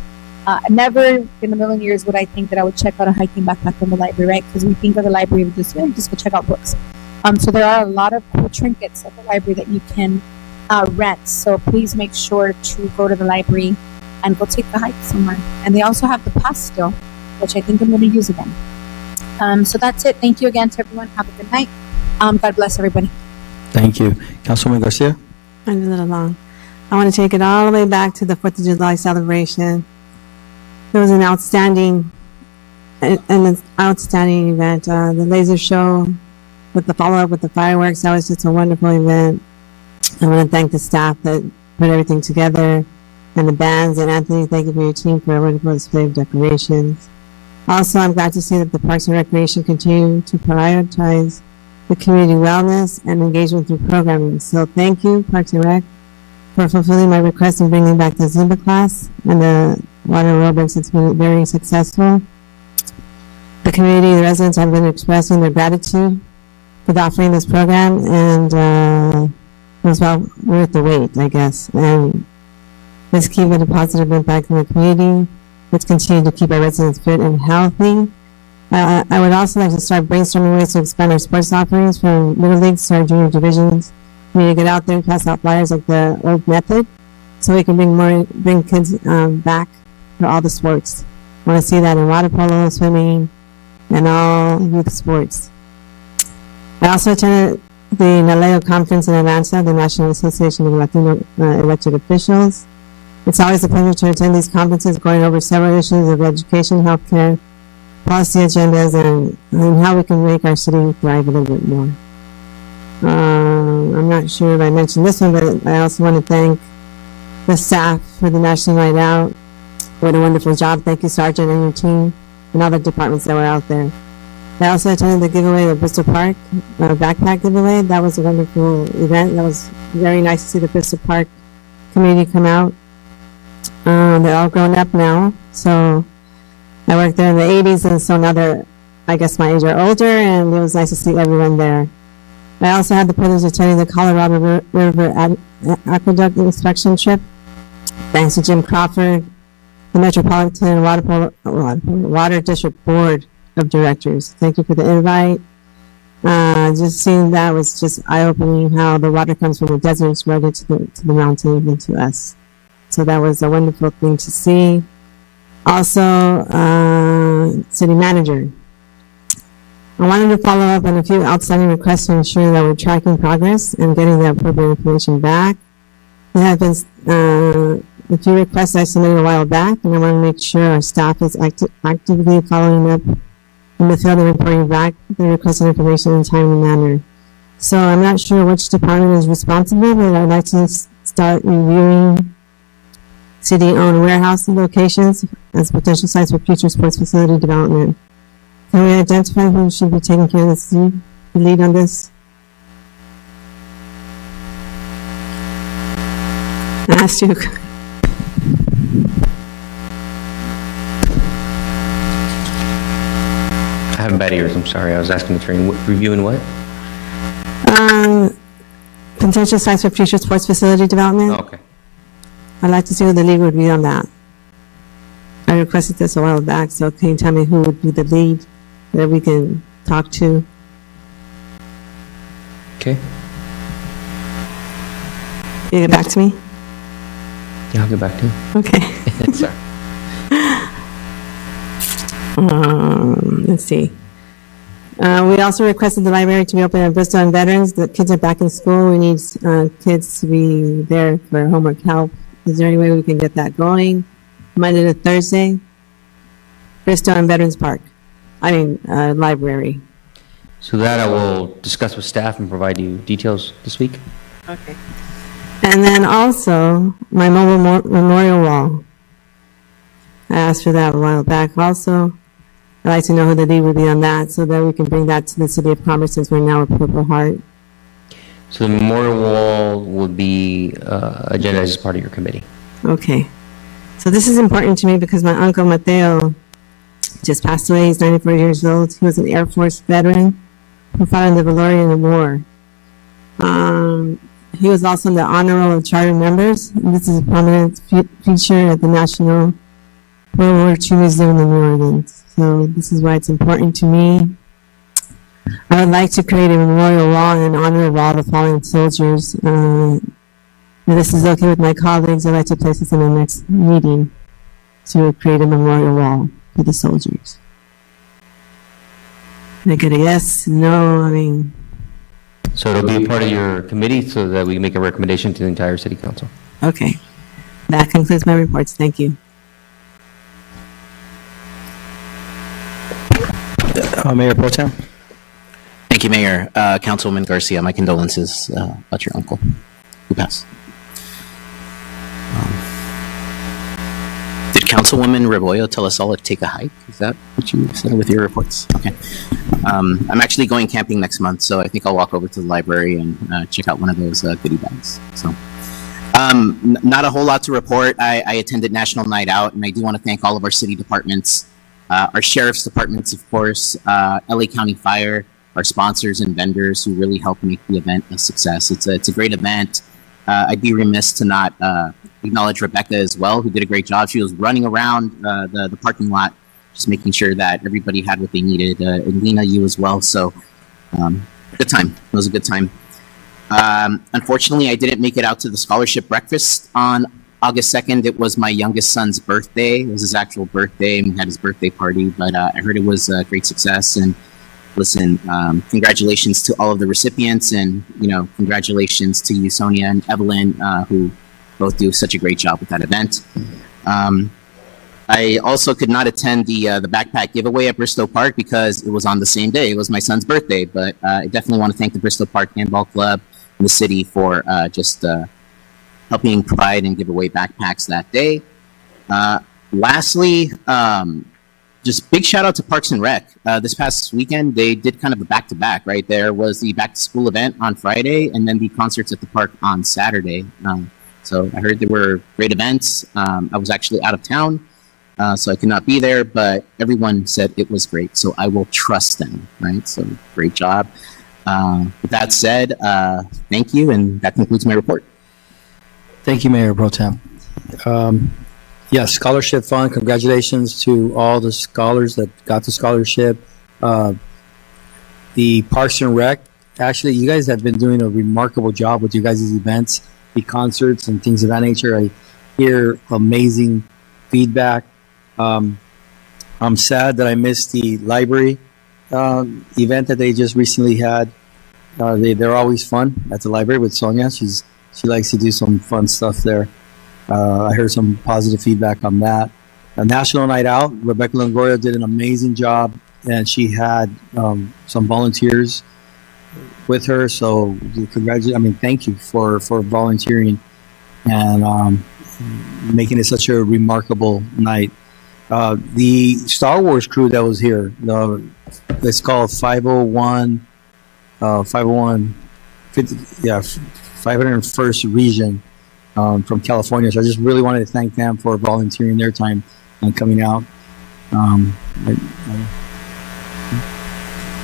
Never in a million years would I think that I would check out a hiking backpack from the library, right? Because we think of the library with just go check out books. So there are a lot of cool trinkets at the library that you can rent. So please make sure to go to the library and go take the hike somewhere. And they also have the pass still, which I think I'm going to use again. So that's it. Thank you again to everyone. Have a good night. God bless everybody. Thank you. Councilwoman Garcia? I'm a little long. I want to take it all the way back to the 4th of July celebration. It was an outstanding event. The laser show with the follow-up with the fireworks, that was just a wonderful event. I want to thank the staff that put everything together and the bands. And Anthony, thank you for your team for a wonderful display of decorations. Also, I'm glad to see that the Parks and Recreation continue to prioritize the community wellness and engagement through programming. So thank you, Parks and Rec, for fulfilling my request and bringing back the Zumba class and the water aerobics. It's been very successful. The community, the residents have been expressing their gratitude for offering this program, and it was well worth the wait, I guess. And let's keep it a positive impact in the community. Let's continue to keep our residents fit and healthy. I would also like to start brainstorming ways to expand our sports offerings from middle leagues to our junior divisions. We need to get out there and pass out flyers like the old method, so we can bring kids back for all the sports. I want to see that in water polo, swimming, and all youth sports. I also attended the NALEO conference in Atlanta, the National Association of Latino Elected Officials. It's always a pleasure to attend these conferences, going over several issues of education, healthcare, policy agendas and how we can make our city thrive a little bit more. I'm not sure if I mentioned this one, but I also want to thank the staff for the National Night Out. What a wonderful job. Thank you, Sergeant, and your team, and all the departments that were out there. I also attended the giveaway at Bristol Park, backpack giveaway. That was a wonderful event. That was very nice to see the Bristol Park community come out. They're all grown up now, so I worked there in the 80s, and so now they're, I guess, my age or older, and it was nice to see everyone there. I also had the privilege of attending the Colorado River Aqueduct inspection trip. Thanks to Jim Crawford, the Metropolitan Water District Board of Directors. Thank you for the invite. Just seeing that was just eye-opening, how the water comes from the deserts right into the mountain, even to us. So that was a wonderful thing to see. Also, city manager. I wanted to follow up on a few outstanding requests to ensure that we're tracking progress and getting the appropriate information back. There have been a few requests I submitted a while back, and I want to make sure our staff is actively following up in the field and reporting back the requested information in a timely manner. So I'm not sure which department is responsible, but I'd like to start reviewing city-owned warehouse locations as potential sites for future sports facility development. Can we identify who should be taking care of the lead on this? I asked you. I have bad ears, I'm sorry. I was asking the attorney, reviewing what? Potential sites for future sports facility development. Oh, okay. I'd like to see who the lead would be on that. I requested this a while back, so can you tell me who would be the lead that we can talk to? Okay. You get back to me? Yeah, I'll get back to you. Okay. Sorry. Let's see. We also requested the library to be open at Bristol and Veterans. The kids are back in school. We need kids to be there for homework help. Is there any way we can get that going? Monday to Thursday, Bristol and Veterans Park. Library. So that I will discuss with staff and provide you details this week. Okay. And then also, my mobile memorial wall. I asked for that a while back also. I'd like to know who the lead would be on that so that we can bring that to the City of Commerce since we're now a Purple Heart. So the memorial wall would be agendized as part of your committee. Okay. So this is important to me because my uncle Mateo just passed away. He's 94 years old. He was an Air Force veteran who fought in the Valorian War. He was also in the Honor Roll of Charter Members. And this is a prominent feature at the National World War II Museum in New Orleans. So this is why it's important to me. I would like to create a memorial wall in honor of all the fallen soldiers. If this is okay with my colleagues, I'd like to place this in the next meeting to create a memorial wall for the soldiers. Can I get a yes? No? So it'll be a part of your committee so that we make a recommendation to the entire city council. Okay. That concludes my reports. Thank you. Mayor Pro Tem. Thank you, Mayor. Councilwoman Garcia, my condolences about your uncle who passed. Did Councilwoman Rebollo tell us all to take a hike? Is that what you said with your reports? Okay. I'm actually going camping next month, so I think I'll walk over to the library and check out one of those goodie bags. So, not a whole lot to report. I attended National Night Out, and I do want to thank all of our city departments, our sheriff's departments, of course, LA County Fire, our sponsors and vendors who really helped make the event a success. It's a great event. I'd be remiss to not acknowledge Rebecca as well, who did a great job. She was running around the parking lot, just making sure that everybody had what they needed. And Lena, you as well. So good time. It was a good time. Unfortunately, I didn't make it out to the scholarship breakfast on August 2nd. It was my youngest son's birthday. It was his actual birthday, and we had his birthday party. But I heard it was a great success. And listen, congratulations to all of the recipients, and congratulations to you, Sonia and Evelyn, who both do such a great job with that event. I also could not attend the backpack giveaway at Bristol Park because it was on the same day. It was my son's birthday, but I definitely want to thank the Bristol Park Handball Club and the city for just helping provide and give away backpacks that day. Lastly, just big shout out to Parks and Rec. This past weekend, they did kind of a back-to-back, right? There was the back-to-school event on Friday and then the concerts at the park on Saturday. So I heard there were great events. I was actually out of town, so I could not be there, but everyone said it was great. So I will trust them, right? So great job. With that said, thank you, and that concludes my report. Thank you, Mayor Pro Tem. Yes, scholarship fund. Congratulations to all the scholars that got the scholarship. The Parks and Rec. Actually, you guys have been doing a remarkable job with you guys' events, the concerts, and things of that nature. I hear amazing feedback. I'm sad that I missed the library event that they just recently had. They're always fun at the library with Sonia. She likes to do some fun stuff there. I heard some positive feedback on that. A National Night Out, Rebecca Longoria did an amazing job, and she had some volunteers with her. So thank you for volunteering and making it such a remarkable night. The Star Wars crew that was here, it's called 501st Region. From California. So I just really wanted to thank them for volunteering their time and coming out.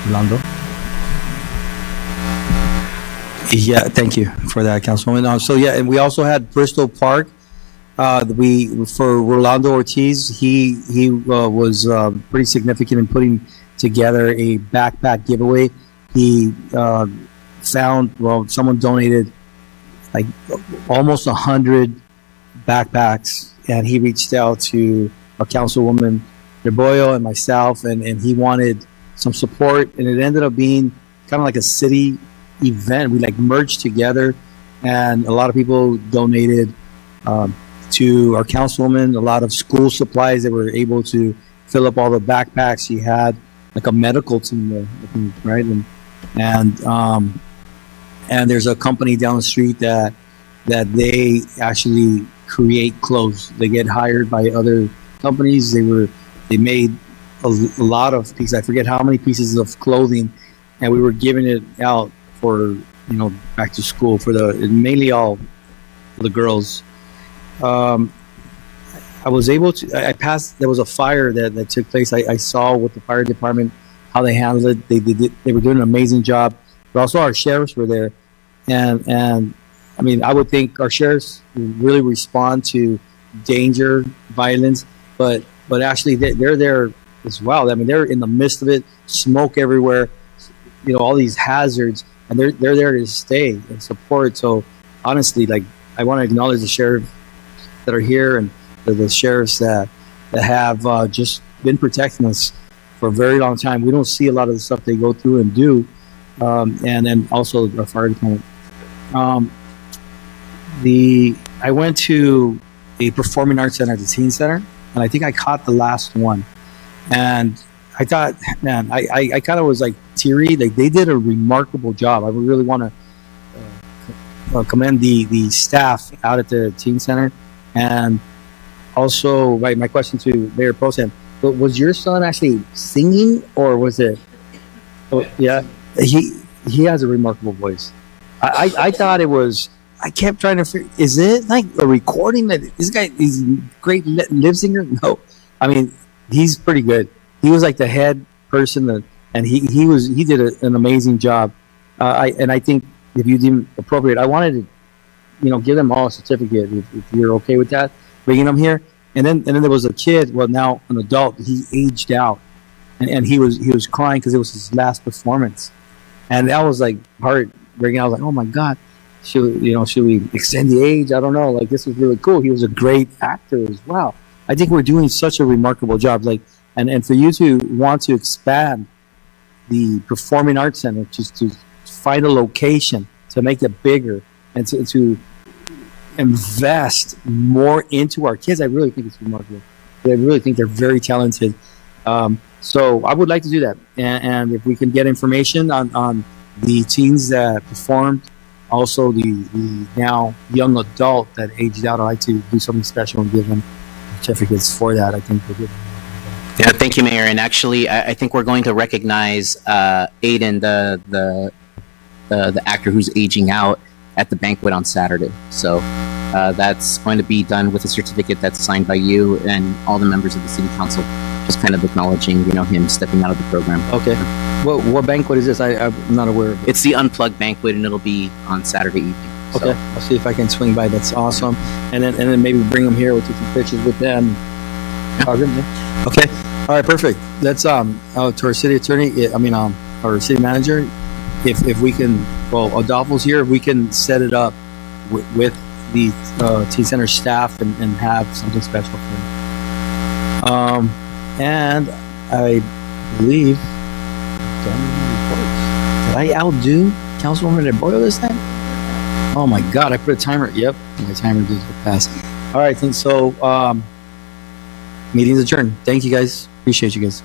Orlando? Yeah, thank you for that, Councilwoman. So yeah, and we also had Bristol Park. For Rolando Ortiz, he was pretty significant in putting together a backpack giveaway. He someone donated like almost 100 backpacks, and he reached out to a Councilwoman Reboyo and myself, and he wanted some support, and it ended up being kind of like a city event. We like merged together, and a lot of people donated to our Councilwoman a lot of school supplies. They were able to fill up all the backpacks. She had like a medical team there, right? And there's a company down the street that they actually create clothes. They get hired by other companies. They made a lot of pieces. I forget how many pieces of clothing, and we were giving it out for back to school for mainly all the girls. I was able to. I passed. There was a fire that took place. I saw with the fire department how they handled it. They were doing an amazing job. But also our sheriffs were there, and I mean, I would think our sheriffs really respond to danger, violence, but actually they're there as well. I mean, they're in the midst of it, smoke everywhere, all these hazards, and they're there to stay and support. So honestly, like, I want to acknowledge the sheriffs that are here and the sheriffs that have just been protecting us for a very long time. We don't see a lot of the stuff they go through and do. And then also the fire department. I went to a performing arts center at the teen center, and I think I caught the last one. And I thought, man, I kind of was like teary. Like, they did a remarkable job. I really want to commend the staff out at the teen center. And also, my question to Mayor Pro Tem, but was your son actually singing, or was it? Oh, yeah. He has a remarkable voice. I thought it was. I kept trying to figure. Is it like a recording that this guy is great lip singer? No, I mean, he's pretty good. He was like the head person, and he did an amazing job. I think if you deem appropriate, I wanted to, give them all a certificate if you're okay with that, bringing them here. And then there was a kid. Well, now an adult. He aged out, and he was crying because it was his last performance. And that was like heartbreaking. I was like, oh my God, should we extend the age? I don't know. Like, this was really cool. He was a great actor as well. I think we're doing such a remarkable job. Like, and for you to want to expand the Performing Arts Center, just to find a location to make it bigger and to invest more into our kids, I really think it's remarkable. I really think they're very talented. So I would like to do that. And if we can get information on the teens that performed, also the now young adult that aged out, I'd like to do something special and give them certificates for that. I think they're good. Yeah, thank you, Mayor. And actually, I think we're going to recognize Aiden, the actor who's aging out, at the banquet on Saturday. So that's going to be done with a certificate that's signed by you and all the members of the City Council, just kind of acknowledging, him stepping out of the program. Okay. What banquet is this? I'm not aware of it. It's the Unplugged banquet, and it'll be on Saturday evening. So. Okay, I'll see if I can swing by. That's awesome. And then maybe bring them here. We'll take some pictures with them. Yeah. Okay. All right. Perfect. Let's to our city attorney. Our city manager. If we can, Adolfo's here. If we can set it up with the Teen Center staff and have something special for them. And I believe. Did I outdo Councilwoman Arboyo this time? Oh my God, I put a timer. Yep, my timer did pass. All right, so meeting's adjourned. Thank you guys. Appreciate you guys.